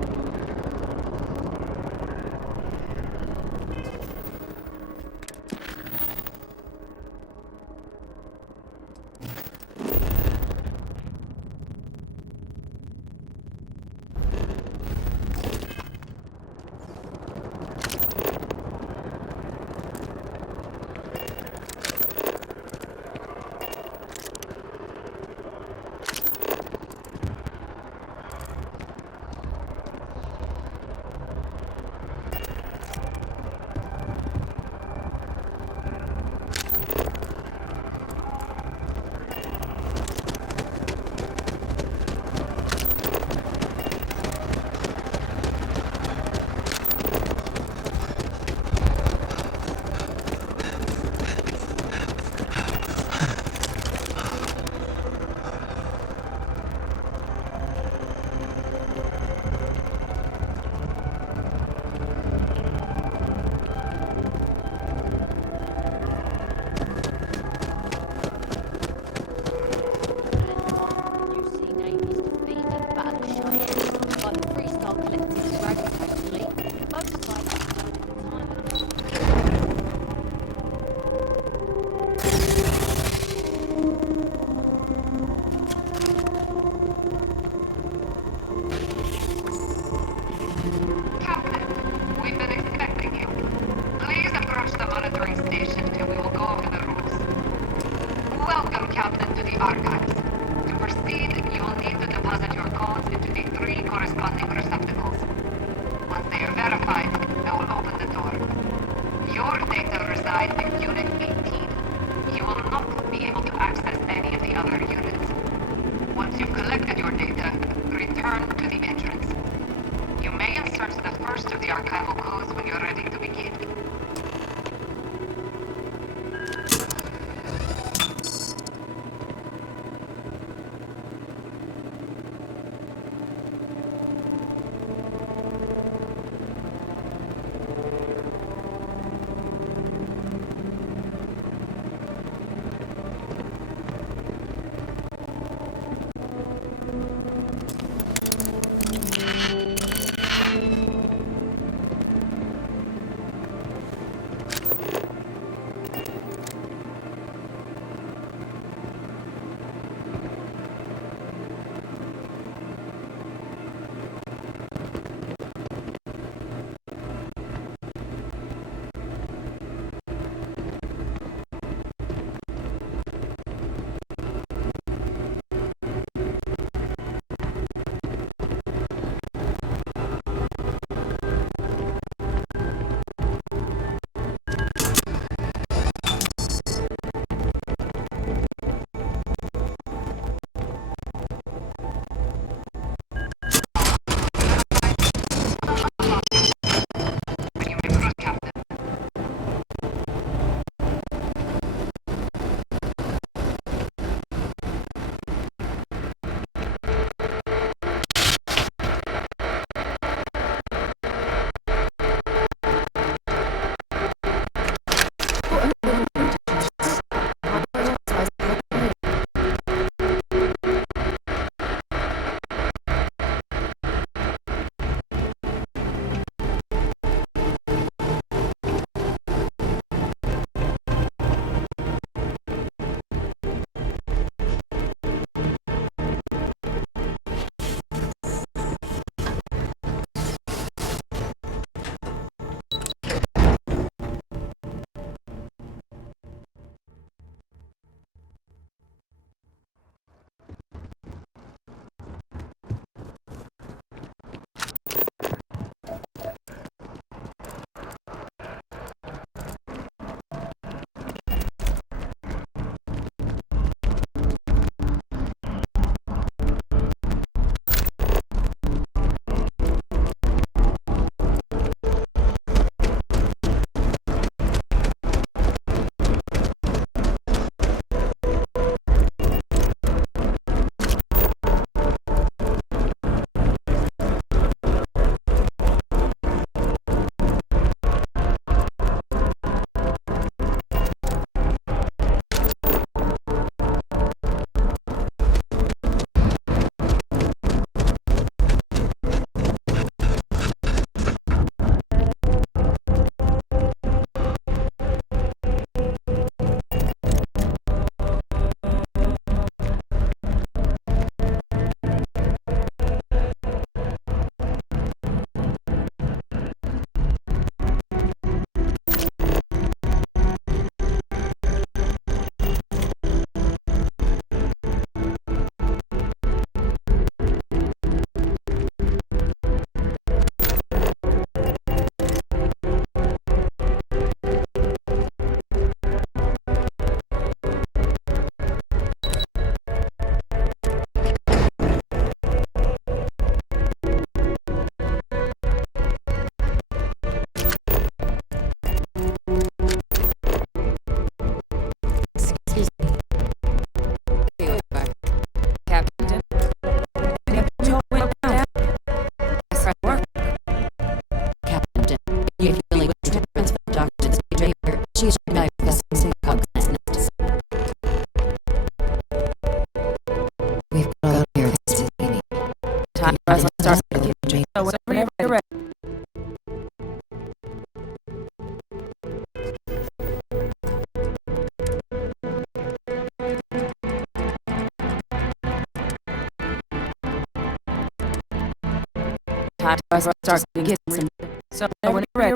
time I start to get some. So when you're ready.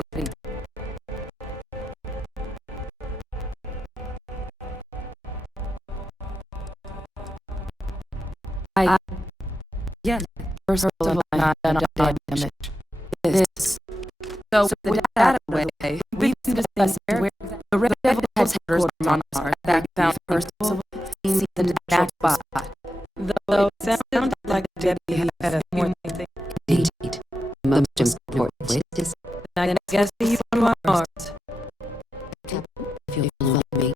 Yes, first of all, not damage. This. So with that away, we can discuss where the Devil's headquarters on our back down first of all, seen the back spot. Though it sounds like the deputy had a more thing. Indeed. Most important is I guess you on Mars. if you'll follow me.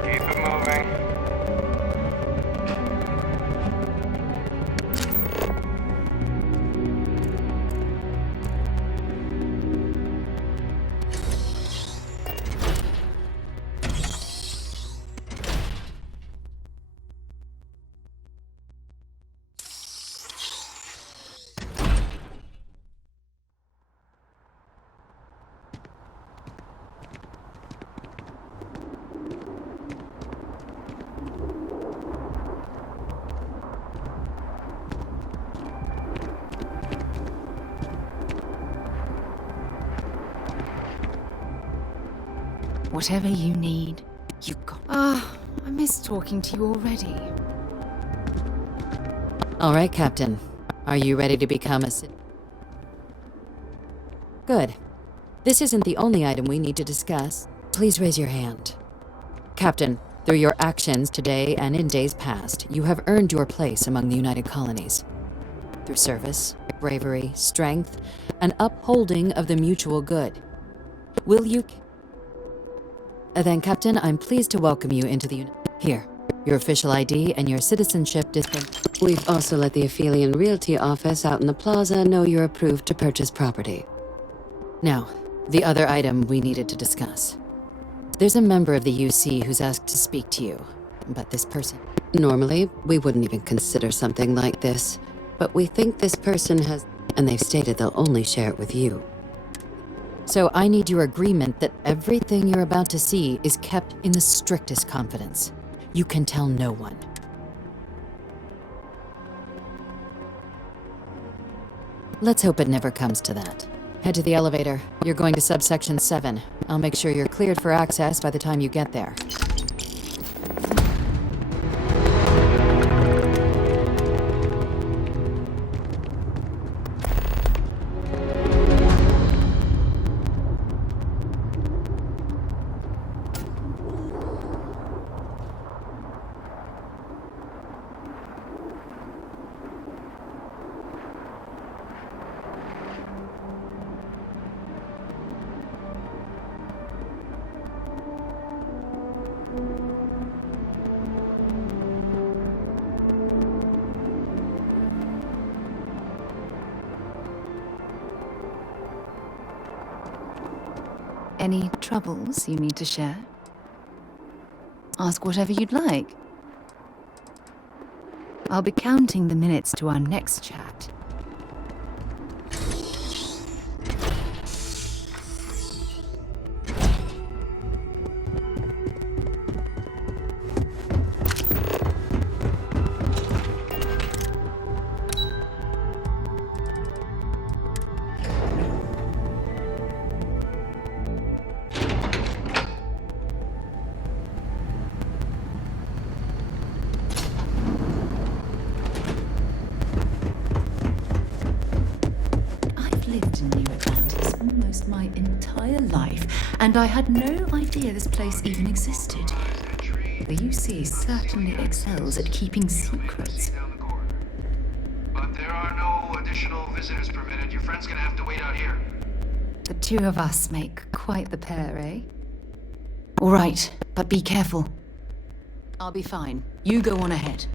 Keep it moving. Whatever you need, you got. I miss talking to you already. All right, Captain. Are you ready to become a Good. This isn't the only item we need to discuss. Please raise your hand. Captain, through your actions today and in days past, you have earned your place among the United Colonies. Through service, bravery, strength, and upholding of the mutual good. Will you... Then, Captain, I'm pleased to welcome you into the Here, your official ID and your citizenship distinct. We've also let the Aphelion Realty office out in the plaza know you're approved to purchase property. Now, the other item we needed to discuss. There's a member of the UC who's asked to speak to you, but this person... Normally, we wouldn't even consider something like this, but we think this person has... And they've stated they'll only share it with you. So I need your agreement that everything you're about to see is kept in the strictest confidence. You can tell no one. Let's hope it never comes to that. Head to the elevator. You're going to subsection 7. I'll make sure you're cleared for access by the time you get there. Any troubles you need to share? Ask whatever you'd like. I'll be counting the minutes to our next chat. My entire life, and I had no idea this place even existed. The UC certainly excels at keeping secrets. But there are no additional visitors permitted. Your friend's gonna have to wait out here. The two of us make quite the pair, eh? All right, but be careful. I'll be fine. You go on ahead.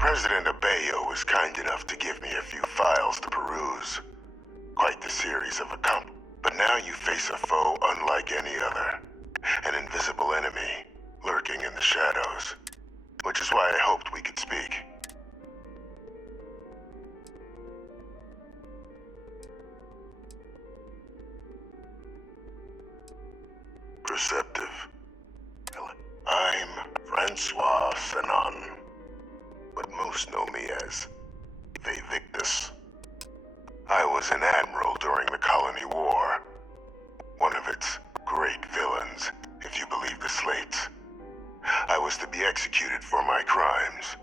President Abeyo was kind enough to give me a few files to peruse. Quite the series of accomplishments. But now you face a foe unlike any other. An invisible enemy, lurking in the shadows. Which is why I hoped we could speak. Perceptive. I'm Francois Sanon, but most know me as Victus. I was an admiral during the Colony War, one of its great villains, if you believe the slates. I was to be executed for my crimes,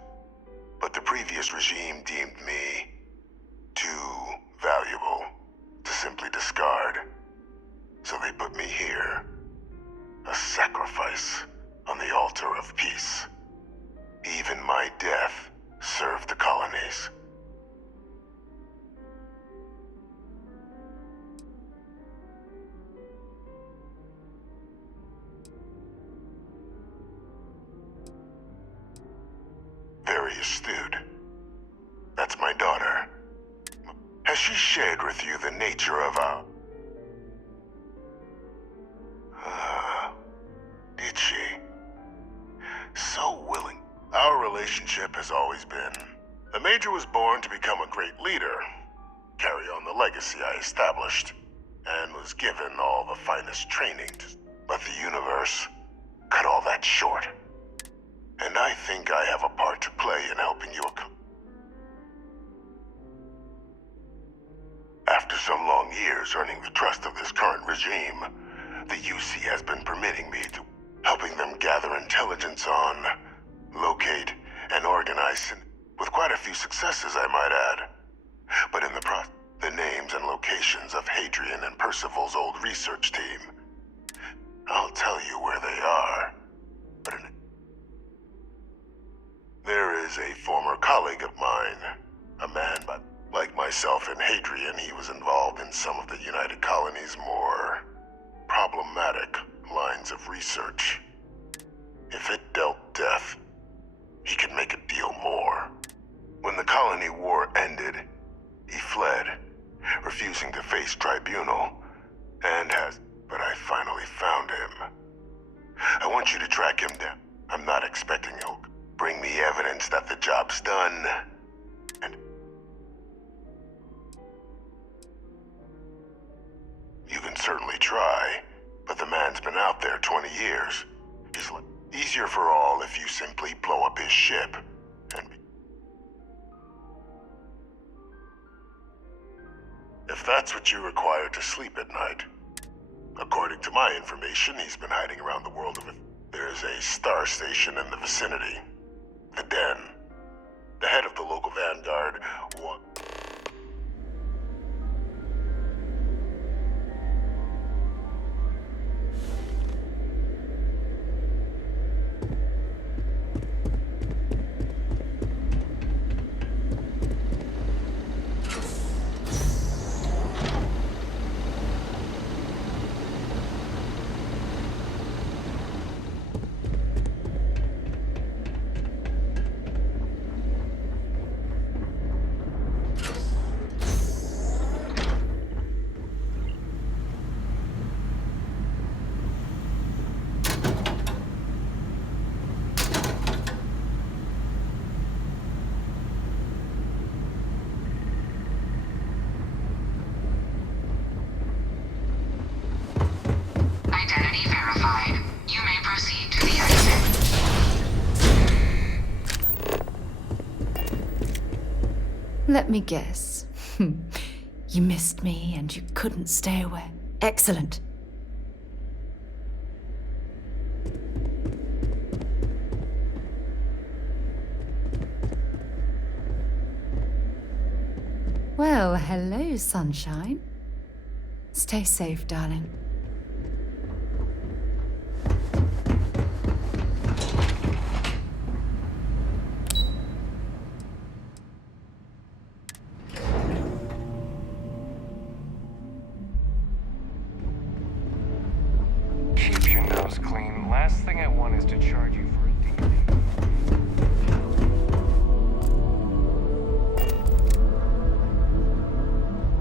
but the previous regime deemed me too valuable to simply discard. So they put me here, a sacrifice on the altar of peace. Even my death served the colonies. Very astute. That's my daughter. Has she shared with you the nature of our... Did she? So willing. Our relationship has always been... The Major was born to become a great leader, carry on the legacy I established, and was given all the finest training to... But the universe cut all that short. And I think I have a part to play in helping you After some long years earning the trust of this current regime, the UC has been permitting me to helping them gather intelligence on, locate, and organize, with quite a few successes, I might add. But in the process, the names and locations of Hadrian and Percival's old research team. I'll tell you where they are, but there is a former colleague of mine, a man, but like myself and Hadrian, he was involved in some of the United Colony's more problematic lines of research. If it dealt death, he could make a deal more. When the Colony War ended, he fled, refusing to face tribunal, but I finally found him. I want you to track him down. I'm not expecting he'll bring me evidence that the job's done, and you can certainly try, but the man's been out there 20 years. He's easier for all if you simply blow up his ship, and if that's what you require to sleep at night. According to my information, he's been hiding around the world of it. There's a star station in the vicinity. The Den. The head of the local vanguard Identity verified. You may proceed to the exit. Let me guess. You missed me and you couldn't stay away. Excellent. Well, hello, sunshine. Stay safe, darling. Keep your nose clean. Last thing I want is to charge you for a deed.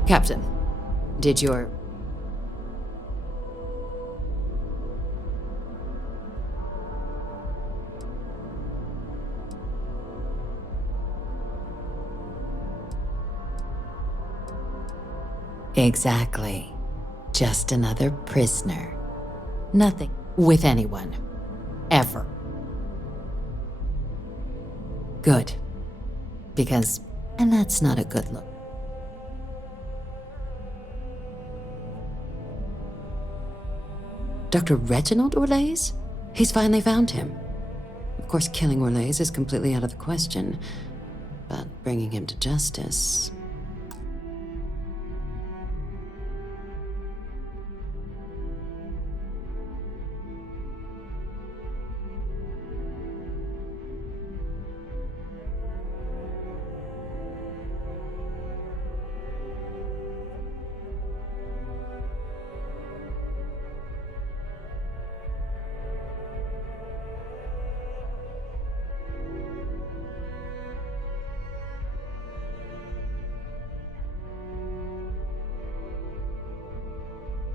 Captain, did your... Exactly. Just another prisoner. Nothing with anyone. Ever. Good. Because... and that's not a good look. Dr. Reginald Orlaise? He's finally found him. Of course, killing Orlaise is completely out of the question, but bringing him to justice...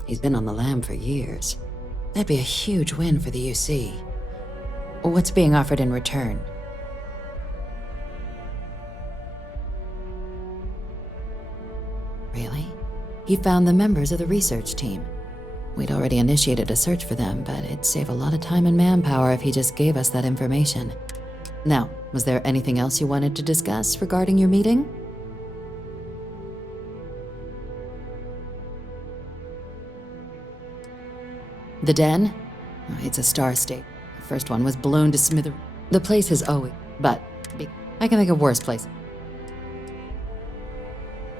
He's been on the lam for years. That'd be a huge win for the UC. What's being offered in return? Really? He found the members of the research team. We'd already initiated a search for them, but it'd save a lot of time and manpower if he just gave us that information. Now, was there anything else you wanted to discuss regarding your meeting? The Den? It's a star state. The first one was blown to smithereens. The place has always... but I can think of worse places.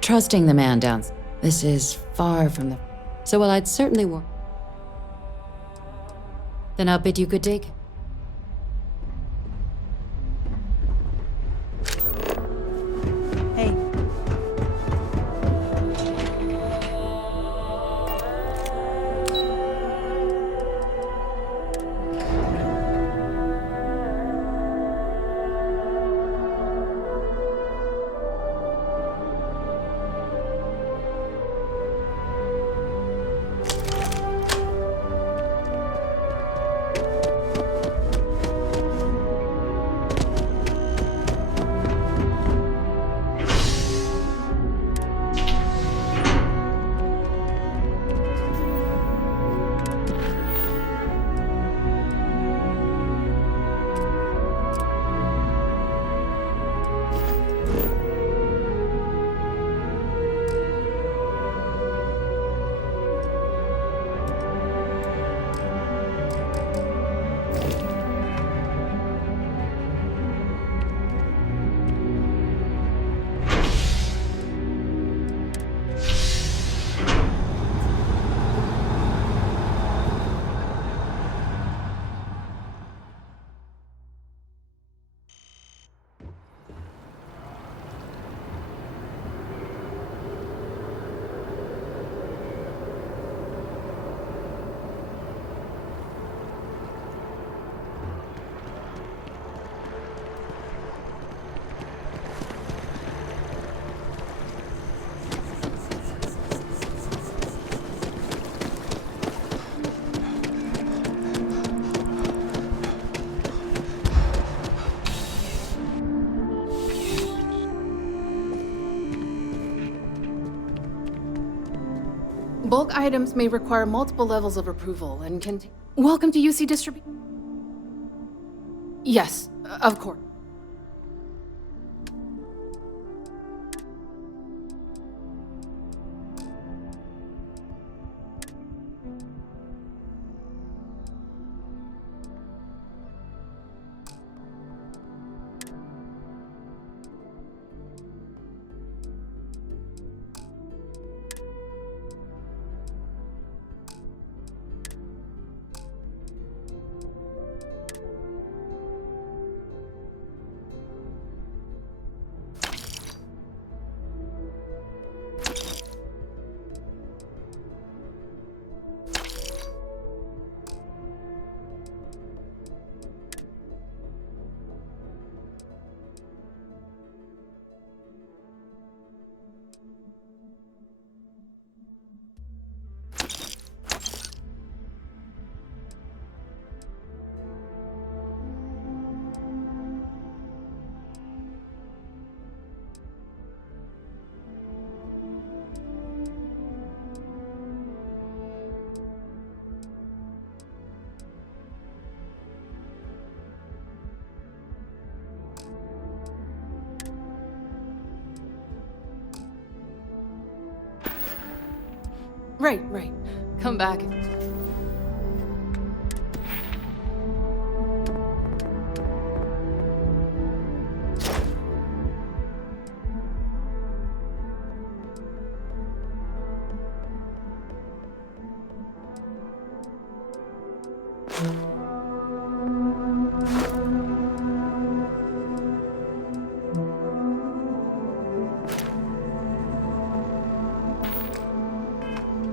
Trusting the man down... this is far from the... so while I'd certainly warn... then I'll bid you good day. Hey. Bulk items may require multiple levels of approval and can... Welcome to UC Distribution. Yes, of course. Right. Come back.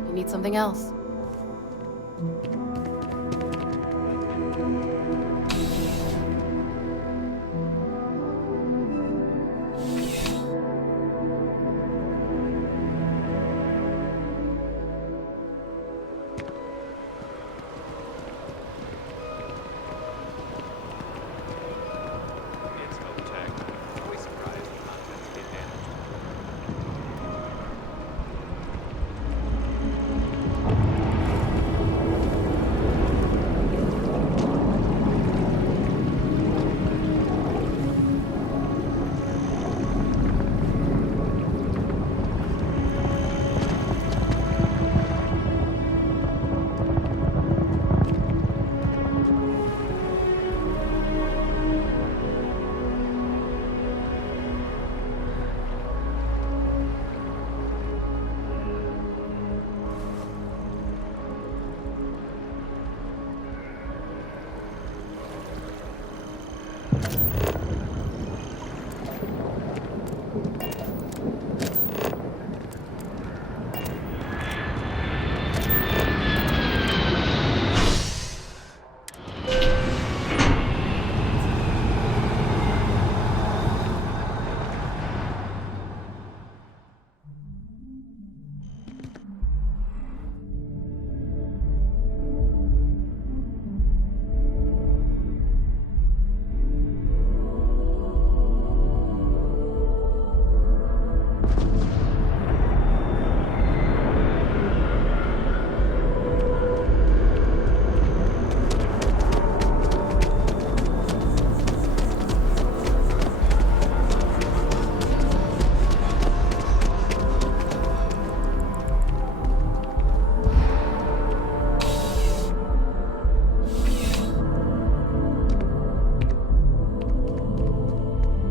You need something else?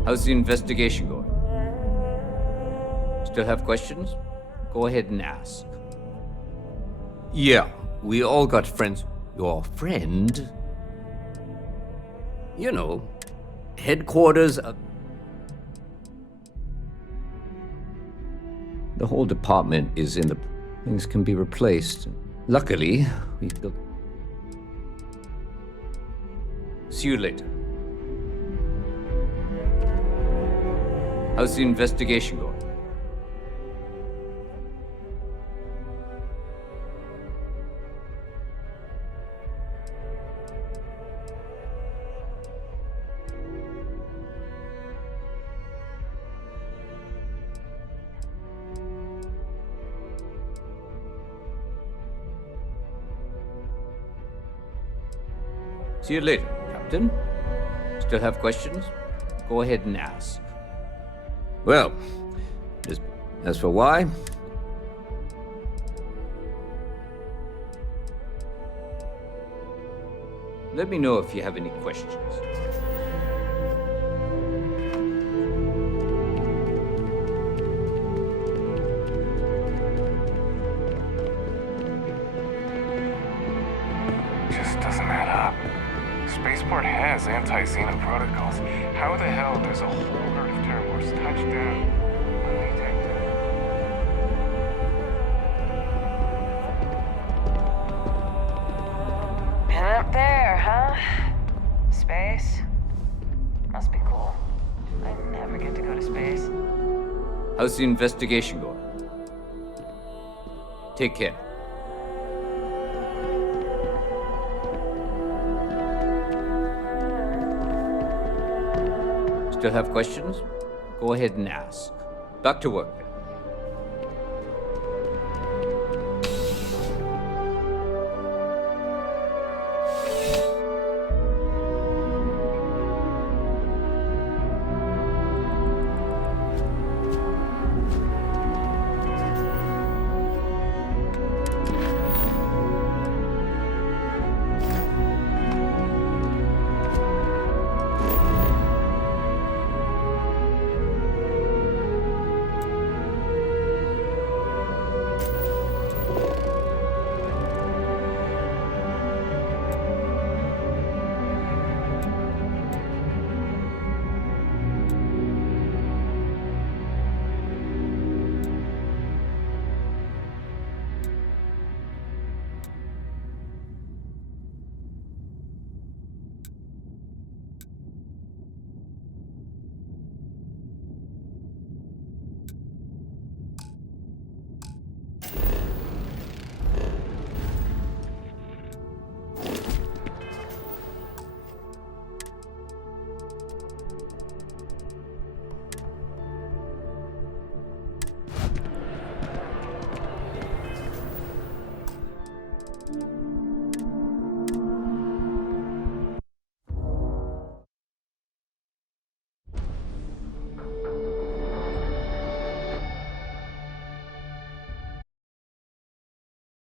How's the investigation going? Still have questions? Go ahead and ask. Yeah, we all got friends. Your friend? You know, headquarters of... The whole department is in the... Things can be replaced. Luckily, we built... See you later. How's the investigation going? See you later, Captain. Still have questions? Go ahead and ask. Well, as for why, let me know if you have any questions. Just doesn't add up. Spaceport has anti-Xena protocols. How the hell does a whole herd of Terramorphs touch down undetected? Been up there, huh? Space? Must be cool. I never get to go to space. How's the investigation going? Take care. Still have questions? Go ahead and ask. Back to work.